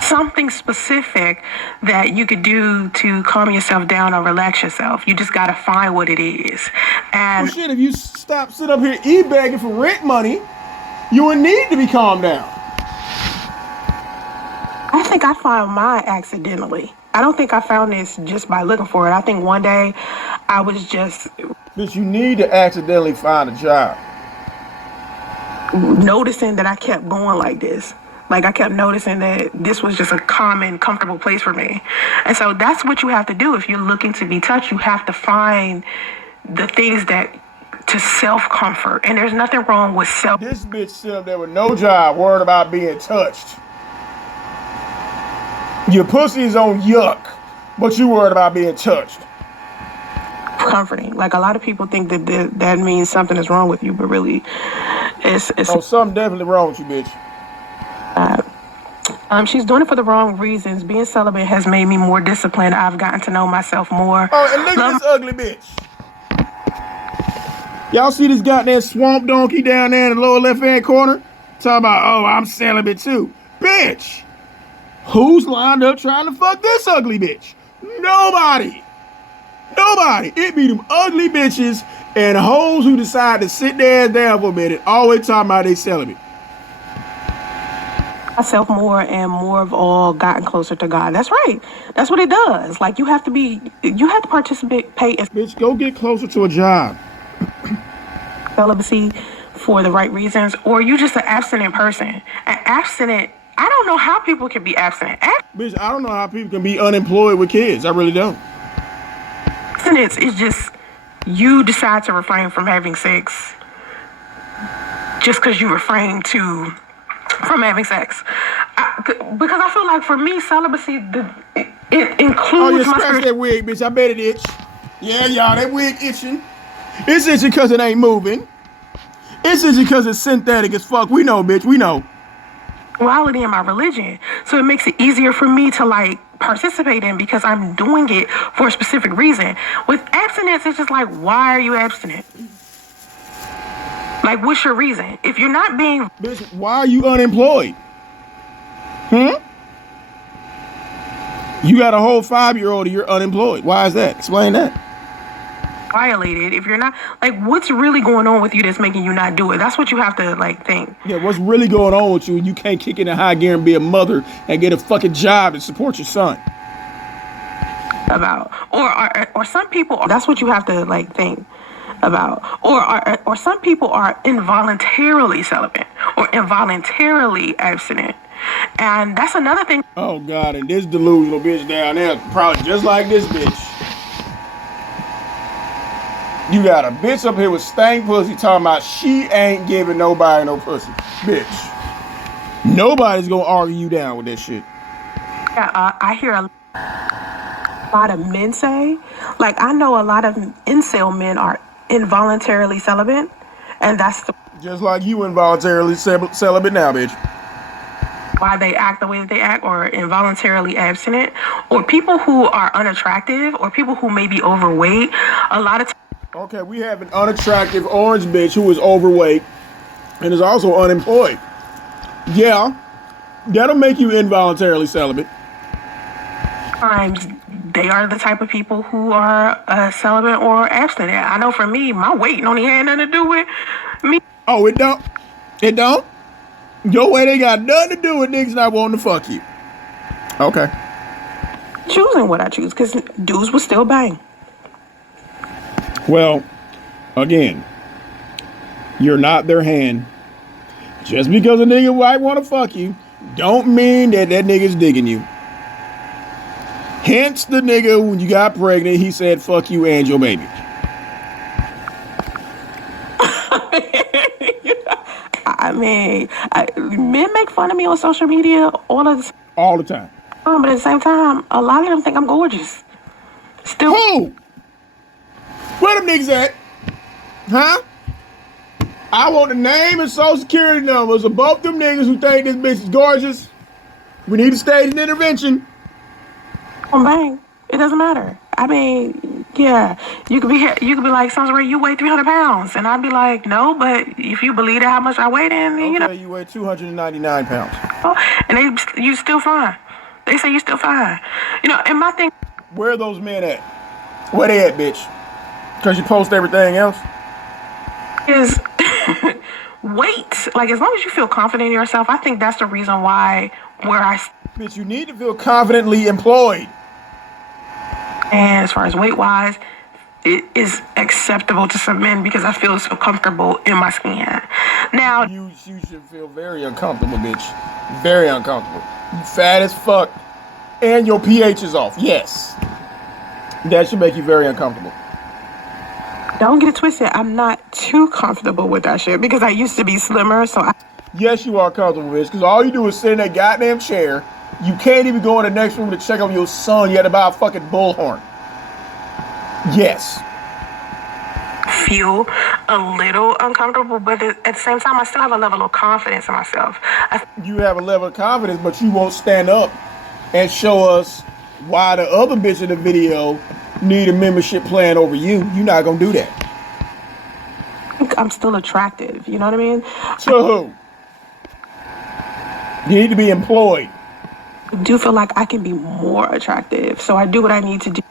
something specific that you could do to calm yourself down or relax yourself. You just got to find what it is. And well, shit, if you sit up here e-bagging for rent money, you would need to be calmed down. I think I found mine accidentally. I don't think I found this just by looking for it. I think one day I was just... Bitch, you need to accidentally find a job. noticing that I kept going like this. Like, I kept noticing that this was just a common, comfortable place for me. And so that's what you have to do. If you're looking to be touched, you have to find the things that to self-comfort. And there's nothing wrong with self. This bitch sit up there with no job, worried about being touched. Your pussy is on yuck, but you worried about being touched. Comforting. Like, a lot of people think that that means something is wrong with you, but really, it's something definitely wrong with you, bitch. She's doing it for the wrong reasons. Being celibate has made me more disciplined. I've gotten to know myself more. Oh, and look at this ugly bitch. Y'all see this goddamn swamp donkey down there in the lower left-hand corner? Talking about, oh, I'm celibate too. Bitch! Who's lined up trying to fuck this ugly bitch? Nobody! Nobody. It be them ugly bitches and hoes who decide to sit their ass down for a minute, always talking about they celibate. Myself more and more of all gotten closer to God. That's right. That's what it does. Like you have to participate in Bitch, go get closer to a job. celibacy for the right reasons, or you just an abstinent person. An abstinent, I don't know how people can be abstinent. Bitch, I don't know how people can be unemployed with kids. I really don't. Abstinence is just you decide to refrain from having sex just because you refrain from having sex. Because I feel like for me, celibacy, it includes oh, you scratch that wig, bitch. I bet it itch. Yeah, y'all, that wig itching. It's itching because it ain't moving. It's itching because it's synthetic as fuck. We know, bitch. We know. Sexuality in my religion, so it makes it easier for me to like participate in because I'm doing it for a specific reason. With abstinence, it's just like, why are you abstinent? Like, what's your reason? If you're not being... Bitch, why are you unemployed? You got a whole 5-year-old and you're unemployed. Why is that? Explain that. Violated, if you're not... Like, what's really going on with you that's making you not do it? That's what you have to, like, think. Yeah, what's really going on with you? You can't kick in a high gear and be a mother and get a fucking job to support your son. About. Or some people... That's what you have to, like, think about. Or some people are involuntarily celibate or involuntarily abstinent. And that's another thing. Oh, God, and this delusional bitch down there, probably just like this bitch. You got a bitch up here with stank pussy talking about she ain't giving nobody no pussy. Bitch. Nobody's gonna argue you down with that shit. Yeah, I hear a lot of men say, like, I know a lot of incel men are involuntarily celibate, and that's just like you involuntarily celibate now, bitch. Why they act the way that they act, or involuntarily abstinent, or people who are unattractive, or people who may be overweight. A lot of okay, we have an unattractive orange bitch who is overweight and is also unemployed. Yeah, that'll make you involuntarily celibate. Times they are the type of people who are celibate or abstinent. I know for me, my weight only had nothing to do with me. Oh, it don't? It don't? Your weight ain't got nothing to do with niggas not wanting to fuck you. Okay. Choosing what I choose, because dudes will still bang. Well, again, you're not their hand. Just because a nigga might want to fuck you, don't mean that nigga's digging you. Hence the nigga, when you got pregnant, he said, fuck you and your baby. I mean, men make fun of me on social media all the time. But at the same time, a lot of them think I'm gorgeous. Still. Who? Where them niggas at? Huh? I want the name and social security numbers of both them niggas who think this bitch is gorgeous. We need a staged intervention. Bang. It doesn't matter. I mean, yeah, you could be like, Soncerae, you weigh 300 pounds. And I'd be like, no, but if you believe that how much I weigh, then, you know. You weigh 299 pounds. Oh, and you still fine. They say you still fine. You know, and my thing. Where are those men at? Where they at, bitch? Because you post everything else? Is weight. Like, as long as you feel confident in yourself, I think that's the reason why Bitch, you need to feel confidently employed. And as far as weight-wise, it is acceptable to some men because I feel so comfortable in my skin. Now, you should feel very uncomfortable, bitch. Very uncomfortable. You fat as fuck, and your pH is off. Yes, that should make you very uncomfortable. Don't get it twisted. I'm not too comfortable with that shit because I used to be slimmer, so Yes, you are comfortable, bitch, because all you do is sit in that goddamn chair. You can't even go in the next room to check on your son. You had to buy a fucking bullhorn. Yes. Feel a little uncomfortable, but at the same time, I still have a level of confidence in myself. You have a level of confidence, but you won't stand up and show us why the other bitch in the video need a membership plan over you. You're not going to do that. I'm still attractive. You know what I mean? To who? You need to be employed. I do feel like I can be more attractive, so I do what I need to do.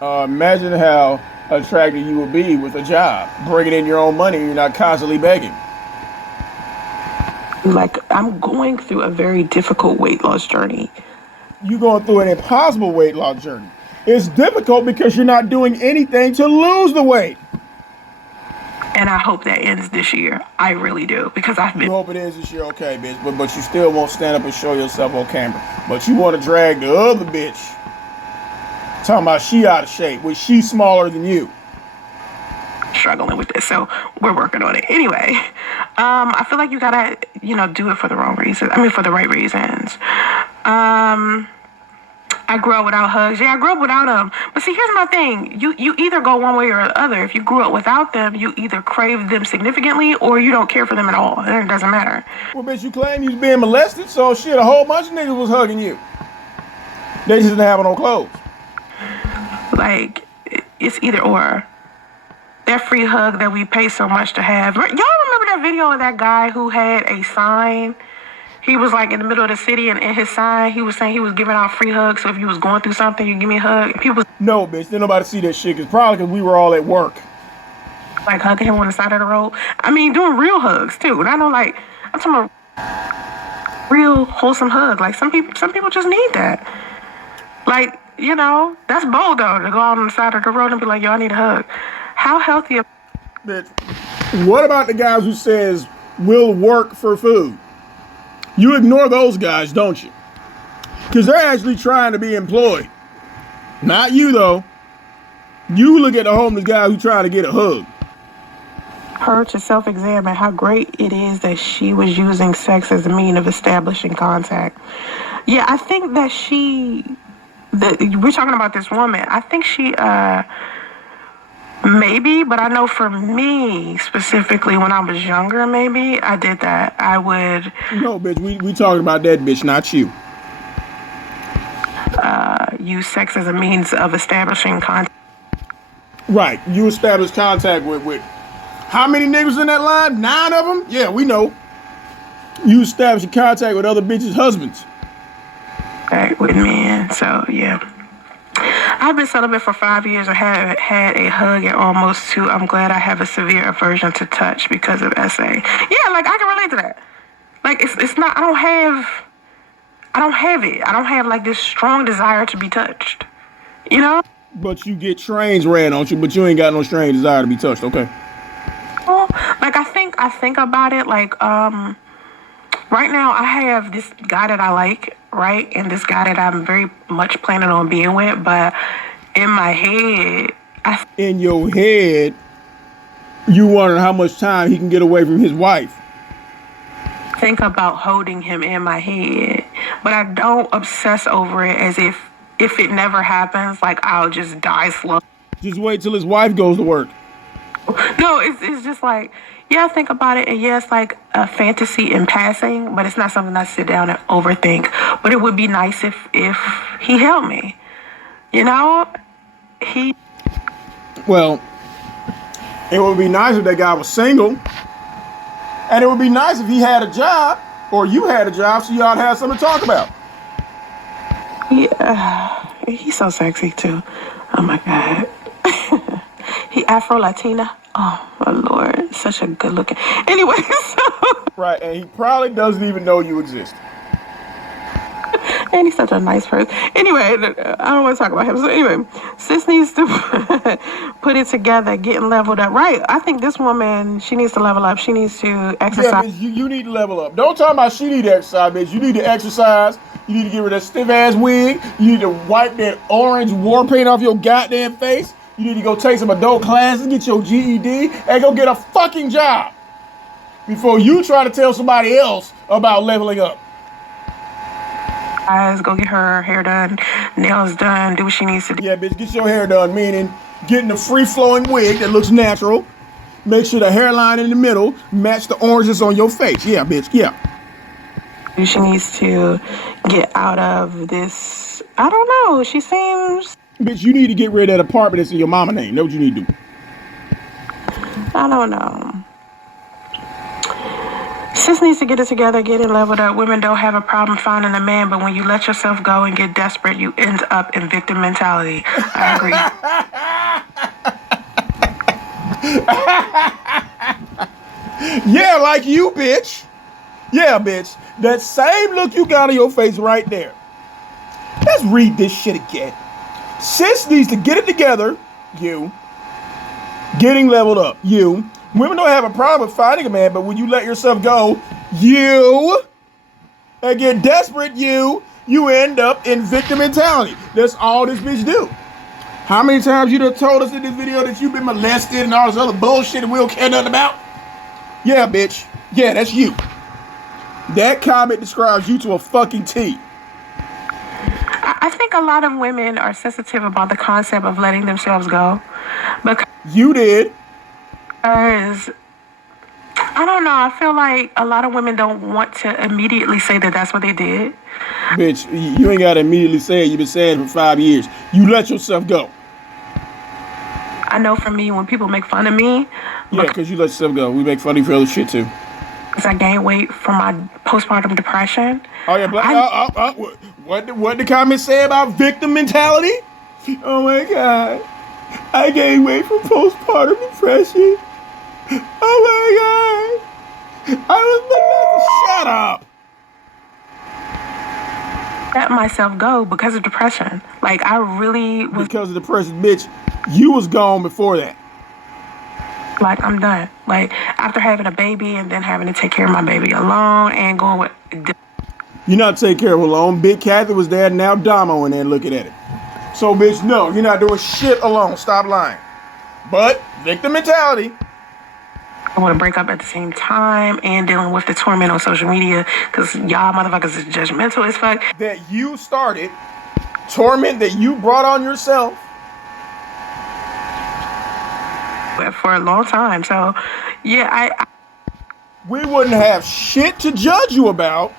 Imagine how attractive you would be with a job, bringing in your own money, and you're not constantly begging. Like, I'm going through a very difficult weight loss journey. You're going through an impossible weight loss journey. It's difficult because you're not doing anything to lose the weight. And I hope that ends this year. I really do, because I've You been. hope it ends this year, okay, bitch. But you still won't stand up and show yourself on camera. But you want to drag the other bitch, talking about she out of shape, when she's smaller than you. Struggling with this, so we're working on it. Anyway, I feel like you gotta, do it for the wrong reasons. I mean, for the right reasons. I grew up without hugs. Yeah, I grew up without them. But see, here's my thing. You either go one way or the other. If you grew up without them, you either crave them significantly or you don't care for them at all. It doesn't matter. Well, bitch, you claim you was being molested, so shit, a whole bunch of niggas was hugging you. They just didn't have no clothes. Like, it's either or. That free hug that we pay so much to have. Y'all remember that video of that guy who had a sign? He was like in the middle of the city, and in his sign, he was saying he was giving out free hugs. So if you was going through something, you give me a hug. And people No, bitch, didn't nobody see that shit. Cause probably because we were all at work. like hugging him on the side of the road. I mean, doing real hugs too. And I know, like, I'm talking about real wholesome hug. Like some people just need that. Like, that's bold though, to go out on the side of the road and be like, yo, I need a hug. How healthy? Bitch, what about the guys who says we'll work for food? You ignore those guys, don't you? Because they're actually trying to be employed. Not you, though. You look at the homeless guy who's trying to get a hug. Her to self-examine how great it is that she was using sex as a means of establishing contact. Yeah, I think that we're talking about this woman. I think she, maybe, but I know for me, specifically when I was younger, maybe, I did that. I would... No, bitch, we talking about that bitch, not you. Use sex as a means of establishing contact. Right, you establish contact with how many niggas in that line? 9 of them? Yeah, we know. You establish contact with other bitches' husbands. With men, so yeah. I've been celibate for 5 years. I have had a hug at almost 2. I'm glad I have a severe aversion to touch because of SA. Yeah, like I can relate to that. Like it's not. I don't have it. I don't have like this strong desire to be touched. But you get trains ran on you, but you ain't got no strange desire to be touched, okay? Well, like I think about it like right now I have this guy that I like, right? And this guy that I'm very much planning on being with, but in my head, in your head, you wondering how much time he can get away from his wife. Think about holding him in my head, but I don't obsess over it as if it never happens, like I'll just die slow. Just wait till his wife goes to work. No, it's just like, yeah, I think about it, and yeah, it's like a fantasy in passing, but it's not something I sit down and overthink. But it would be nice if he held me. Well, it would be nice if that guy was single. And it would be nice if he had a job, or you had a job, so y'all had something to talk about. Yeah, he's so sexy too. Oh my God. He Afro-Latina. Oh my Lord, such a good looking. Anyway, so. Right, and he probably doesn't even know you exist. And he's such a nice person. Anyway, I don't want to talk about him. So anyway, sis needs to put it together, getting leveled up. Right, I think this woman, she needs to level up. She needs to exercise. Yeah, bitch, you need to level up. Don't talk about she need to exercise, bitch. You need to exercise. You need to get rid of that stiff-ass wig. You need to wipe that orange war paint off your goddamn face. You need to go take some adult classes, get your GED, and go get a fucking job before you try to tell somebody else about leveling up. Go get her hair done, nails done, do what she needs to do. Yeah, bitch, get your hair done, meaning getting a free-flowing wig that looks natural. Make sure the hairline in the middle match the oranges on your face. Yeah, bitch, yeah. She needs to get out of this. I don't know. She seems... Bitch, you need to get rid of that apartment that's in your mama name. That's what you need to do. I don't know. Sis needs to get it together, getting leveled up. Women don't have a problem finding a man, but when you let yourself go and get desperate, you end up in victim mentality. I agree. Yeah, like you, bitch. Yeah, bitch. That same look you got on your face right there. Let's read this shit again. Sis needs to get it together. You. Getting leveled up. You. Women don't have a problem with finding a man, but when you let yourself go, you. And get desperate, you end up in victim mentality. That's all this bitch do. How many times you done told us in this video that you've been molested and all this other bullshit that we don't care nothing about? Yeah, bitch. Yeah, that's you. That comment describes you to a fucking T. I think a lot of women are sensitive about the concept of letting themselves go. Because You did. I don't know, I feel like a lot of women don't want to immediately say that that's what they did. Bitch, you ain't got to immediately say it. You've been saying it for 5 years. You let yourself go. I know for me, when people make fun of me, Yeah, because you let yourself go. We make fun of you for other shit, too. because I gained weight from my postpartum depression. Oh, yeah, what the comments say about victim mentality? Oh, my God. I gained weight from postpartum depression. Oh, my God. I was molested. Shut up. Let myself go because of depression. Like, I really was Because of depression, bitch, you was gone before that. like, I'm done. Like, after having a baby and then having to take care of my baby alone and going with... You're not taking care of her alone. Big Kathy was there, now Damo in there looking at it. So, bitch, no, you're not doing shit alone. Stop lying. But, victim mentality. I want to break up at the same time and dealing with the torment on social media because y'all motherfuckers is judgmental as fuck. That you started, torment that you brought on yourself. For a long time. So, yeah, We wouldn't have shit to judge you about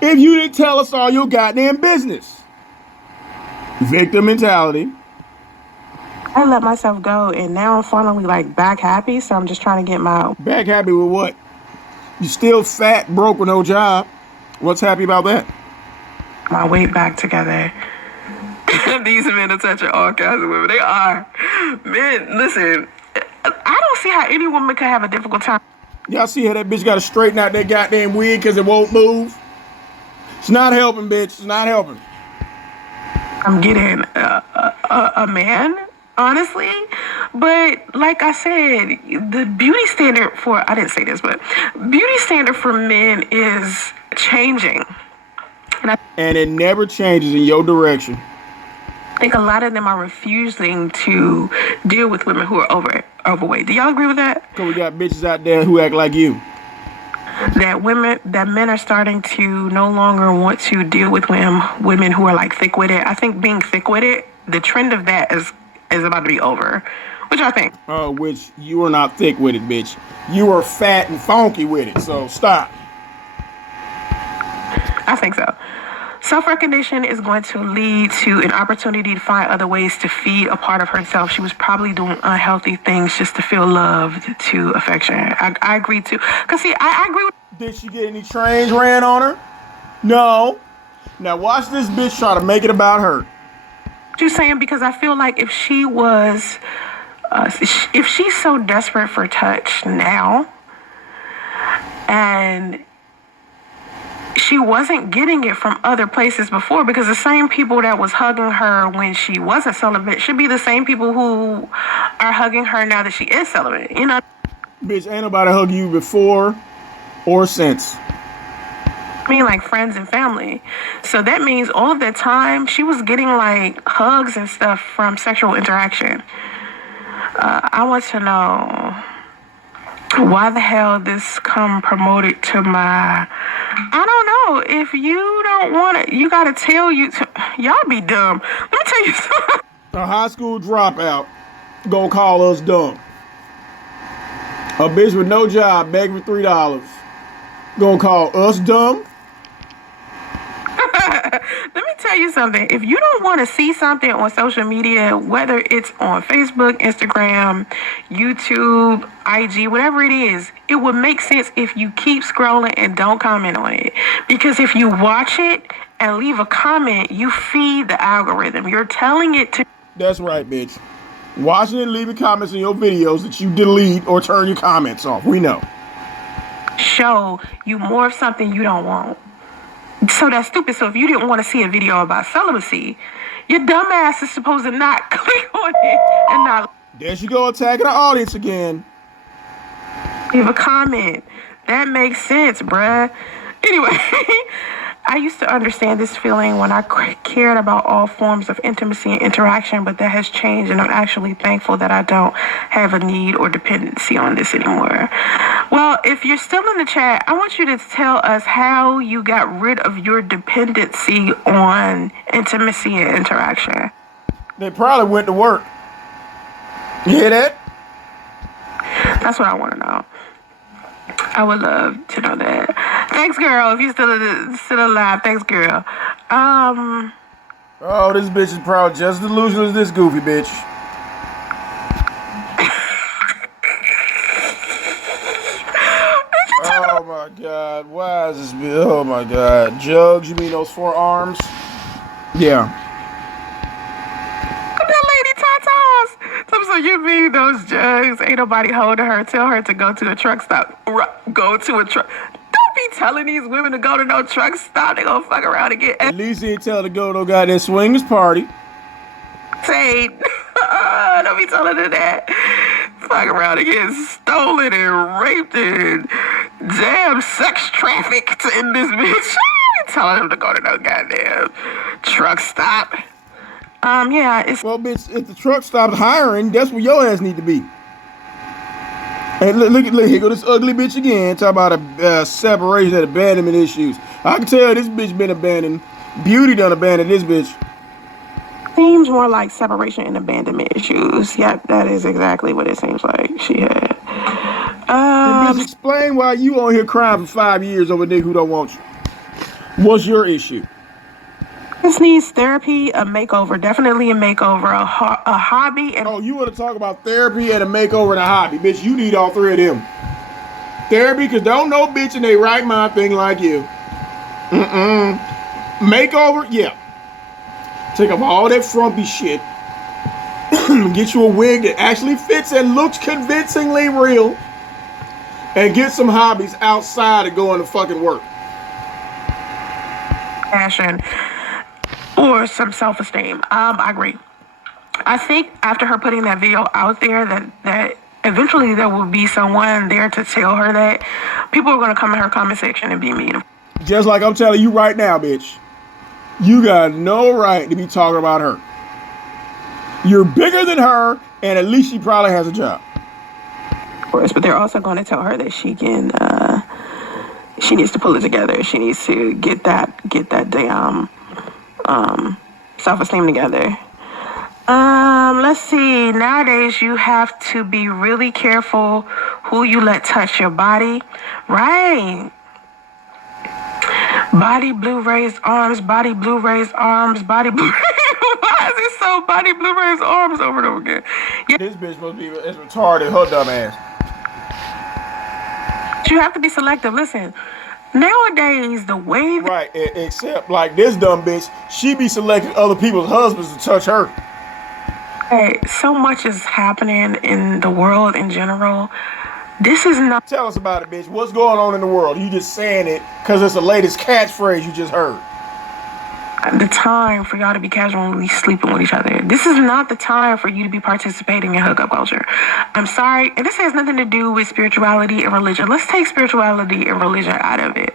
if you didn't tell us all your goddamn business. Victim mentality. I let myself go and now I'm finally like back happy. So I'm just trying to get my Back happy with what? You still fat, broke with no job. What's happy about that? weight back together. These men are touching all kinds of women. They are. Men, listen, I don't see how any woman could have a difficult time. Y'all see how that bitch got to straighten out that goddamn wig because it won't move? It's not helping, bitch. It's not helping. I'm getting a man, honestly. But like I said, the beauty standard for, I didn't say this, but beauty standard for men is changing. And it never changes in your direction. I think a lot of them are refusing to deal with women who are overweight. Do y'all agree with that? Because we got bitches out there who act like you. That men are starting to no longer want to deal with women who are like thick-witted. I think being thick-witted, the trend of that is about to be over. What y'all think? Which you are not thick with it, bitch. You are fat and funky with it, so stop. I think so. Self-recognition is going to lead to an opportunity to find other ways to feed a part of herself. She was probably doing unhealthy things just to feel loved, to affection. I agree too. Because see, I agree with... Did she get any trains ran on her? No. Now watch this bitch try to make it about her. What you're saying, because I feel like if she was... if she's so desperate for touch now, and she wasn't getting it from other places before, because the same people that was hugging her when she wasn't celibate should be the same people who are hugging her now that she is celibate, you know? Bitch, ain't nobody hug you before or since. I mean, like friends and family. So that means all of that time she was getting like hugs and stuff from sexual interaction. I want to know why the hell this come promoted to my... I don't know. If you don't want it, you got to tell you... Y'all be dumb. Let me tell you something. A high school dropout gonna call us dumb. A bitch with no job begging for $3 gonna call us dumb. Let me tell tell you something. If you don't want to see something on social media, whether it's on Facebook, Instagram, YouTube, IG, whatever it is, it would make sense if you keep scrolling and don't comment on it. Because if you watch it and leave a comment, you feed the algorithm. You're telling it to... That's right, bitch. Watching and leaving comments in your videos that you delete or turn your comments off. We know. show you more of something you don't want. So that's stupid. So if you didn't want to see a video about celibacy, your dumb ass is supposed to not click on it and not... There she go, attacking the audience again. Leave a comment. That makes sense, bruh. Anyway, I used to understand this feeling when I cared about all forms of intimacy and interaction, but that has changed, and I'm actually thankful that I don't have a need or dependency on this anymore. Well, if you're still in the chat, I want you to tell us how you got rid of your dependency on intimacy and interaction. They probably went to work. You hear that? That's what I want to know. I would love to know that. Thanks, girl. If you're still alive, thanks, girl. Oh, this bitch is probably just as delusional as this goofy bitch. Oh my God! Why is this bitch? Oh my God! Jugs? You mean those forearms? Yeah. So you mean those jugs? Ain't nobody holding her. Tell her to go to a truck stop. Go to a truck. Don't be telling these women to go to no truck stop. They gonna fuck around and get... At least he ain't tell her to go to no goddamn swingers party. Say, don't be telling her that. Fuck around and get stolen and raped and damn sex trafficked in this bitch. Telling them to go to no goddamn truck stop. Yeah, it's... Well, bitch, if the truck stops hiring, that's where your ass need to be. And look, here go this ugly bitch again, talking about a separation and abandonment issues. I can tell this bitch been abandoned. Beauty done abandoned this bitch. Seems more like separation and abandonment issues. Yep, that is exactly what it seems like she had. Bitch, explain why you on here crying for 5 years over a nigga who don't want you. What's your issue? This needs therapy, a makeover, definitely a makeover, a hobby. And oh, you want to talk about therapy and a makeover and a hobby? Bitch, you need all three of them. Therapy, because don't no bitch in they right mind thing like you. Makeover, yeah. Take off all that frumpy shit. Get you a wig that actually fits and looks convincingly real. And get some hobbies outside of going to fucking work. Passion. Or some self-esteem. I agree. I think after her putting that video out there that eventually there will be someone there to tell her that people are going to come in her comment section and be mean. Just like I'm telling you right now, bitch. You got no right to be talking about her. You're bigger than her, and at least she probably has a job. Of course, but they're also going to tell her that she can, she needs to pull it together. She needs to get that damn self-esteem together. Let's see. Nowadays, you have to be really careful who you let touch your body. Right. Body Blu-rays arms, body Blu-rays arms, body Blu-rays. Why is it so body Blu-rays arms over and over again? Yeah. This bitch must be as retarded, her dumb ass. You have to be selective. Listen. Nowadays, the way right, except like this dumb bitch, she be selecting other people's husbands to touch her. Hey, so much is happening in the world in general. This is not... Tell us about it, bitch. What's going on in the world? You just saying it because it's the latest catchphrase you just heard. The time for y'all to be casually sleeping with each other. This is not the time for you to be participating in hookup culture. I'm sorry, and this has nothing to do with spirituality and religion. Let's take spirituality and religion out of it.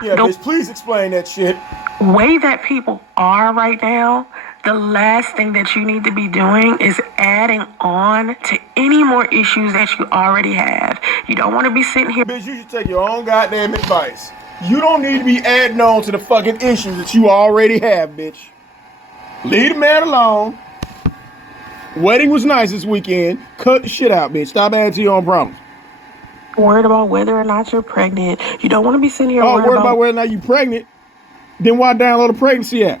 Yeah, bitch, please explain that shit. Way that people are right now, the last thing that you need to be doing is adding on to any more issues that you already have. You don't want to be sitting here... Bitch, you should take your own goddamn advice. You don't need to be adding on to the fucking issues that you already have, bitch. Leave the man alone. Wedding was nice this weekend. Cut the shit out, bitch. Stop adding to your own problems. Worried about whether or not you're pregnant. You don't want to be sitting here worried about whether or not you're pregnant. Then why download a pregnancy app?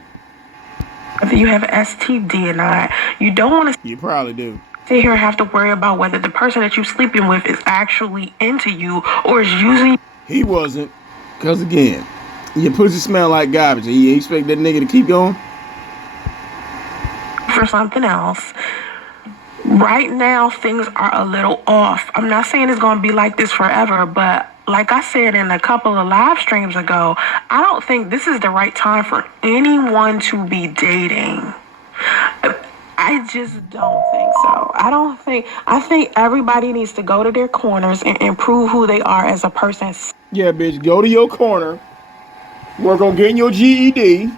whether you have STD or not. You don't want to You probably do. sit here and have to worry about whether the person that you're sleeping with is actually into you or is using. He wasn't. Because again, your pussy smell like garbage. And you expect that nigga to keep going? For something else. Right now, things are a little off. I'm not saying it's going to be like this forever, but like I said in a couple of live streams ago, I don't think this is the right time for anyone to be dating. I just don't think so. I think everybody needs to go to their corners and prove who they are as a person. Yeah, bitch, go to your corner. Work on getting your GED,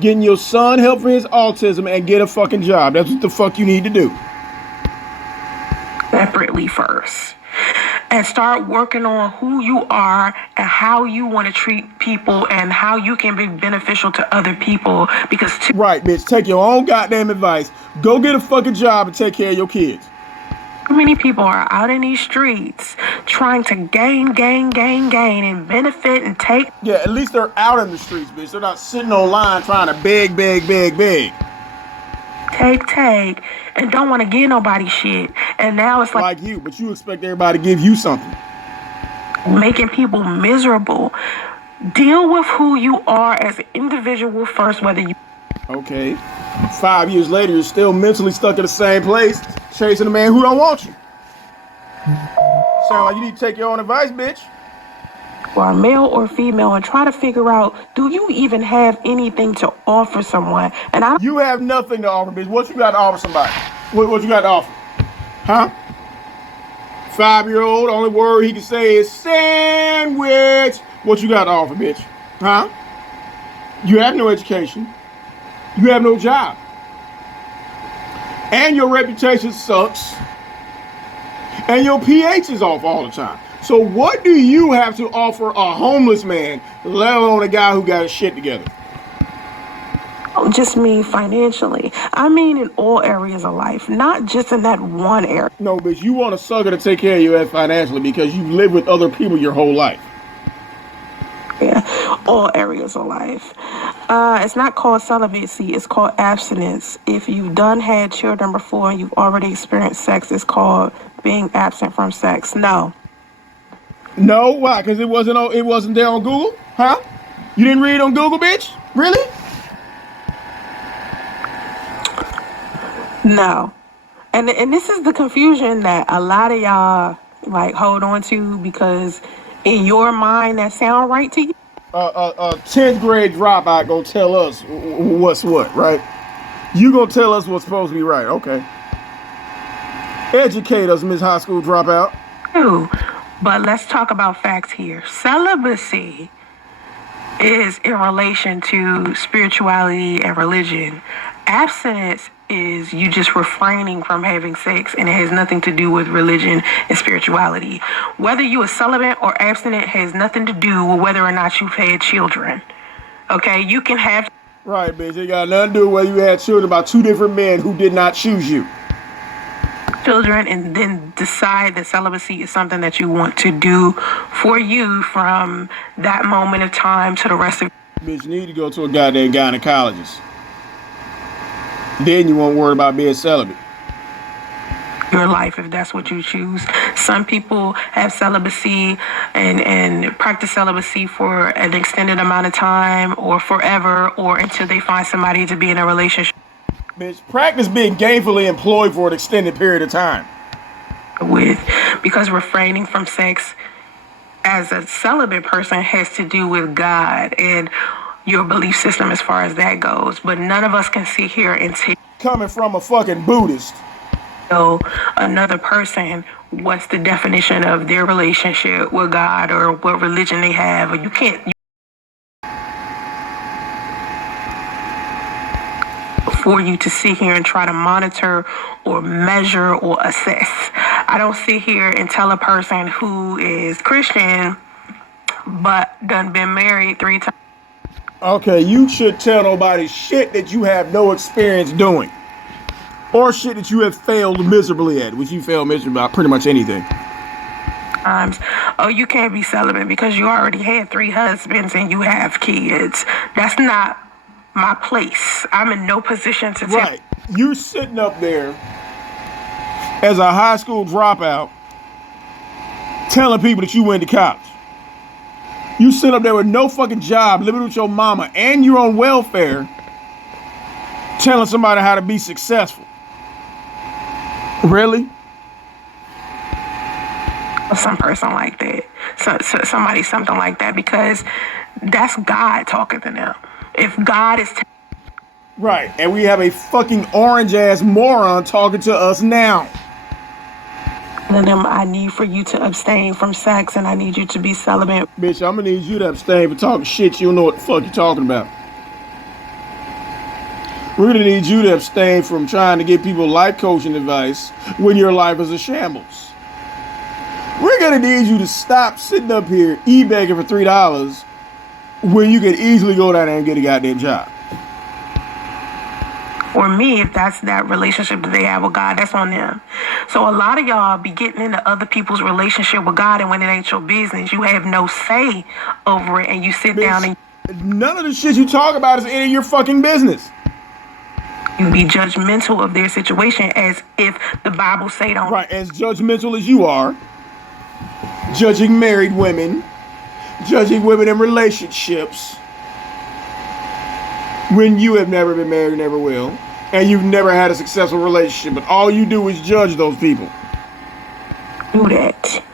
getting your son help for his autism, and get a fucking job. That's what the fuck you need to do. Separately first. And start working on who you are and how you want to treat people and how you can be beneficial to other people. Because right, bitch, take your own goddamn advice. Go get a fucking job and take care of your kids. Too many people are out in these streets trying to gain, and benefit and take. Yeah, at least they're out in the streets, bitch. They're not sitting online trying to beg. Take, and don't want to give nobody shit. And now it's like you, but you expect everybody to give you something. Making people miserable. Deal with who you are as an individual first, whether you... Okay. 5 years later, you're still mentally stuck in the same place, chasing a man who don't want you. Sound like you need to take your own advice, bitch. Or male or female, and try to figure out, do you even have anything to offer someone? And you have nothing to offer, bitch. What you got to offer somebody? What you got to offer? Huh? 5-year-old, only word he can say is sandwich. What you got to offer, bitch? Huh? You have no education. You have no job. And your reputation sucks. And your pH is off all the time. So what do you have to offer a homeless man, let alone a guy who got his shit together? Don't just mean financially. I mean in all areas of life, not just in that one area. No, but you want a sucker to take care of you financially because you've lived with other people your whole life. Yeah, all areas of life. It's not called celibacy, it's called abstinence. If you've had children before and you've already experienced sex, it's called being absent from sex. No, why? Because it wasn't there on Google? Huh? You didn't read it on Google, bitch? Really? No. And this is the confusion that a lot of y'all hold on to, because in your mind that sound right to you. 10th grade dropout gonna tell us what's what, right? You gonna tell us what's supposed to be right, okay. Educate us, Miss High School Dropout. True, but let's talk about facts here. Celibacy is in relation to spirituality and religion. Abstinence is you just refraining from having sex, and it has nothing to do with religion and spirituality. Whether you are celibate or abstinent has nothing to do with whether or not you've had children. Okay, you can have... Right, bitch, it got nothing to do with whether you had children by two different men who did not choose you. Children, and then decide that celibacy is something that you want to do for you from that moment of time to the rest of... Bitch, you need to go to a goddamn gynecologist. Then you won't worry about being celibate. Your life, if that's what you choose. Some people have celibacy and practice celibacy for an extended amount of time or forever, or until they find somebody to be in a relationship bitch, practice being gainfully employed for an extended period of time with, because refraining from sex as a celibate person has to do with God and your belief system as far as that goes. But none of us can sit here and take... Coming from a fucking Buddhist. So another person, what's the definition of their relationship with God or what religion they have, or you can't... for you to sit here and try to monitor or measure or assess. I don't sit here and tell a person who is Christian but done been married 3 times. Okay, you should tell nobody shit that you have no experience doing. Or shit that you have failed miserably at, which you failed miserably at pretty much anything. Oh, you can't be celibate because you already had 3 husbands and you have kids. That's not my place. I'm in no position to tell. Right. You're sitting up there as a high school dropout telling people that you went to college. You sit up there with no fucking job, living with your mama, and you're on welfare, telling somebody how to be successful. Really? Some person like that. Somebody something like that, because that's God talking to them. If God is Right. And we have a fucking orange ass moron talking to us now. telling them, I need for you to abstain from sex and I need you to be celibate. Bitch, I'm gonna need you to abstain from talking shit you don't know what the fuck you're talking about. We're gonna need you to abstain from trying to give people life coaching advice when your life is a shambles. We're gonna need you to stop sitting up here e-begging for $3 when you could easily go down there and get a goddamn job. For me, if that's that relationship that they have with God, that's on them. So a lot of y'all be getting into other people's relationship with God, and when it ain't your business, you have no say over it, and you sit down and None of the shit you talk about is any of your fucking business. you be judgmental of their situation as if the Bible say don't. Right, as judgmental as you are, judging married women, judging women in relationships, when you have never been married, never will, and you've never had a successful relationship, but all you do is judge those people. Do that.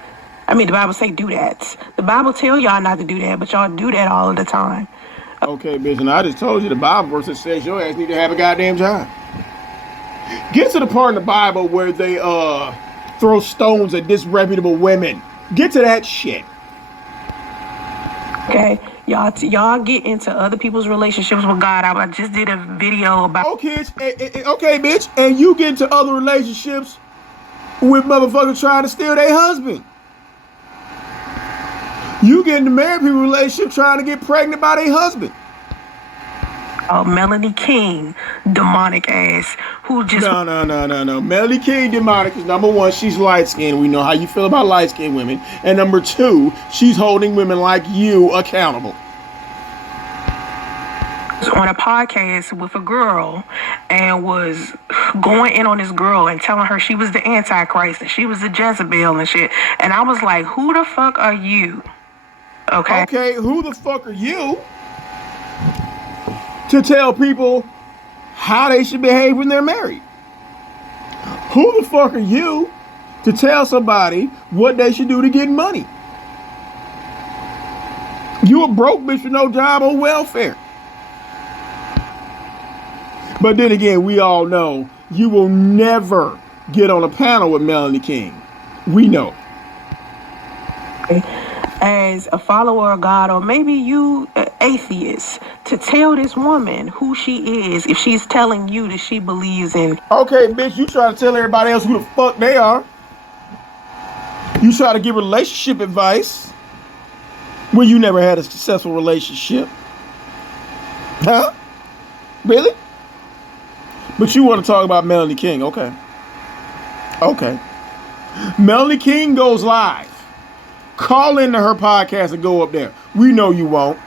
I mean, the Bible say do that. The Bible tell y'all not to do that, but y'all do that all of the time. Okay, bitch, and I just told you the Bible verse that says your ass need to have a goddamn job. Get to the part in the Bible where they throw stones at disreputable women. Get to that shit. Okay, y'all get into other people's relationships with God. I just did a video about. Okay, bitch, and you get into other relationships with motherfuckers trying to steal their husband. You get into married people relationship trying to get pregnant by their husband. Melanie King, demonic ass, who just No. Melanie King demonic is number one, she's light skinned. We know how you feel about light skinned women. And number two, she's holding women like you accountable. was on a podcast with a girl and was going in on this girl and telling her she was the Antichrist and she was the Jezebel and shit. And I was like, who the fuck are you? Okay. Okay, who the fuck are you to tell people how they should behave when they're married? Who the fuck are you to tell somebody what they should do to get money? You a broke bitch with no job on welfare. But then again, we all know you will never get on a panel with Melanie King. We know. As a follower of God, or maybe you atheist, to tell this woman who she is if she's telling you that she believes in. Okay, bitch, you try to tell everybody else who the fuck they are. You try to give relationship advice when you never had a successful relationship. Huh? Really? But you want to talk about Melanie King. Okay. Okay. Melanie King goes live. Call into her podcast and go up there. We know you won't.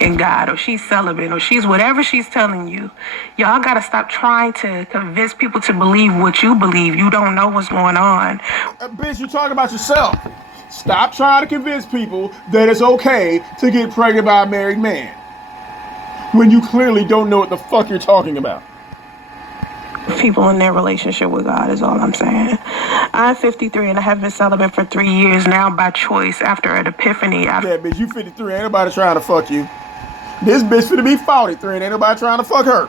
In God, or she's celibate, or she's whatever she's telling you. Y'all gotta stop trying to convince people to believe what you believe. You don't know what's going on. Bitch, you're talking about yourself. Stop trying to convince people that it's okay to get pregnant by a married man when you clearly don't know what the fuck you're talking about. People in their relationship with God is all I'm saying. I'm 53 and I have been celibate for 3 years now by choice after an epiphany. Yeah, bitch, you 53, ain't nobody trying to fuck you. This bitch finna be 43 and ain't nobody trying to fuck her.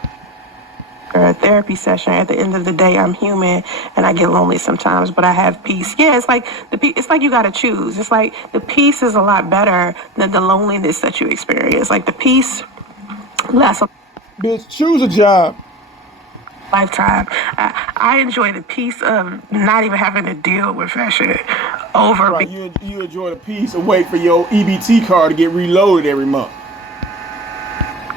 A therapy session. At the end of the day, I'm human and I get lonely sometimes, but I have peace. Yeah, it's like it's like you gotta choose. It's like the peace is a lot better than the loneliness that you experience. Like the peace lasts a Bitch, choose a job. lifetime. I enjoy the peace of not even having to deal with that shit over. Right, you enjoy the peace and wait for your EBT card to get reloaded every month.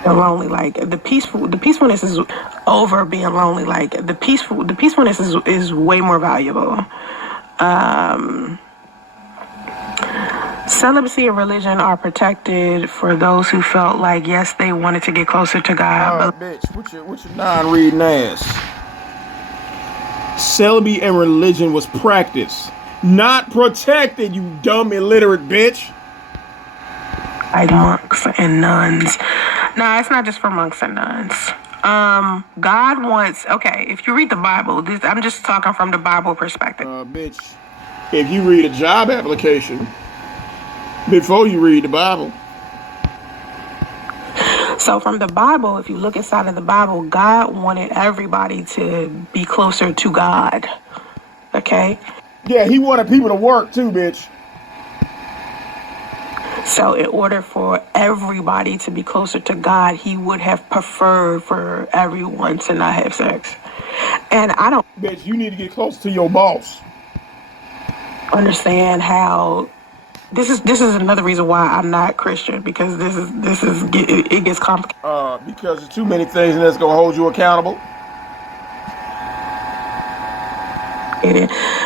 Lonely, like the peacefulness is over being lonely. Like the peacefulness is way more valuable. Celibacy and religion are protected for those who felt like, yes, they wanted to get closer to God. Bitch, what your non-reading ass? Celibacy and religion was practiced, not protected, you dumb illiterate bitch. Like monks and nuns. No, it's not just for monks and nuns. God wants, okay, if you read the Bible, I'm just talking from the Bible perspective. Bitch, if you read a job application before you read the Bible. So from the Bible, if you look inside of the Bible, God wanted everybody to be closer to God. Okay? Yeah, he wanted people to work too, bitch. So in order for everybody to be closer to God, he would have preferred for everyone to not have sex. And I don't... Bitch, you need to get close to your boss. Understand how... This is another reason why I'm not Christian, because it gets complicated. Because there's too many things that's gonna hold you accountable.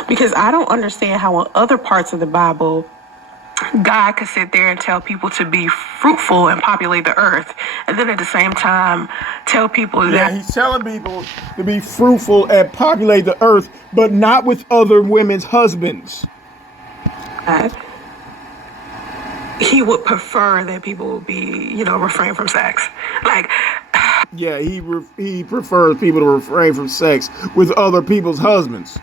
Because I don't understand how in other parts of the Bible God could sit there and tell people to be fruitful and populate the earth, and then at the same time tell people that... Yeah, he's telling people to be fruitful and populate the earth, but not with other women's husbands. He would prefer that people would be, refrain from sex. Like... Yeah, he prefers people to refrain from sex with other people's husbands.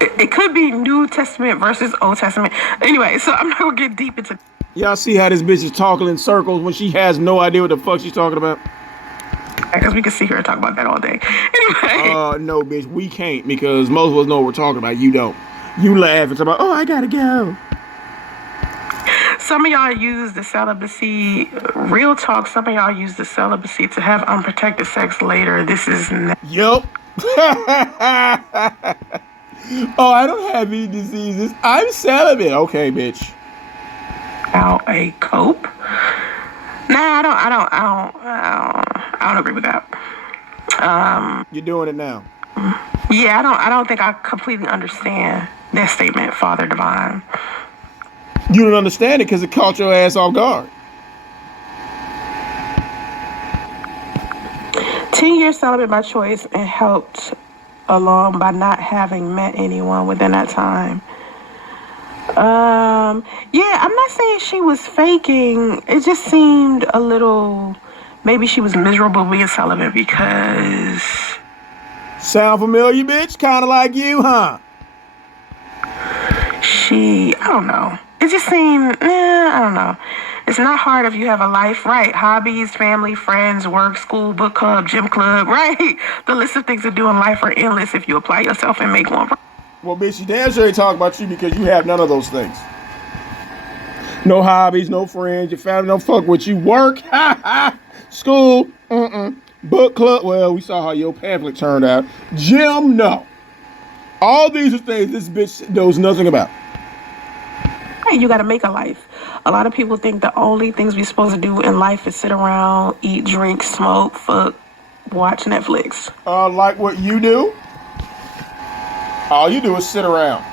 It could be New Testament versus Old Testament. Anyway, so I'm not going to get deep into... Y'all see how this bitch is talking in circles when she has no idea what the fuck she's talking about? Because we can sit here and talk about that all day. Anyway. No, bitch, we can't, because most of us know what we're talking about. You don't. You laugh and talk about, oh, I gotta go. Some of y'all use the celibacy, real talk, some of y'all use the celibacy to have unprotected sex later. This is... Yup. Oh, I don't have any diseases. I'm celibate. Okay, bitch. How a cope? Nah, I don't agree with that. You're doing it now. Yeah, I don't think I completely understand that statement, Father Divine. You don't understand it because it caught your ass off guard. 10 years celibate by choice and helped along by not having met anyone within that time. Yeah, I'm not saying she was faking. It just seemed a little... Maybe she was miserable being celibate because... Sound familiar, bitch? Kind of like you, huh? I don't know. It just seemed... I don't know. It's not hard if you have a life, right? Hobbies, family, friends, work, school, book club, gym club, right? The list of things to do in life are endless if you apply yourself and make one. Well, bitch, you damn sure ain't talking about you because you have none of those things. No hobbies, no friends, your family don't fuck with you. Work, school, book club. Well, we saw how your pamphlet turned out. Gym, no. All these are things this bitch knows nothing about. Hey, you got to make a life. A lot of people think the only things we're supposed to do in life is sit around, eat, drink, smoke, fuck, watch Netflix. Like what you do? All you do is sit around.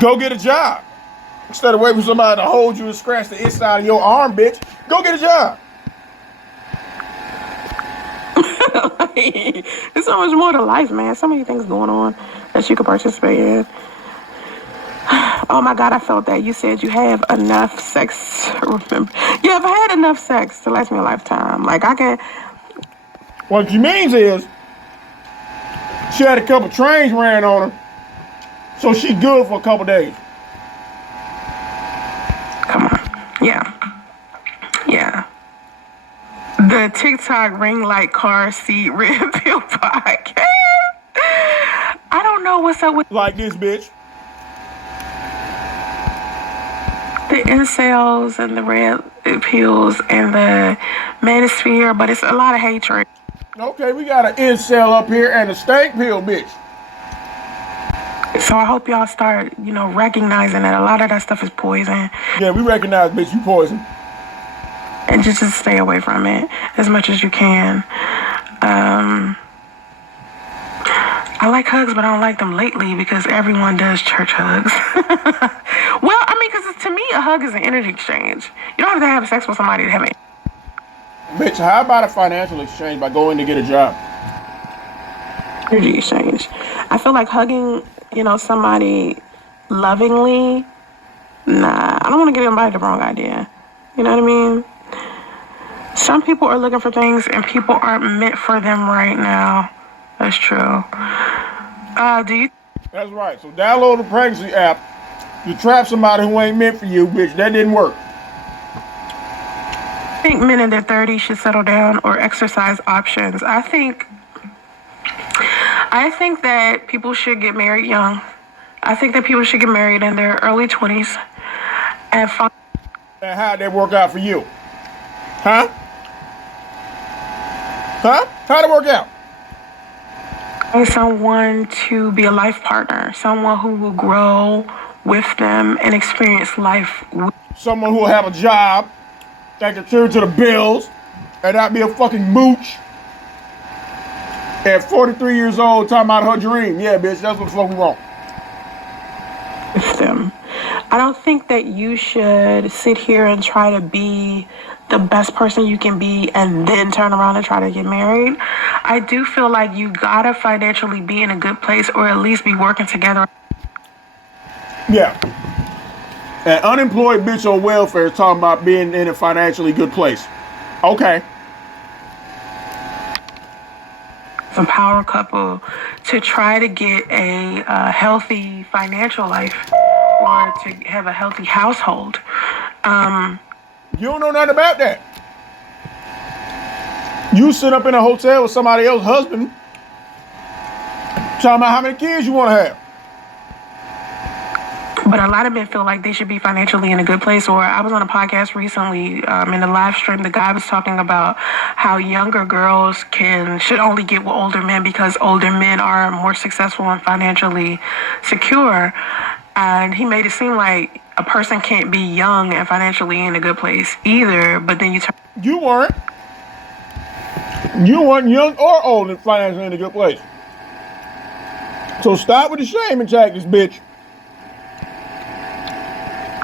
Go get a job. Instead of waiting for somebody to hold you and scratch the inside of your arm, bitch, go get a job. There's so much more to life, man. So many things going on that you could participate in. Oh my God, I felt that. You said you have enough sex. Remember? Yeah, if I had enough sex to last me a lifetime, like I can... What she means is, she had a couple trains ran on her, so she good for a couple days. Come on. Yeah. The TikTok ring light car seat red pill podcast. I don't know what's up with... Like this, bitch. The incels and the red pills and the manosphere, but it's a lot of hatred. Okay, we got an incel up here and a stank pill, bitch. So I hope y'all start, recognizing that a lot of that stuff is poison. Yeah, we recognize, bitch, you poison. And just stay away from it as much as you can. I like hugs, but I don't like them lately because everyone does church hugs. Well, I mean, because to me, a hug is an energy exchange. You don't have to have sex with somebody to have it. Bitch, how about a financial exchange by going to get a job? Energy exchange. I feel like hugging, somebody lovingly, nah, I don't want to give anybody the wrong idea. You know what I mean? Some people are looking for things and people aren't meant for them right now. That's true. That's right. So download the pregnancy app to trap somebody who ain't meant for you, bitch. That didn't work. I think men in their 30s should settle down or exercise options. I think that people should get married young. I think that people should get married in their early 20s and find. And how'd that work out for you? Huh? How'd it work out? Someone to be a life partner, someone who will grow with them and experience life. Someone who will have a job that can contribute to the bills and not be a fucking mooch. At 43 years old, talking about her dream. Yeah, bitch, that's what the fuck we want. With them. I don't think that you should sit here and try to be the best person you can be and then turn around and try to get married. I do feel like you gotta financially be in a good place or at least be working together. Yeah. An unemployed bitch on welfare is talking about being in a financially good place. Okay. A power couple to try to get a healthy financial life or to have a healthy household. You don't know nothing about that. You sit up in a hotel with somebody else's husband talking about how many kids you want to have. But a lot of men feel like they should be financially in a good place. Or I was on a podcast recently in the live stream. The guy was talking about how younger girls should only get with older men because older men are more successful and financially secure. And he made it seem like a person can't be young and financially in a good place either. But then You weren't. You weren't young or old and financially in a good place. So stop with the shaming tactics, bitch.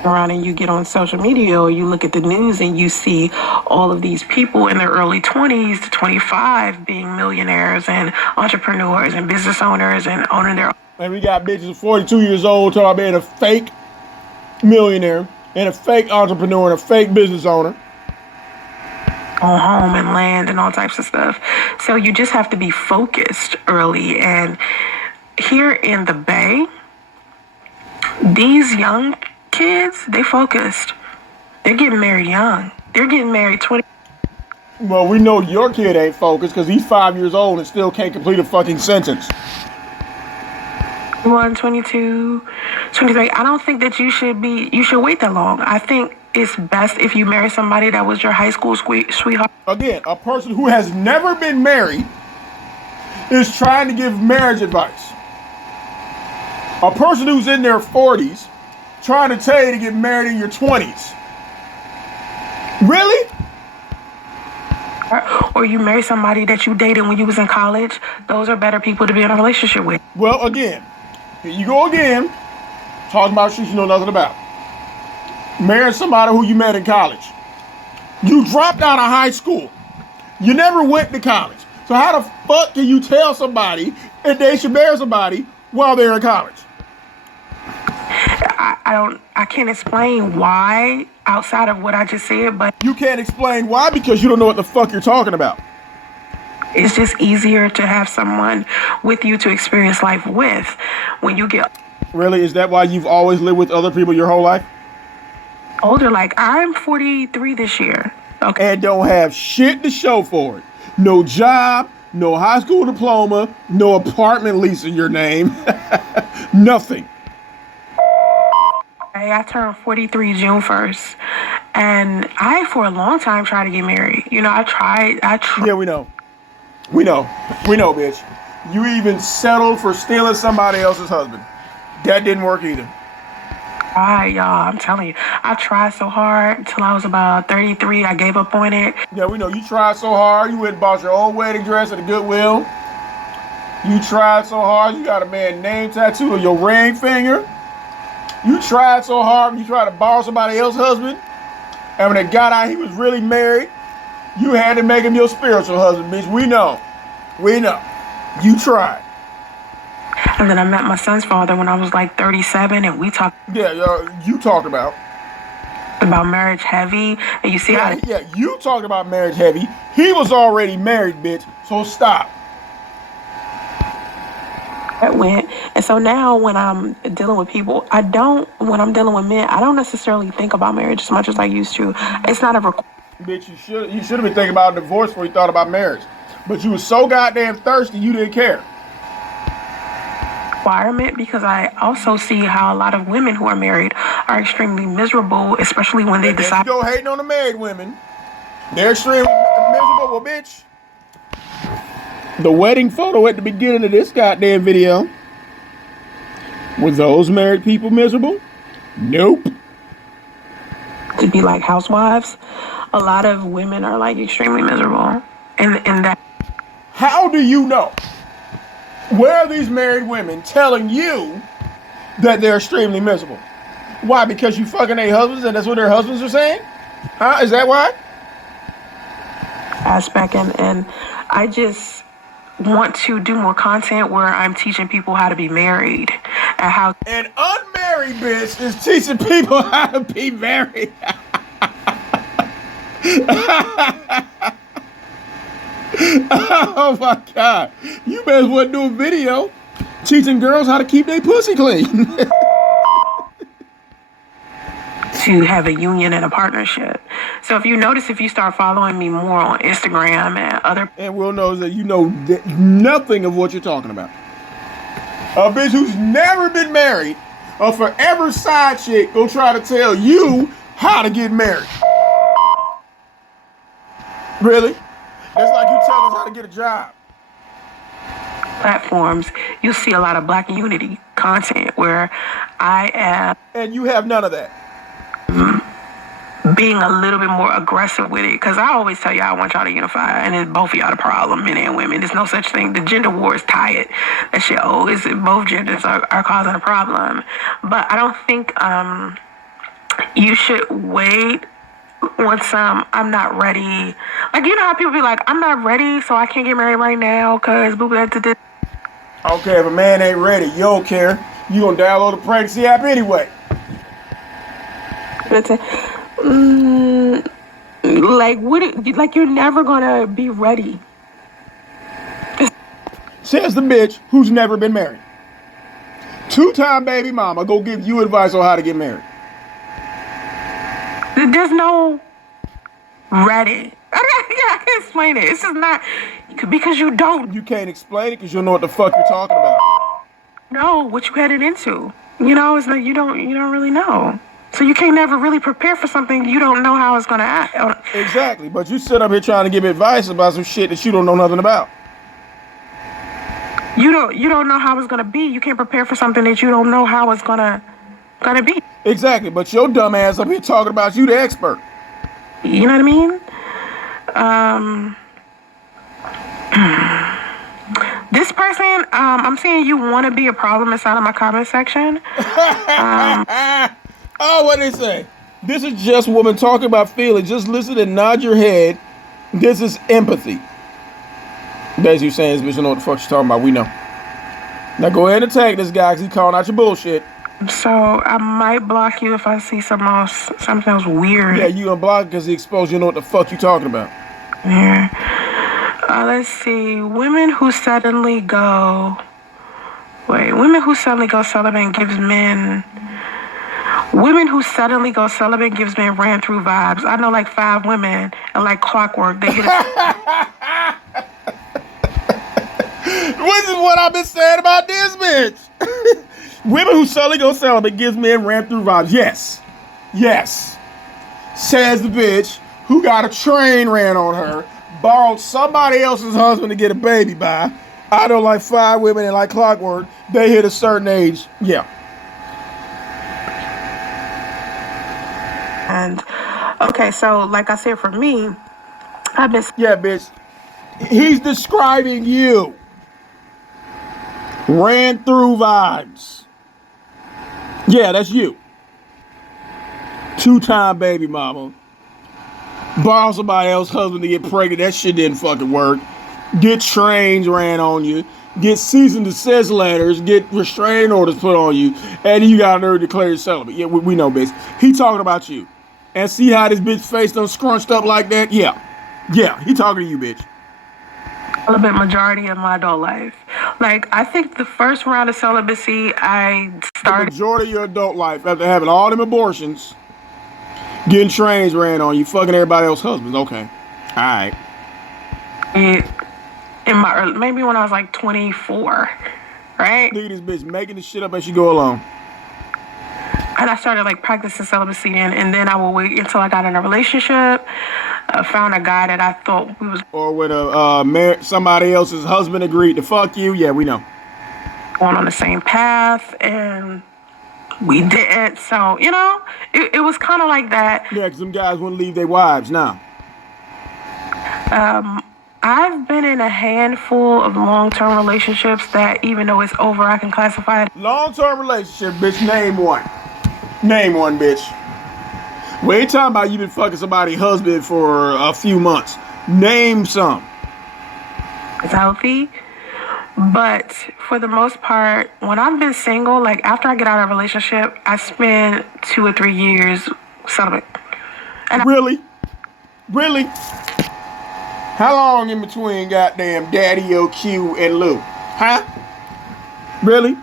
around and you get on social media or you look at the news and you see all of these people in their early 20s to 25 being millionaires and entrepreneurs and business owners and owning their. And we got bitches 42 years old talking about being a fake millionaire and a fake entrepreneur and a fake business owner. On home and land and all types of stuff. So you just have to be focused early. And here in the Bay, these young kids, they focused. They're getting married young. They're getting married 20. Well, we know your kid ain't focused because he's 5 years old and still can't complete a fucking sentence. 21, 22, 23. I don't think that you should wait that long. I think it's best if you marry somebody that was your high school sweetheart. Again, a person who has never been married is trying to give marriage advice. A person who's in their 40s trying to tell you to get married in your 20s. Really? Or you marry somebody that you dated when you was in college. Those are better people to be in a relationship with. Well, again, here you go again, talking about shit you know nothing about. Marrying somebody who you met in college. You dropped out of high school. You never went to college. So how the fuck can you tell somebody that they should marry somebody while they're in college? I can't explain why outside of what I just said, but you can't explain why because you don't know what the fuck you're talking about. It's just easier to have someone with you to experience life with when you get. Really? Is that why you've always lived with other people your whole life? Older, like I'm 43 this year. Okay. And don't have shit to show for it. No job, no high school diploma, no apartment lease in your name. Nothing. I turned 43 June 1st. And I, for a long time, tried to get married. You know, I tried. Yeah, we know, bitch. You even settled for stealing somebody else's husband. That didn't work either. Y'all, I'm telling you, I tried so hard until I was about 33. I gave up on it. Yeah, we know you tried so hard. You went and bought your own wedding dress at the Goodwill. You tried so hard. You got a man name tattooed on your ring finger. You tried so hard. You tried to borrow somebody else's husband. And when it got out, he was really married. You had to make him your spiritual husband, bitch. We know. We know. You tried. And then I met my son's father when I was like 37, and we talked Yeah, you talked about. marriage heavy. And you see how You talked about marriage heavy. He was already married, bitch. So stop. that went. And so now when I'm dealing with people, when I'm dealing with men, I don't necessarily think about marriage as much as I used to. It's not a Bitch, you should have been thinking about divorce before you thought about marriage. But you were so goddamn thirsty, you didn't care. requirement, because I also see how a lot of women who are married are extremely miserable, especially when they decide. You go hating on the married women. They're extremely miserable. Well, bitch. The wedding photo at the beginning of this goddamn video. Were those married people miserable? Nope. To be like housewives, a lot of women are like extremely miserable. And that. How do you know? Where are these married women telling you that they're extremely miserable? Why? Because you fucking their husbands and that's what their husbands are saying? Huh? Is that why? Aspect, and I just want to do more content where I'm teaching people how to be married and how. An unmarried bitch is teaching people how to be married. Oh my God. You may as well do a video teaching girls how to keep their pussy clean. To have a union and a partnership. So if you start following me more on Instagram and other. And we'll know that you know nothing of what you're talking about. A bitch who's never been married, a forever side chick, go try to tell you how to get married. Really? That's like you telling us how to get a job. Platforms, you'll see a lot of Black unity content where I am. And you have none of that. Being a little bit more aggressive with it, because I always tell y'all I want y'all to unify, and it's both of y'all the problem, men and women. There's no such thing. The gender war is tired. That shit old. It's both genders are causing a problem. But I don't think you should wait once I'm not ready. Like, you know how people be like, I'm not ready, so I can't get married right now because boo. Okay, if a man ain't ready, you don't care. You gonna download a pregnancy app anyway. Like, like you're never gonna be ready. Says the bitch who's never been married. 2-time baby mama go give you advice on how to get married. There's no ready. I can't explain it. It's just not, because you don't. You can't explain it because you don't know what the fuck you're talking about. No, what you headed into. You know, it's like you don't really know. So you can't never really prepare for something you don't know how it's gonna act. Exactly, but you sit up here trying to give advice about some shit that you don't know nothing about. You don't know how it's gonna be. You can't prepare for something that you don't know how it's gonna be. Exactly, but your dumb ass up here talking about you the expert. You know what I mean? This person, I'm seeing you want to be a problem inside of my comment section. Oh, what they say? This is just woman talking about feelings. Just listen and nod your head. This is empathy. Basically saying this bitch don't know what the fuck she's talking about. We know. Now go ahead and tag this guy because he's calling out your bullshit. So I might block you if I see something else weird. Yeah, you gonna block because he exposed you know what the fuck you talking about. Yeah. Let's see. Women who suddenly go celibate gives men. Women who suddenly go celibate gives men ran through vibes. I know like 5 women, and like clockwork, they get This is what I've been saying about this bitch. Women who suddenly go celibate gives men ran through vibes. Yes. Says the bitch who got a train ran on her, borrowed somebody else's husband to get a baby by. I know like 5 women and like clockwork, they hit a certain age. Yeah. And okay, so like I said, for me, I've been. Yeah, bitch. He's describing you. Ran through vibes. Yeah, that's you. 2-time baby mama. Borrow somebody else's husband to get pregnant. That shit didn't fucking work. Get trains ran on you. Get cease and desist letters. Get restraining orders put on you. And then you got a nerve to declare yourself celibate. Yeah, we know, bitch. He talking about you. And see how this bitch face done scrunched up like that? Yeah. Yeah, he talking to you, bitch. Celibate majority of my adult life. Like, I think the first round of celibacy, I The started majority of your adult life, after having all them abortions, getting trains ran on you, fucking everybody else's husbands. Okay. All right. in my early, maybe when I was like 24, right? Look at this bitch making the shit up as she go along. And I started like practicing celibacy, and then I would wait until I got in a relationship, found a guy that I thought we was Or when somebody else's husband agreed to fuck you. Yeah, we know. going on the same path, and we didn't. So, you know, it was kind of like that. Yeah, because them guys wouldn't leave their wives now. I've been in a handful of long-term relationships that even though it's over, I can classify it. Long-term relationship, bitch. Name one. Name one, bitch. We ain't talking about you been fucking somebody's husband for a few months. Name some. It's healthy. But for the most part, when I've been single, like after I get out of a relationship, I spend 2 or 3 years celibate. And Really? Really? How long in between goddamn Daddy OQ and Lou? Huh? Really?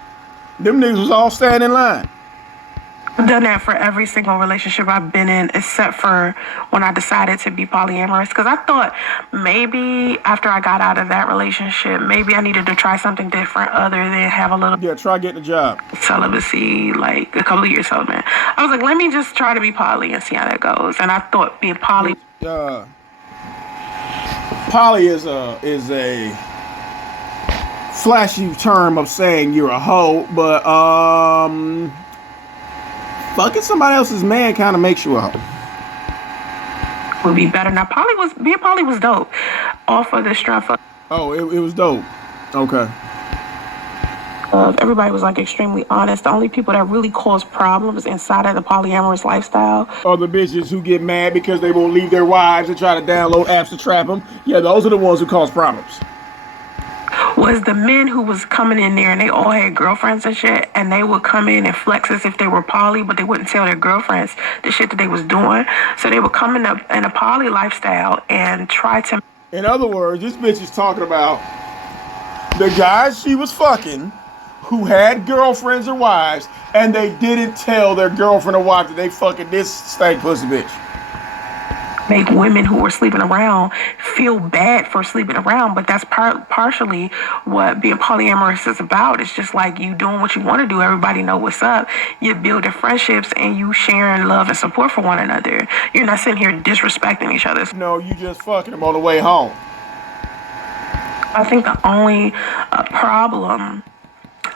Them niggas was all standing in line. I've done that for every single relationship I've been in, except for when I decided to be polyamorous. Because I thought maybe after I got out of that relationship, maybe I needed to try something different other than have a little Yeah, try getting a job. celibacy, like a couple of years celibate. I was like, let me just try to be poly and see how that goes. And I thought being poly. Poly is a flashy term of saying you're a hoe, but fucking somebody else's man kind of makes you a hoe. Would be better. Now, being poly was dope. Off of the strength of Oh, it was dope. Okay. everybody was like extremely honest. The only people that really cause problems inside of the polyamorous lifestyle Or the bitches who get mad because they won't leave their wives and try to download apps to trap them. Yeah, those are the ones who cause problems. was the men who was coming in there, and they all had girlfriends and shit, and they would come in and flex as if they were poly, but they wouldn't tell their girlfriends the shit that they was doing. So they would come in a poly lifestyle and try to. In other words, this bitch is talking about the guys she was fucking who had girlfriends or wives, and they didn't tell their girlfriend or wife that they fucking this stank pussy bitch. Make women who were sleeping around feel bad for sleeping around, but that's partially what being polyamorous is about. It's just like you doing what you want to do. Everybody know what's up. You're building friendships and you sharing love and support for one another. You're not sitting here disrespecting each other. No, you just fucking them on the way home. I think the only problem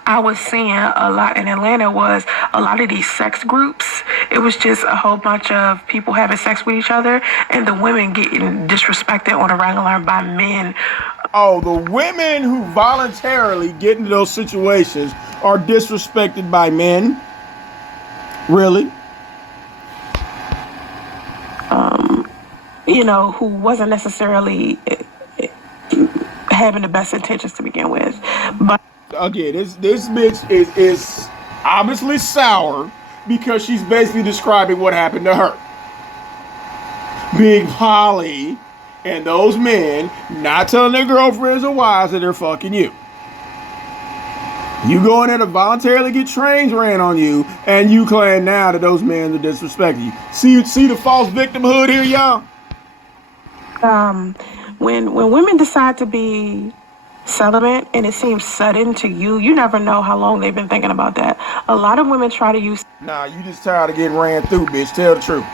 I was seeing a lot in Atlanta was a lot of these sex groups. It was just a whole bunch of people having sex with each other and the women getting disrespected on a regular by men. Oh, the women who voluntarily get into those situations are disrespected by men? Really? You know, who wasn't necessarily having the best intentions to begin with. But Again, this bitch is obviously sour because she's basically describing what happened to her. Being poly and those men not telling their girlfriends or wives that they're fucking you. You go in there to voluntarily get trains ran on you, and you claim now that those men are disrespecting you. See the false victimhood here, y'all? when women decide to be celibate and it seems sudden to you, you never know how long they've been thinking about that. A lot of women try to use Nah, you just tired of getting ran through, bitch. Tell the truth.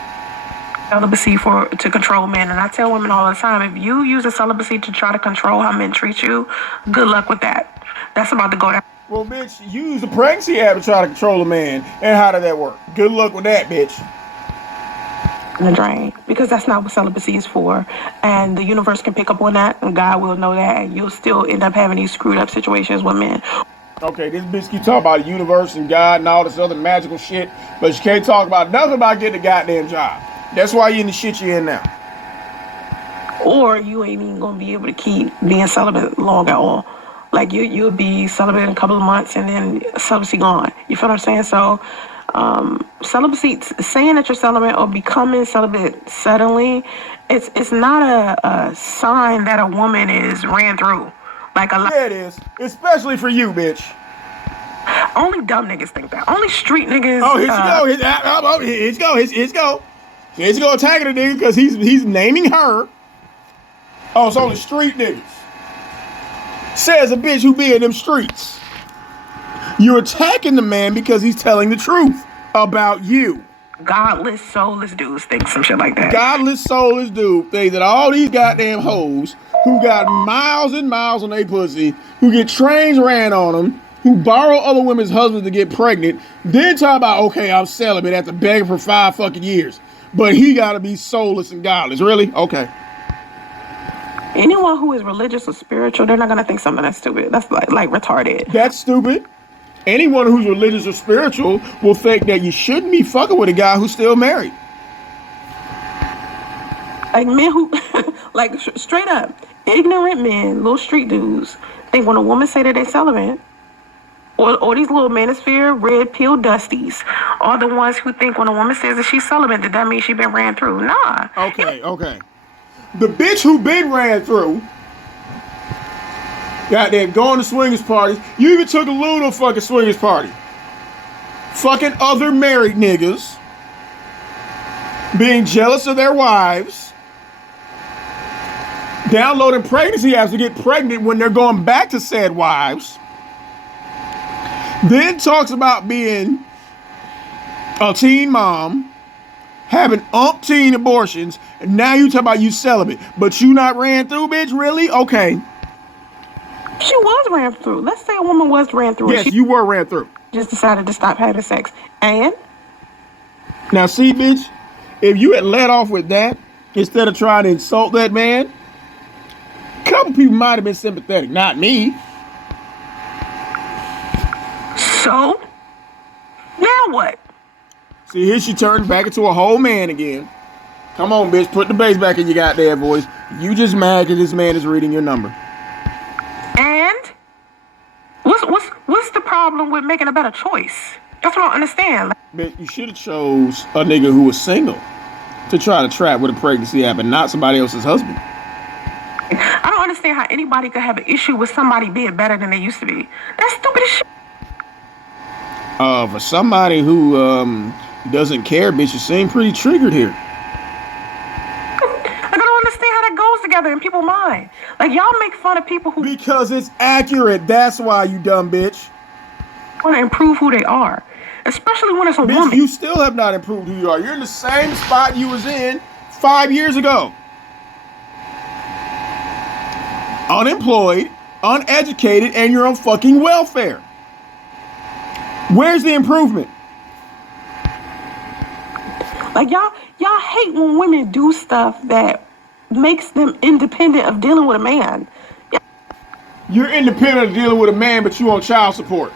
celibacy to control men, and I tell women all the time, if you use a celibacy to try to control how men treat you, good luck with that. That's about to go down Well, bitch, you use the pregnancy app to try to control a man, and how did that work? Good luck with that, bitch. in the drain, because that's not what celibacy is for. And the universe can pick up on that, and God will know that, and you'll still end up having these screwed up situations with men. Okay, this bitch keep talking about the universe and God and all this other magical shit, but she can't talk about nothing about getting a goddamn job. That's why you in the shit you in now. Or you ain't even gonna be able to keep being celibate long at all. Like you'll be celibate in a couple of months and then celibacy gone. You feel what I'm saying? So celibacy, saying that you're celibate or becoming celibate suddenly, it's not a sign that a woman is ran through. Like a lot. Yeah, it is. Especially for you, bitch. Only dumb niggas think that. Only street niggas. Oh, here she go. Here she go attacking the nigga because he's naming her. Oh, it's only street niggas. Says a bitch who be in them streets. You're attacking the man because he's telling the truth about you. Godless, soulless dudes think some shit like that. Godless, soulless dude think that all these goddamn hoes who got miles and miles on their pussy, who get trains ran on them, who borrow other women's husbands to get pregnant, then talk about, okay, I'm celibate after begging for 5 fucking years. But he gotta be soulless and godless. Really? Okay. Anyone who is religious or spiritual, they're not gonna think something that's stupid. That's like retarded. That's stupid. Anyone who's religious or spiritual will think that you shouldn't be fucking with a guy who's still married. Like men who, like straight up, ignorant men, little street dudes, think when a woman say that they're celibate, or these little manosphere, red pill dusties, are the ones who think when a woman says that she's celibate, that means she been ran through. Nah. Okay. The bitch who been ran through, goddamn, going to swingers parties. You even took a little fucking swingers party. Fucking other married niggas. Being jealous of their wives. Downloading pregnancy apps to get pregnant when they're going back to said wives. Then talks about being a teen mom, having umpteen abortions, and now you talk about you celibate, but you not ran through, bitch? Really? Okay. She was ran through. Let's say a woman was ran through. Yes, you were ran through. Just decided to stop having sex. And? Now see, bitch, if you had let off with that, instead of trying to insult that man, a couple people might have been sympathetic. Not me. So? Now what? See, here she turned back into a whole man again. Come on, bitch, put the bass back in your goddamn voice. You just mad because this man is reading your number. And? What's the problem with making a better choice? That's what I don't understand. Bitch, you should have chose a nigga who was single to try to trap with a pregnancy app and not somebody else's husband. I don't understand how anybody could have an issue with somebody being better than they used to be. That's stupid as shit. For somebody who doesn't care, bitch, you seem pretty triggered here. I don't understand how that goes together in people's mind. Like, y'all make fun of people who Because it's accurate. That's why, you dumb bitch. want to improve who they are. Especially when it's a Bitch, woman. you still have not improved who you are. You're in the same spot you was in 5 years ago. Unemployed, uneducated, and you're on fucking welfare. Where's the improvement? Like, y'all hate when women do stuff that makes them independent of dealing with a man. You're independent of dealing with a man, but you on child support.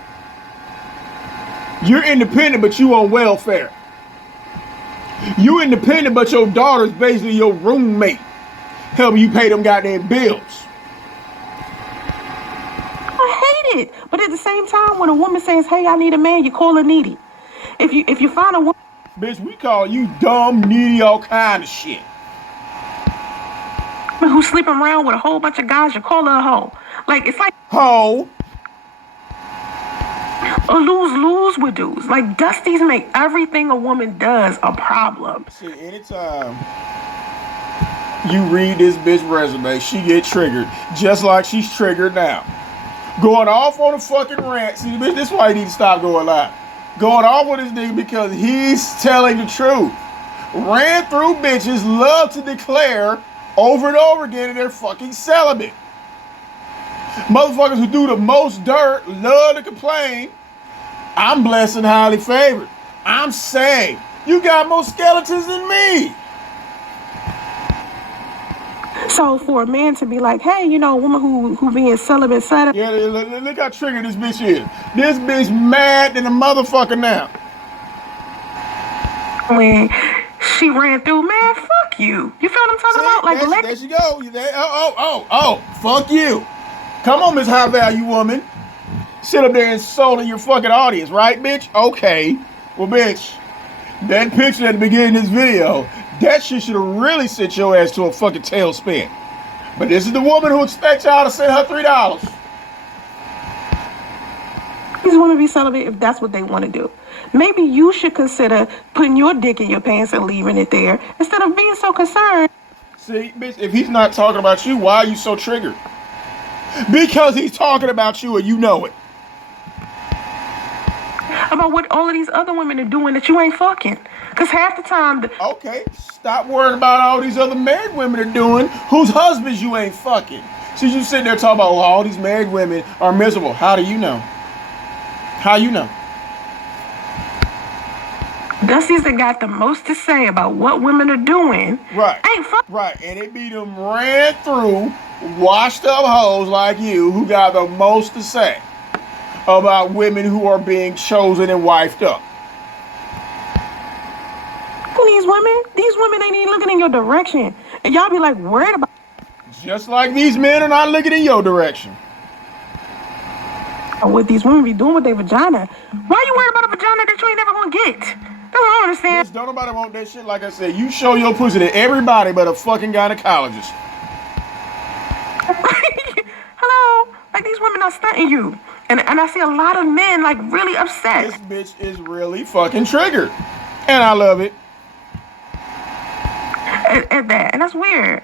You're independent, but you on welfare. You independent, but your daughter's basically your roommate, helping you pay them goddamn bills. I hate it. But at the same time, when a woman says, hey, I need a man, you call her needy. If you find a woman... Bitch, we call you dumb, needy, all kind of shit. who's sleeping around with a whole bunch of guys, you call her a hoe. Like, it's like... Hoe. A lose-lose with dudes. Like, Dusties make everything a woman does a problem. See, anytime you read this bitch resume, she get triggered. Just like she's triggered now. Going off on a fucking rant. See, bitch, this is why you need to stop going live. Going off on this nigga because he's telling the truth. Ran through bitches love to declare over and over again that they're fucking celibate. Motherfuckers who do the most dirt love to complain. I'm blessed and highly favored. I'm saying, you got more skeletons than me. So for a man to be like, hey, you know, a woman who being celibate, Yeah, look how triggered this bitch is. This bitch mad than a motherfucker now. when she ran through, man, fuck you. You feel what I'm talking about? Like, there she go. Fuck you. Come on, Miss High Value Woman. Sit up there insulting your fucking audience, right, bitch? Okay. Well, bitch, that picture at the beginning of this video, that shit should have really sent your ass to a fucking tailspin. But this is the woman who expects y'all to send her $3. these women be celibate if that's what they want to do. Maybe you should consider putting your dick in your pants and leaving it there instead of being so concerned. See, bitch, if he's not talking about you, why are you so triggered? Because he's talking about you and you know it. About what all of these other women are doing that you ain't fucking. Because half the time... Okay, stop worrying about all these other married women are doing whose husbands you ain't fucking. So you sitting there talking about, all these married women are miserable. How do you know? How you know? Dusty's that got the most to say about what women are doing. Right. Ain't fucking. Right, and it be them ran through, washed up hoes like you who got the most to say about women who are being chosen and wifed up. These women ain't even looking in your direction. And y'all be like worried about... Just like these men are not looking in your direction. What these women be doing with their vagina. Why you worried about a vagina that you ain't never gonna get? That's what I don't understand. Bitch, don't nobody want that shit. Like I said, you show your pussy to everybody but a fucking gynecologist. Hello? Like, these women are stunting you. And I see a lot of men, like, really upset. This bitch is really fucking triggered. And I love it. At that. And that's weird.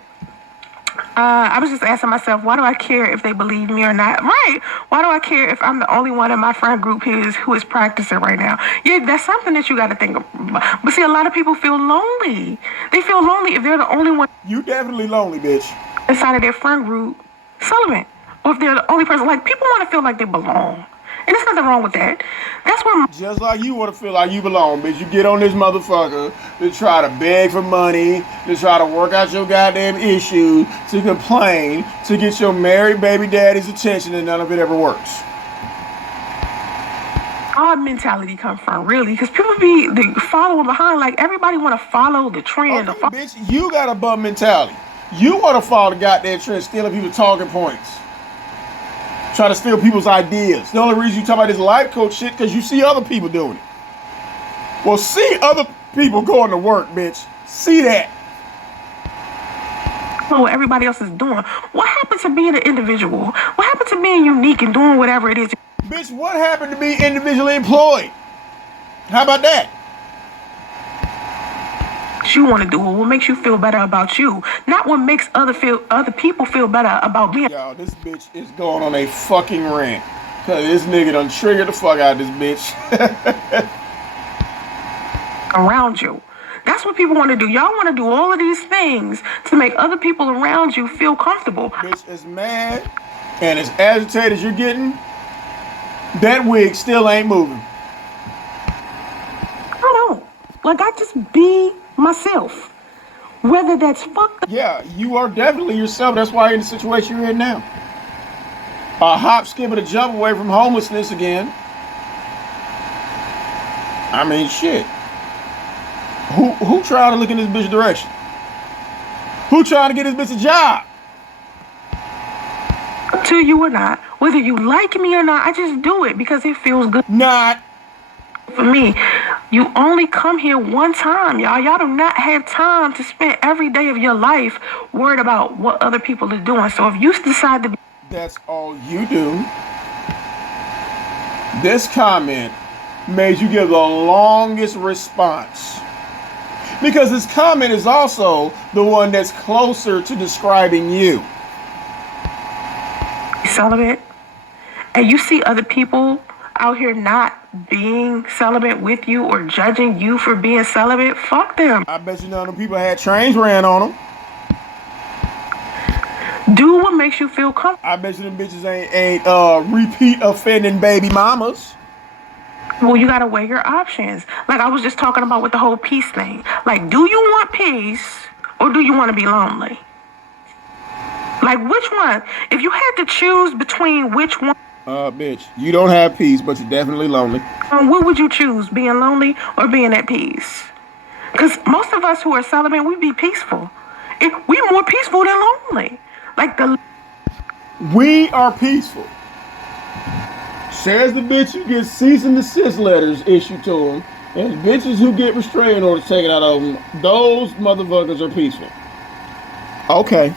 I was just asking myself, why do I care if they believe me or not? Right. Why do I care if I'm the only one in my friend group who is practicing right now? Yeah, that's something that you got to think about. But see, a lot of people feel lonely. They feel lonely if they're the only one. You definitely lonely, bitch. Inside of their friend group, celibate. Or if they're the only person. Like, people want to feel like they belong. And there's nothing wrong with that. That's where... Just like you want to feel like you belong, bitch. You get on this motherfucker to try to beg for money, to try to work out your goddamn issues, to complain, to get your married baby daddy's attention, and none of it ever works. Odd mentality come from, really, because people be following behind. Like, everybody want to follow the trend. Okay, bitch, you got a bum mentality. You want to follow the goddamn trend, stealing people's talking points. Try to steal people's ideas. The only reason you talk about this life coach shit because you see other people doing it. Well, see other people going to work, bitch. See that. What everybody else is doing. What happened to being an individual? What happened to being unique and doing whatever it is? Bitch, what happened to be individually employed? How about that? You want to do it. What makes you feel better about you, not what makes other people feel better about me. Y'all, this bitch is going on a fucking rant because this nigga done triggered the fuck out of this bitch. Around you. That's what people want to do. Y'all want to do all of these things to make other people around you feel comfortable. Bitch is mad and as agitated as you're getting, that wig still ain't moving. I don't know. Like, I just be myself. Whether that's fucked up. Yeah, you are definitely yourself. That's why you're in the situation you're in now. A hop, skip, and a jump away from homelessness again. I mean, shit. Who trying to look in this bitch's direction? Who trying to get this bitch a job? To you or not, whether you like me or not, I just do it because it feels good. Not. For me, you only come here one time, y'all. Y'all do not have time to spend every day of your life worried about what other people are doing. So if you decide to be... That's all you do. This comment made you give the longest response. Because this comment is also the one that's closer to describing you. Celibate, and you see other people out here not being celibate with you or judging you for being celibate, fuck them. I bet you none of them people had trains ran on them. Do what makes you feel comfortable. I bet you them bitches ain't repeat offending baby mamas. Well, you gotta weigh your options. Like I was just talking about with the whole peace thing. Like, do you want peace or do you want to be lonely? Like, which one? If you had to choose between which one, Bitch, you don't have peace, but you're definitely lonely. what would you choose? Being lonely or being at peace? Because most of us who are celibate, we be peaceful. We more peaceful than lonely. Like We are peaceful. Says the bitch who gets cease and desist letters issued to them, and the bitches who get restraining orders taken out of them, those motherfuckers are peaceful. Okay.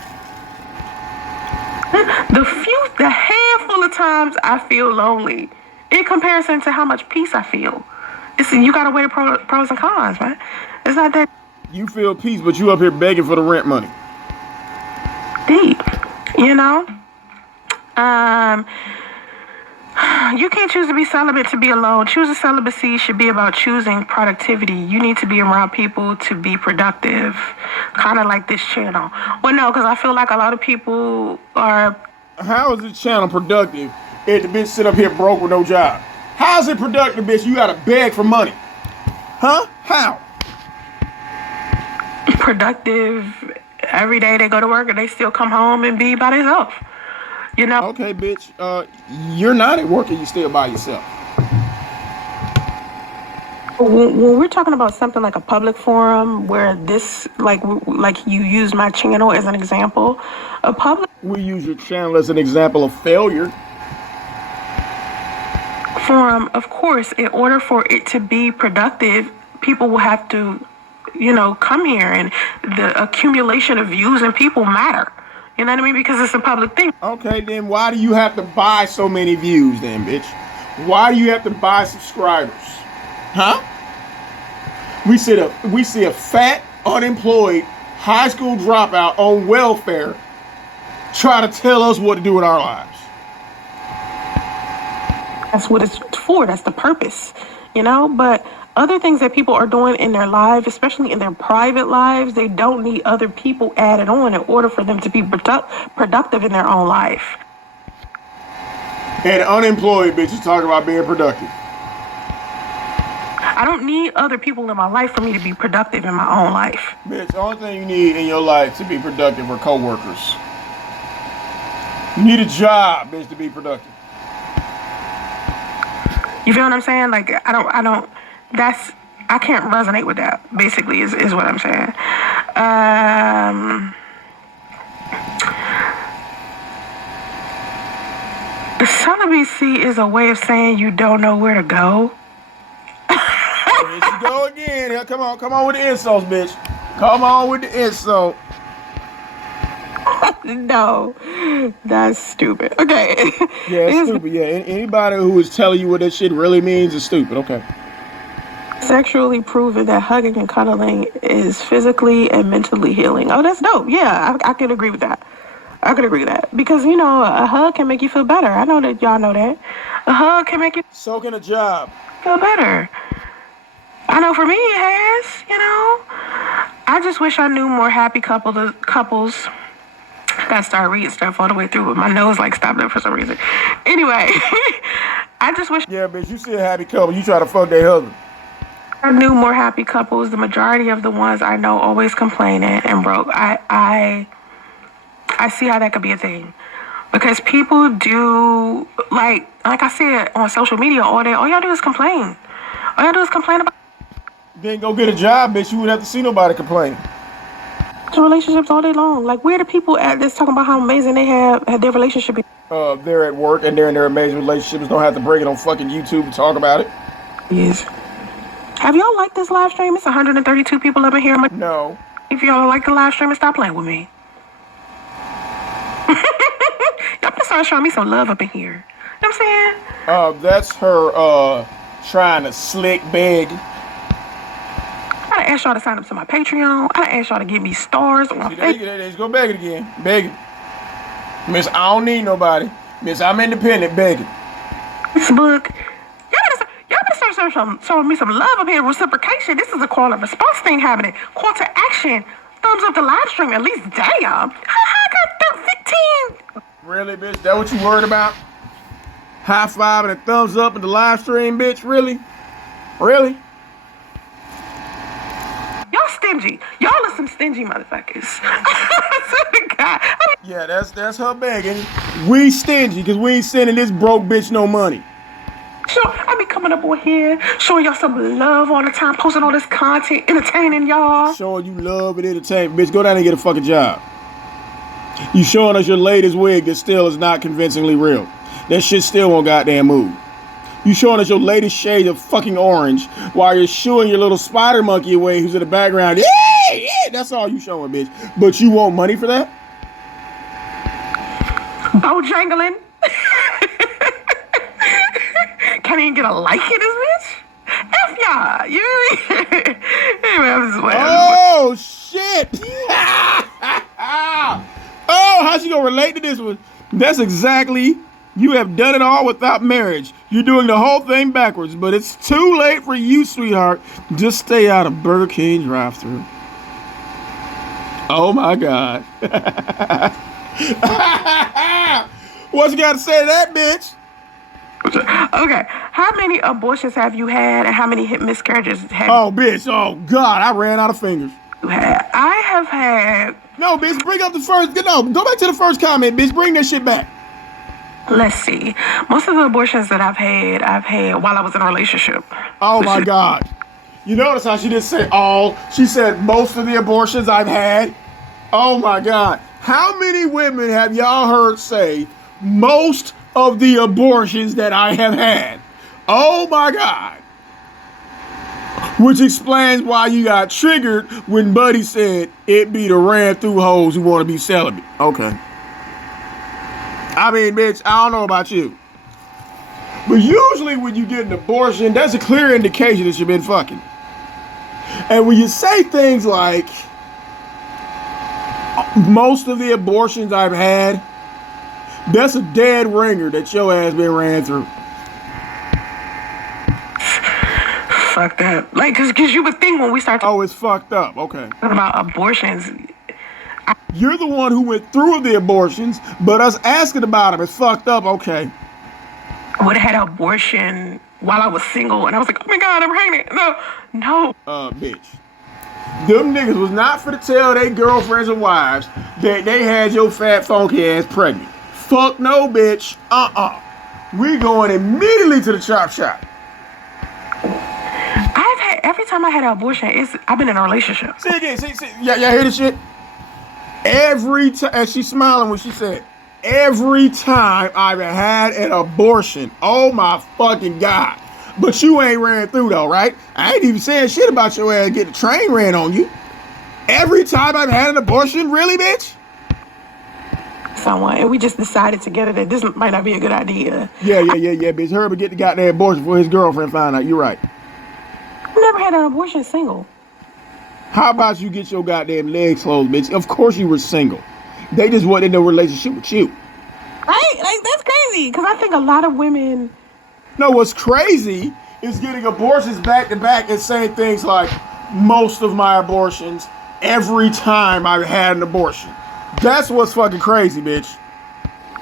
the handful of times I feel lonely, in comparison to how much peace I feel, you gotta weigh the pros and cons, man. It's not that You feel peace, but you up here begging for the rent money. deep, you know. You can't choose to be celibate to be alone. Choosing celibacy should be about choosing productivity. You need to be around people to be productive, kind of like this channel. Well, no, because I feel like a lot of people are. How is this channel productive if the bitch sit up here broke with no job? How is it productive, bitch? You gotta beg for money. Huh? How? Productive every day. They go to work and they still come home and be by themselves. You know? Okay, bitch. You're not at work and you still by yourself. When we're talking about something like a public forum where this, like you used my channel as an example, a public We use your channel as an example of failure. forum, of course, in order for it to be productive, people will have to, come here, and the accumulation of views and people matter. You know what I mean? Because it's a public thing. Okay, then why do you have to buy so many views then, bitch? Why do you have to buy subscribers? Huh? We see a fat, unemployed, high school dropout on welfare try to tell us what to do with our lives. That's what it's for. That's the purpose, But other things that people are doing in their lives, especially in their private lives, they don't need other people added on in order for them to be productive in their own life. And unemployed bitches talking about being productive. I don't need other people in my life for me to be productive in my own life. Bitch, the only thing you need in your life to be productive are coworkers. You need a job, bitch, to be productive. You feel what I'm saying? Like, I can't resonate with that, basically, is what I'm saying. Celibacy is a way of saying you don't know where to go. Here she go again. Here, come on with the insults, bitch. Come on with the insult. No, that's stupid. Okay. Yeah, it's stupid. Yeah, anybody who is telling you what that shit really means is stupid. Okay. Sexually proven that hugging and cuddling is physically and mentally healing. Oh, that's dope. Yeah, I can agree with that. I can agree with that. Because, a hug can make you feel better. I know that y'all know that. A hug can make you So can a job. feel better. I know for me it has, I just wish I knew more happy couples. I gotta start reading stuff all the way through, but my nose stopped up for some reason. Anyway, I just wish Yeah, bitch, you see a happy couple, you try to fuck their husband. I knew more happy couples. The majority of the ones I know always complaining and broke. I see how that could be a thing. Because people do, like I said on social media all day, all y'all do is complain. All y'all do is complain about Then go get a job, bitch, you wouldn't have to see nobody complain. relationships all day long. Like, where the people at that's talking about how amazing they have their relationship? They're at work and they're in their amazing relationships. Don't have to bring it on fucking YouTube and talk about it. Yes. Have y'all liked this live stream? It's 132 people up in here. No. If y'all like the live stream, stop playing with me. Y'all better start showing me some love up in here. You know what I'm saying? That's her trying to slick beg. I done asked y'all to sign up to my Patreon. I done asked y'all to give me stars on my Facebook. Let's go beg it again. Beg it. Miss, I don't need nobody. Miss, I'm independent, beg it. Facebook. Y'all better start showing me some love up here. Reciprocation. This is a call and response thing happening. Call to action. Thumbs up the live stream. At least, damn. I got 15. Really, bitch? That what you worried about? High five and a thumbs up in the live stream, bitch? Really? Really? Y'all stingy. Y'all are some stingy motherfuckers. God. Yeah, that's her begging. We stingy because we ain't sending this broke bitch no money. Sure, I be coming up on here, showing y'all some love all the time, posting all this content, entertaining y'all. Showing you love and entertainment. Bitch, go down and get a fucking job. You showing us your latest wig that still is not convincingly real. That shit still won't goddamn move. You showing us your latest shade of fucking orange while you're shooing your little spider monkey away who's in the background. Yeah, that's all you showing, bitch. But you want money for that? Bojangling. Can't even get a like in this bitch? F y'all. You anyway, I'm just waiting. Oh shit. Oh, how's she gonna relate to this one? That's exactly, you have done it all without marriage. You're doing the whole thing backwards, but it's too late for you, sweetheart. Just stay out of Burger King drive-thru. Oh my God. What's you got to say to that, bitch? Okay, how many abortions have you had, and how many miscarriages have Oh, bitch. Oh, God. I ran out of fingers. you had? I have had. No, bitch. Bring up the first. No, go back to the first comment, bitch. Bring that shit back. Let's see. Most of the abortions that I've had while I was in a relationship. Oh, my God. You notice how she didn't say all. She said most of the abortions I've had. Oh, my God. How many women have y'all heard say most of the abortions that I have had? Oh, my God. Which explains why you got triggered when Buddy said it be the ran through hoes who want to be celibate. Okay. I mean, bitch, I don't know about you. But usually when you get an abortion, that's a clear indication that you've been fucking. And when you say things like, most of the abortions I've had, that's a dead ringer that your ass been ran through. Fuck that. Like, cause you would think when we start Oh, it's fucked up. Okay. talking about abortions, You're the one who went through the abortions, but us asking about them is fucked up. Okay. I would have had an abortion while I was single, and I was like, oh my God, I'm pregnant. No. Bitch. Them niggas was not for to tell their girlfriends and wives that they had your fat funky ass pregnant. Fuck no, bitch. We going immediately to the chop shop. Every time I had an abortion, I've been in a relationship. See again, see. Y'all hear this shit? Every time, and she's smiling when she said, every time I've had an abortion. Oh my fucking God. But you ain't ran through though, right? I ain't even saying shit about your ass getting a train ran on you. Every time I've had an abortion, really, bitch? Someone, and we just decided together that this might not be a good idea. Yeah, bitch. Hurry up and get the goddamn abortion before his girlfriend find out. You're right. I never had an abortion single. How about you get your goddamn legs closed, bitch? Of course you were single. They just wasn't in a relationship with you. Right? Like, that's crazy. Because I think a lot of women... No, what's crazy is getting abortions back to back and saying things like, most of my abortions, every time I've had an abortion. That's what's fucking crazy, bitch.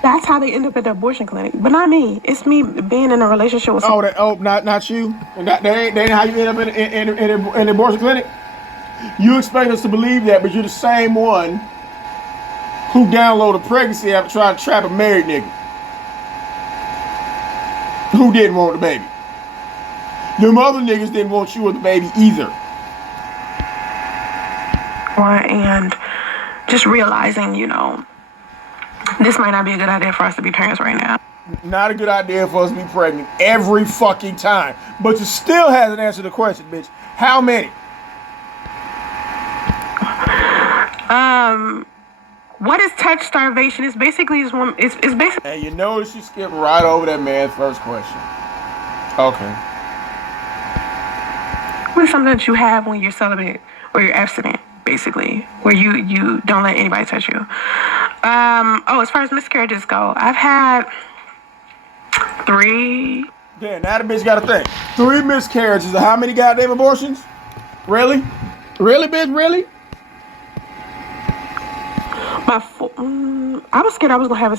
That's how they end up at the abortion clinic. But not me. It's me being in a relationship with someone. Not you? That ain't how you end up in an abortion clinic? You expect us to believe that, but you're the same one who downloaded a pregnancy after trying to trap a married nigga who didn't want the baby. Them other niggas didn't want you or the baby either. And just realizing, this might not be a good idea for us to be parents right now. Not a good idea for us to be pregnant every fucking time. But you still hasn't answered the question, bitch. How many? What is touch starvation? It's basically it's basically. And you notice she skipped right over that man's first question. Okay. It's something that you have when you're celibate or you're abstinent, basically, where you don't let anybody touch you. As far as miscarriages go, I've had 3. Yeah, now the bitch got to think. 3 miscarriages of how many goddamn abortions? Really? Really, bitch? Really? I was scared I was gonna have a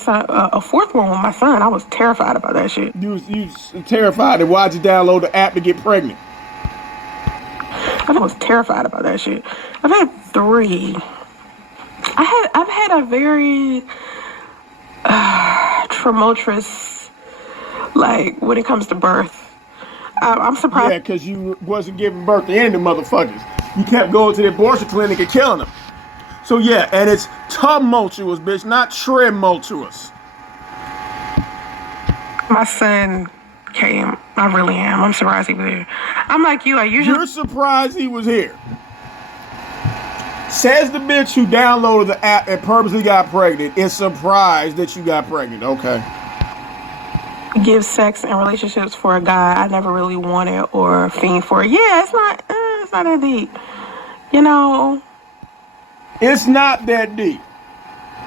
4th one with my son. I was terrified about that shit. You was terrified, and why'd you download the app to get pregnant? I was terrified about that shit. I've had 3. I've had a very tumultuous, like, when it comes to birth. I'm surprised. Yeah, because you wasn't giving birth to any of the motherfuckers. You kept going to the abortion clinic and killing them. So yeah, and it's tumultuous, bitch, not tremultuous. My son came. I really am. I'm surprised he was here. I'm like you. I usually. You're surprised he was here. Says the bitch who downloaded the app and purposely got pregnant is surprised that you got pregnant. Okay. Give sex and relationships for a guy I never really wanted or fiend for. Yeah, it's not that deep. You know. It's not that deep.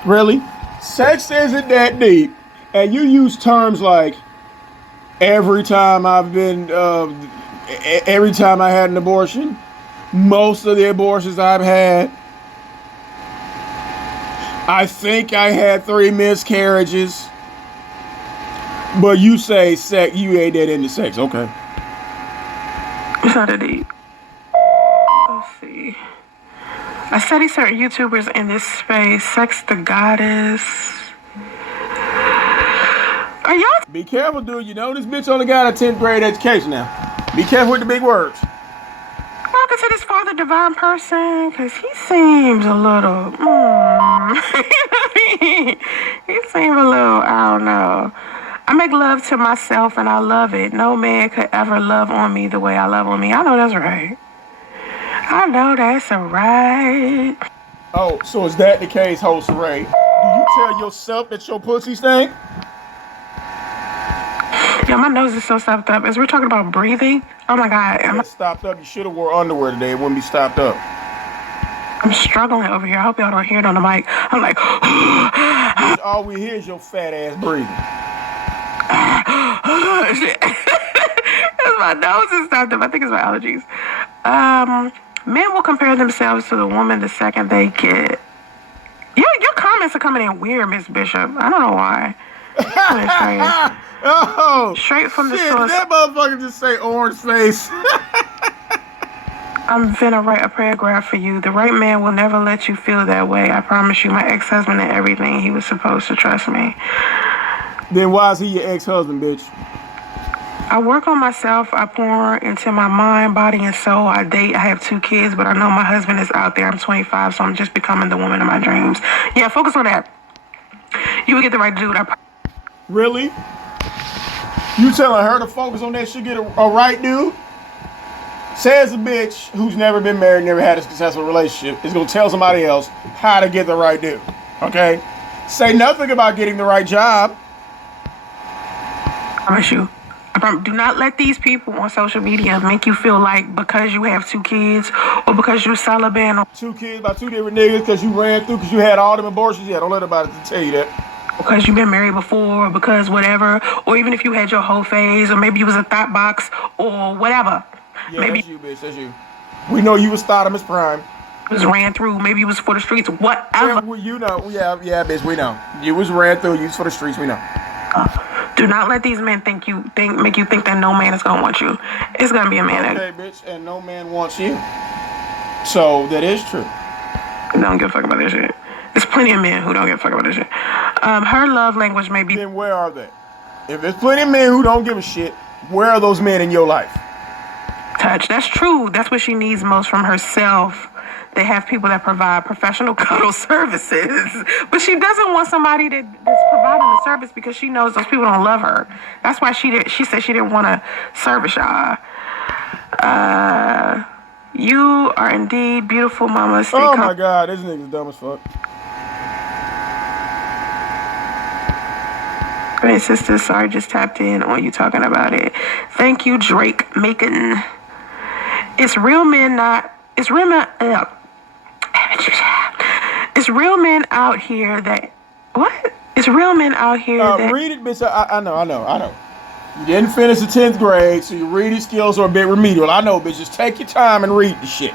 Really? Sex isn't that deep. And you use terms like every time I had an abortion, most of the abortions I've had, I think I had 3 miscarriages. But you say sex, you ain't that into sex, okay? It's not that deep. Let's see. I study certain YouTubers in this space. Sex the Goddess. Are y'all? Be careful, dude. You know this bitch only got a 10th grade education now. Be careful with the big words. Welcome to this Father Divine person, because he seems a little, he seems a little, I don't know. I make love to myself and I love it. No man could ever love on me the way I love on me. I know that's right. I know that's right. Oh, so is that the case, Soncerae? Do you tell yourself that your pussy stink? Yeah, my nose is so stopped up. As we're talking about breathing, oh my God. It's stopped up. You should have wore underwear today. It wouldn't be stopped up. I'm struggling over here. I hope y'all don't hear it on the mic. I'm like, all we hear is your fat ass breathing. My nose is stopped up. I think it's my allergies. Men will compare themselves to the woman the second they get. Your comments are coming in weird, Miss Bishop. I don't know why. Oh, straight from the shit, source. That motherfucker just say orange face. I'm finna write a paragraph for you. The right man will never let you feel that way. I promise you, my ex-husband and everything, he was supposed to trust me. Then why is he your ex-husband, bitch? I work on myself. I pour into my mind, body, and soul. I date. I have 2 kids, but I know my husband is out there. I'm 25, so I'm just becoming the woman of my dreams. Yeah, focus on that. You will get the right dude. Really? You telling her to focus on that shit, get a right dude? Says a bitch who's never been married, never had a successful relationship, is going to tell somebody else how to get the right dude. Okay? Say nothing about getting the right job. I promise you. Do not let these people on social media make you feel like because you have 2 kids or because you're celibate. Or 2 kids by 2 different niggas because you ran through, because you had all them abortions. Yeah, don't let nobody tell you that. Because you've been married before, or because whatever, or even if you had your whole phase, or maybe you was a thought box, or whatever. Yeah, maybe that's you, bitch. That's you. We know you was Stodamus Prime. Was ran through. Maybe you was for the streets. Whatever. Yeah, well, you know. Yeah, bitch. We know. You was ran through. You was for the streets. We know. Do not let these men make you think that no man is gonna want you. It's gonna be a man. Okay, bitch, and no man wants you. So that is true. Don't give a fuck about this shit. There's plenty of men who don't give a fuck about this shit. Her love language may be. Then where are they? If there's plenty of men who don't give a shit, where are those men in your life? Touch. That's true. That's what she needs most from herself. They have people that provide professional cuddle services, but she doesn't want somebody that's providing the service because she knows those people don't love her. That's why she said she didn't want to service y'all. You are indeed beautiful, mama. Oh my God, this nigga's dumb as fuck. Hey sister, sorry, just tapped in on you talking about it. Thank you, Drake Macon. It's real men out here that what? It's real men out here that read it, bitch. I know. You didn't finish the 10th grade, so your reading skills are a bit remedial. I know, bitch. Just take your time and read the shit.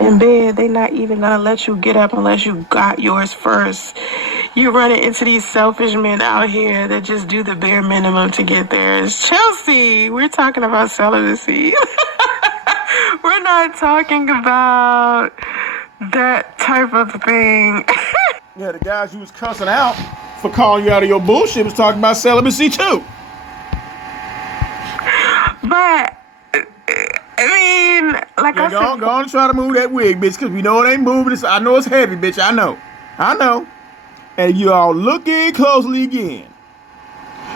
In bed, they not even gonna let you get up unless you got yours first. You running into these selfish men out here that just do the bare minimum to get theirs. Chelsea, we're talking about celibacy. We're not talking about that type of thing. Yeah, the guys you was cussing out for calling you out of your bullshit was talking about celibacy too. But I mean, like Yeah, I said, go on and try to move that wig, bitch, because we know it ain't moving. I know it's heavy, bitch. I know. And you all looking closely again.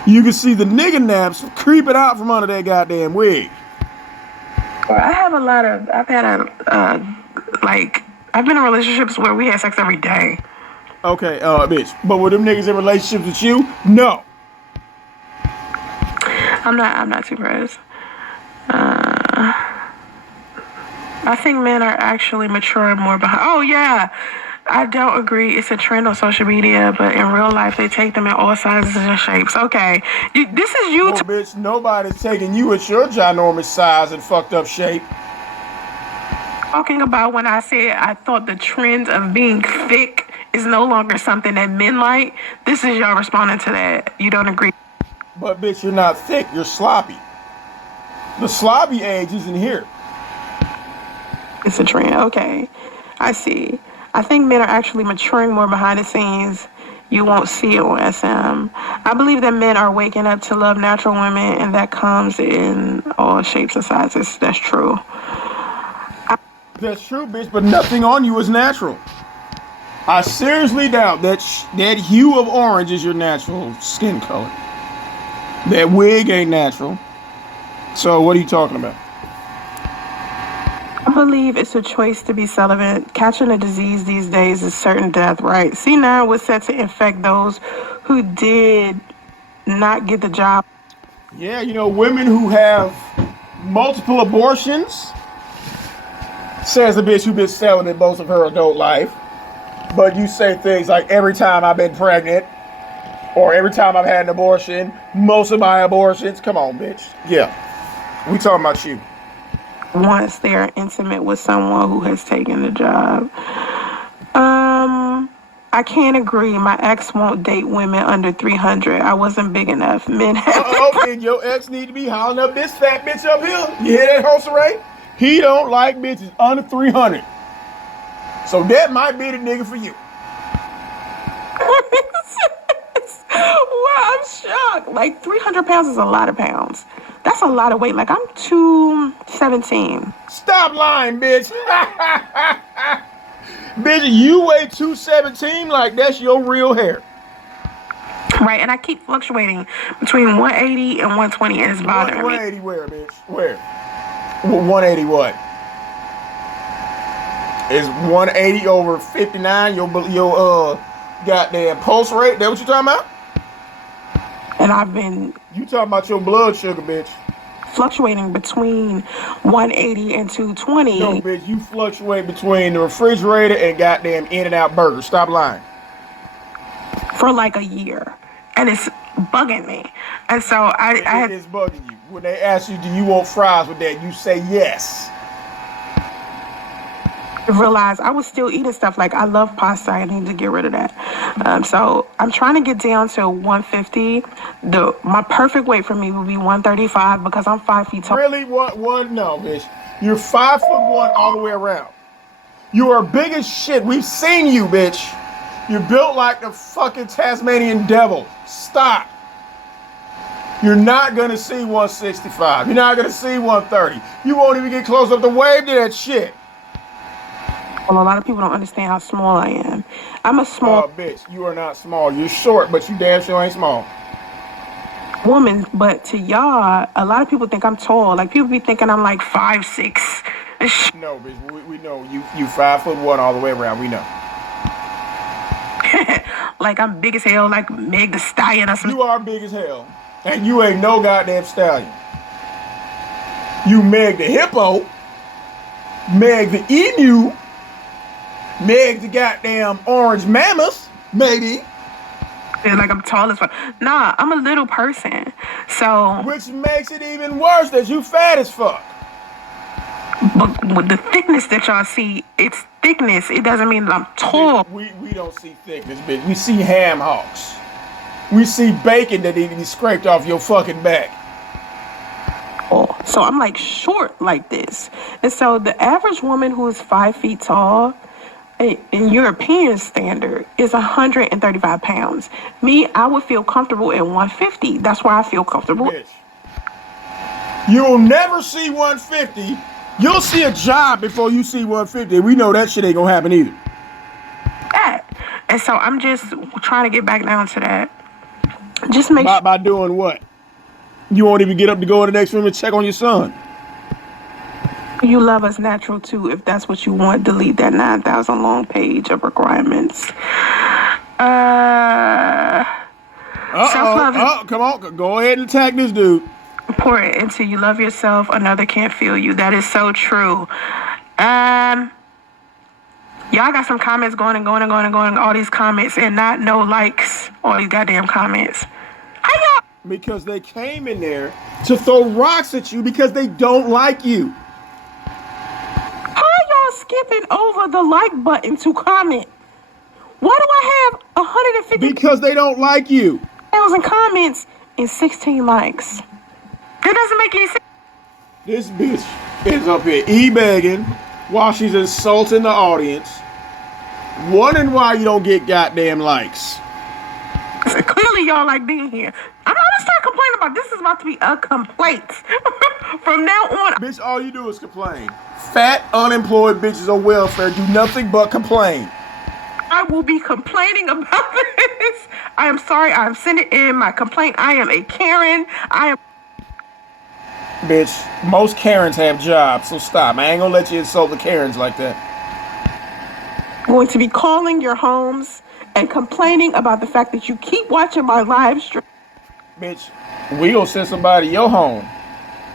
You can see the nigga naps creeping out from under that goddamn wig. I have a lot of. I've had I've been in relationships where we had sex every day. Okay, bitch. But were them niggas in relationships with you? No. I'm not too pressed. I think men are actually maturing more behind. Oh yeah, I don't agree. It's a trend on social media, but in real life, they take them in all sizes and shapes. Okay, this is you. Well, bitch, nobody's taking you at your ginormous size and fucked up shape. Talking about when I said I thought the trend of being thick is no longer something that men like. This is y'all responding to that. You don't agree. But bitch, you're not thick. You're sloppy. The sloppy age isn't here. It's a trend. Okay, I see. I think men are actually maturing more behind the scenes. You won't see it on SM. I believe that men are waking up to love natural women, and that comes in all shapes and sizes. That's true. That's true, bitch, but nothing on you is natural. I seriously doubt that that hue of orange is your natural skin color. That wig ain't natural. So what are you talking about? I believe it's a choice to be celibate. Catching a disease these days is certain death, right? C9 was set to infect those who did not get the job. Yeah, you know, women who have multiple abortions, says the bitch who been selling it most of her adult life. But you say things like, every time I've been pregnant, or every time I've had an abortion, most of my abortions. Come on, bitch. Yeah, we talking about you. Once they're intimate with someone who has taken the job. I can't agree. My ex won't date women under 300. I wasn't big enough. Men have. And your ex need to be hollering up this fat bitch up here. You hear that, Soncerae? He don't like bitches under 300. So that might be the nigga for you. Wow, I'm shocked. Like 300 pounds is a lot of pounds. That's a lot of weight. Like I'm 217. Stop lying, bitch. Bitch, you weigh 217 like that's your real hair. Right, and I keep fluctuating between 180 and 120, and it's bothering me. 180 where, bitch? Where? 180 what? Is 180 over 59 your goddamn pulse rate? That what you talking about? And I've been You talking about your blood sugar, bitch. fluctuating between 180 and 220. No, bitch, you fluctuate between the refrigerator and goddamn In-N-Out Burger. Stop lying. For like a year. And it's bugging me. And so It's bugging you. When they ask you, do you want fries with that, you say yes. realized I was still eating stuff like I love pasta. I need to get rid of that. So I'm trying to get down to 150. My perfect weight for me would be 135 because I'm 5 feet tall. Really? One? No, bitch. You're 5'1" all the way around. You are big as shit. We've seen you, bitch. You're built like the fucking Tasmanian devil. Stop. You're not gonna see 165. You're not gonna see 130. You won't even get close up to wave to that shit. Well, a lot of people don't understand how small I am. I'm a small bitch. You are not small. You're short, but you damn sure ain't small. woman, but to y'all, a lot of people think I'm tall. Like people be thinking I'm like 5'6". No, bitch. We know you 5'1" all the way around. We know. Like I'm big as hell, like Meg the Stallion or something. You are big as hell, and you ain't no goddamn stallion. You Meg the hippo, Meg the emu, Meg the goddamn orange mammoth, maybe. Like I'm tall as fuck. Nah, I'm a little person. So Which makes it even worse that you fat as fuck. but with the thickness that y'all see, it's thickness. It doesn't mean that I'm tall. We don't see thickness, bitch. We see ham hocks. We see bacon that need to be scraped off your fucking back. So I'm like short like this. And so the average woman who is 5 feet tall in European standard is 135 pounds. Me, I would feel comfortable at 150. That's why I feel comfortable. Bitch. You'll never see 150. You'll see a job before you see 150. We know that shit ain't gonna happen either. That. And so I'm just trying to get back down to that. Just make sure. By doing what? You won't even get up to go in the next room and check on your son. You love us natural too. If that's what you want, delete that 9,000 long page of requirements. Self-love. Oh, come on. Go ahead and attack this dude. Important until you love yourself, another can't feel you. That is so true. Y'all got some comments going, all these comments, and not no likes, all these goddamn comments. How y'all? Because they came in there to throw rocks at you because they don't like you. How y'all skipping over the like button to comment? Why do I have 150? Because they don't like you. 1,000 comments and 16 likes. That doesn't make any sense. This bitch is up here e-begging while she's insulting the audience, wondering why you don't get goddamn likes. Clearly y'all like being here. I'm gonna start complaining about this. Is about to be a complaint. From now on. Bitch, all you do is complain. Fat, unemployed bitches on welfare do nothing but complain. I will be complaining about this. I am sorry. I'm sending in my complaint. I am a Karen. Bitch, most Karens have jobs, so stop. I ain't gonna let you insult the Karens like that. Going to be calling your homes and complaining about the fact that you keep watching my live stream. Bitch, we gonna send somebody to your home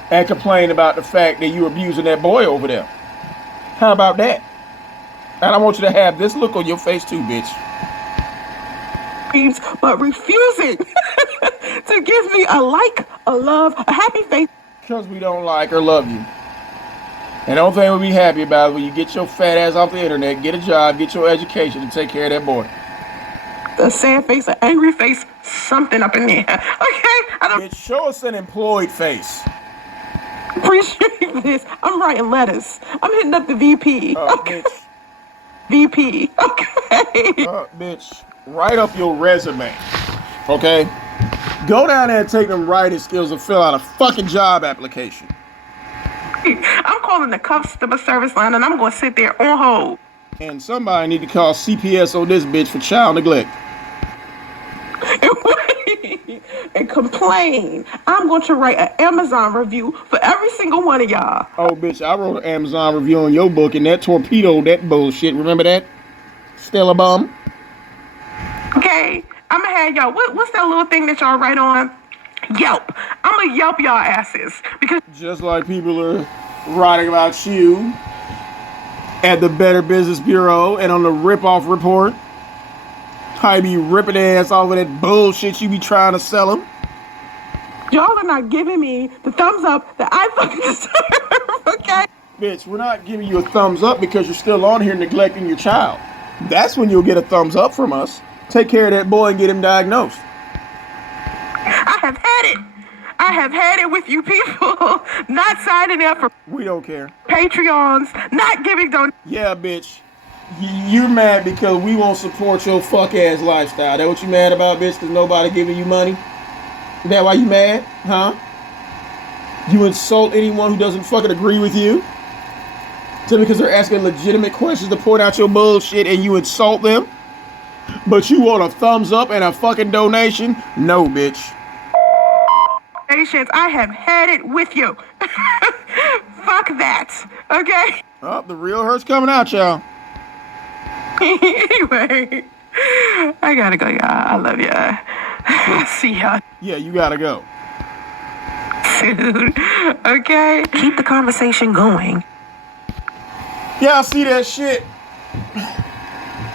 and complain about the fact that you abusing that boy over there. How about that? And I want you to have this look on your face too, bitch. But refusing to give me a like, a love, a happy face. Because we don't like or love you. And the only thing we'll be happy about is when you get your fat ass off the internet, get a job, get your education, and take care of that boy. A sad face, an angry face, something up in there. Okay? I don't Bitch, show us an employed face. appreciate this. I'm writing letters. I'm hitting up the VP. Okay. Bitch. VP. Okay. Bitch, write up your resume. Okay? Go down there and take them writing skills and fill out a fucking job application. I'm calling the customer service line and I'm going to sit there on hold. And somebody need to call CPS on this bitch for child neglect. And complain. I'm going to write an Amazon review for every single one of y'all. Oh, bitch, I wrote an Amazon review on your book and that torpedoed that bullshit. Remember that? Still a bum? Okay? I'm going to have y'all. What's that little thing that y'all write on? Yelp. I'm going to Yelp y'all asses. Because just like people are writing about you at the Better Business Bureau and on the Rip-Off Report. How you be ripping their ass off of that bullshit you be trying to sell them. y'all are not giving me the thumbs up that I fucking deserve, okay? Bitch, we're not giving you a thumbs up because you're still on here neglecting your child. That's when you'll get a thumbs up from us. Take care of that boy and get him diagnosed. I have had it with you people not signing up for We don't care. Patreons, not giving donations. Yeah, bitch. You're mad because we won't support your fuck-ass lifestyle. That what you mad about, bitch? Because nobody giving you money? Is that why you mad? Huh? You insult anyone who doesn't fucking agree with you? So because they're asking legitimate questions to point out your bullshit and you insult them? But you want a thumbs up and a fucking donation? No, bitch. I have had it with you. Fuck that. Okay? Oh, the real hurt's coming out, y'all. Anyway, I gotta go, y'all. I love y'all. See y'all Yeah, you gotta go. soon. Okay? Keep the conversation going. Yeah, I see that shit.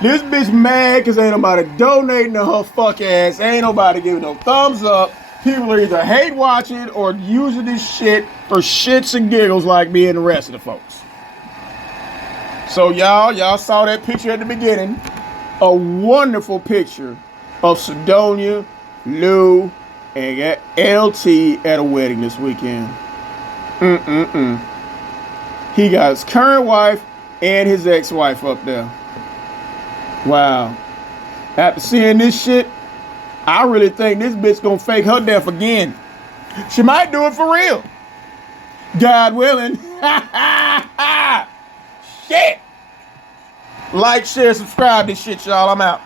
This bitch mad because ain't nobody donating to her fuck ass. Ain't nobody giving no thumbs up. People are either hate watching or using this shit for shits and giggles like me and the rest of the folks. So y'all saw that picture at the beginning. A wonderful picture of Sadonya, Lou, and LT at a wedding this weekend. He got his current wife and his ex-wife up there. Wow. After seeing this shit, I really think this bitch gonna fake her death again. She might do it for real. God willing. Shit. Like, share, subscribe this shit, y'all. I'm out.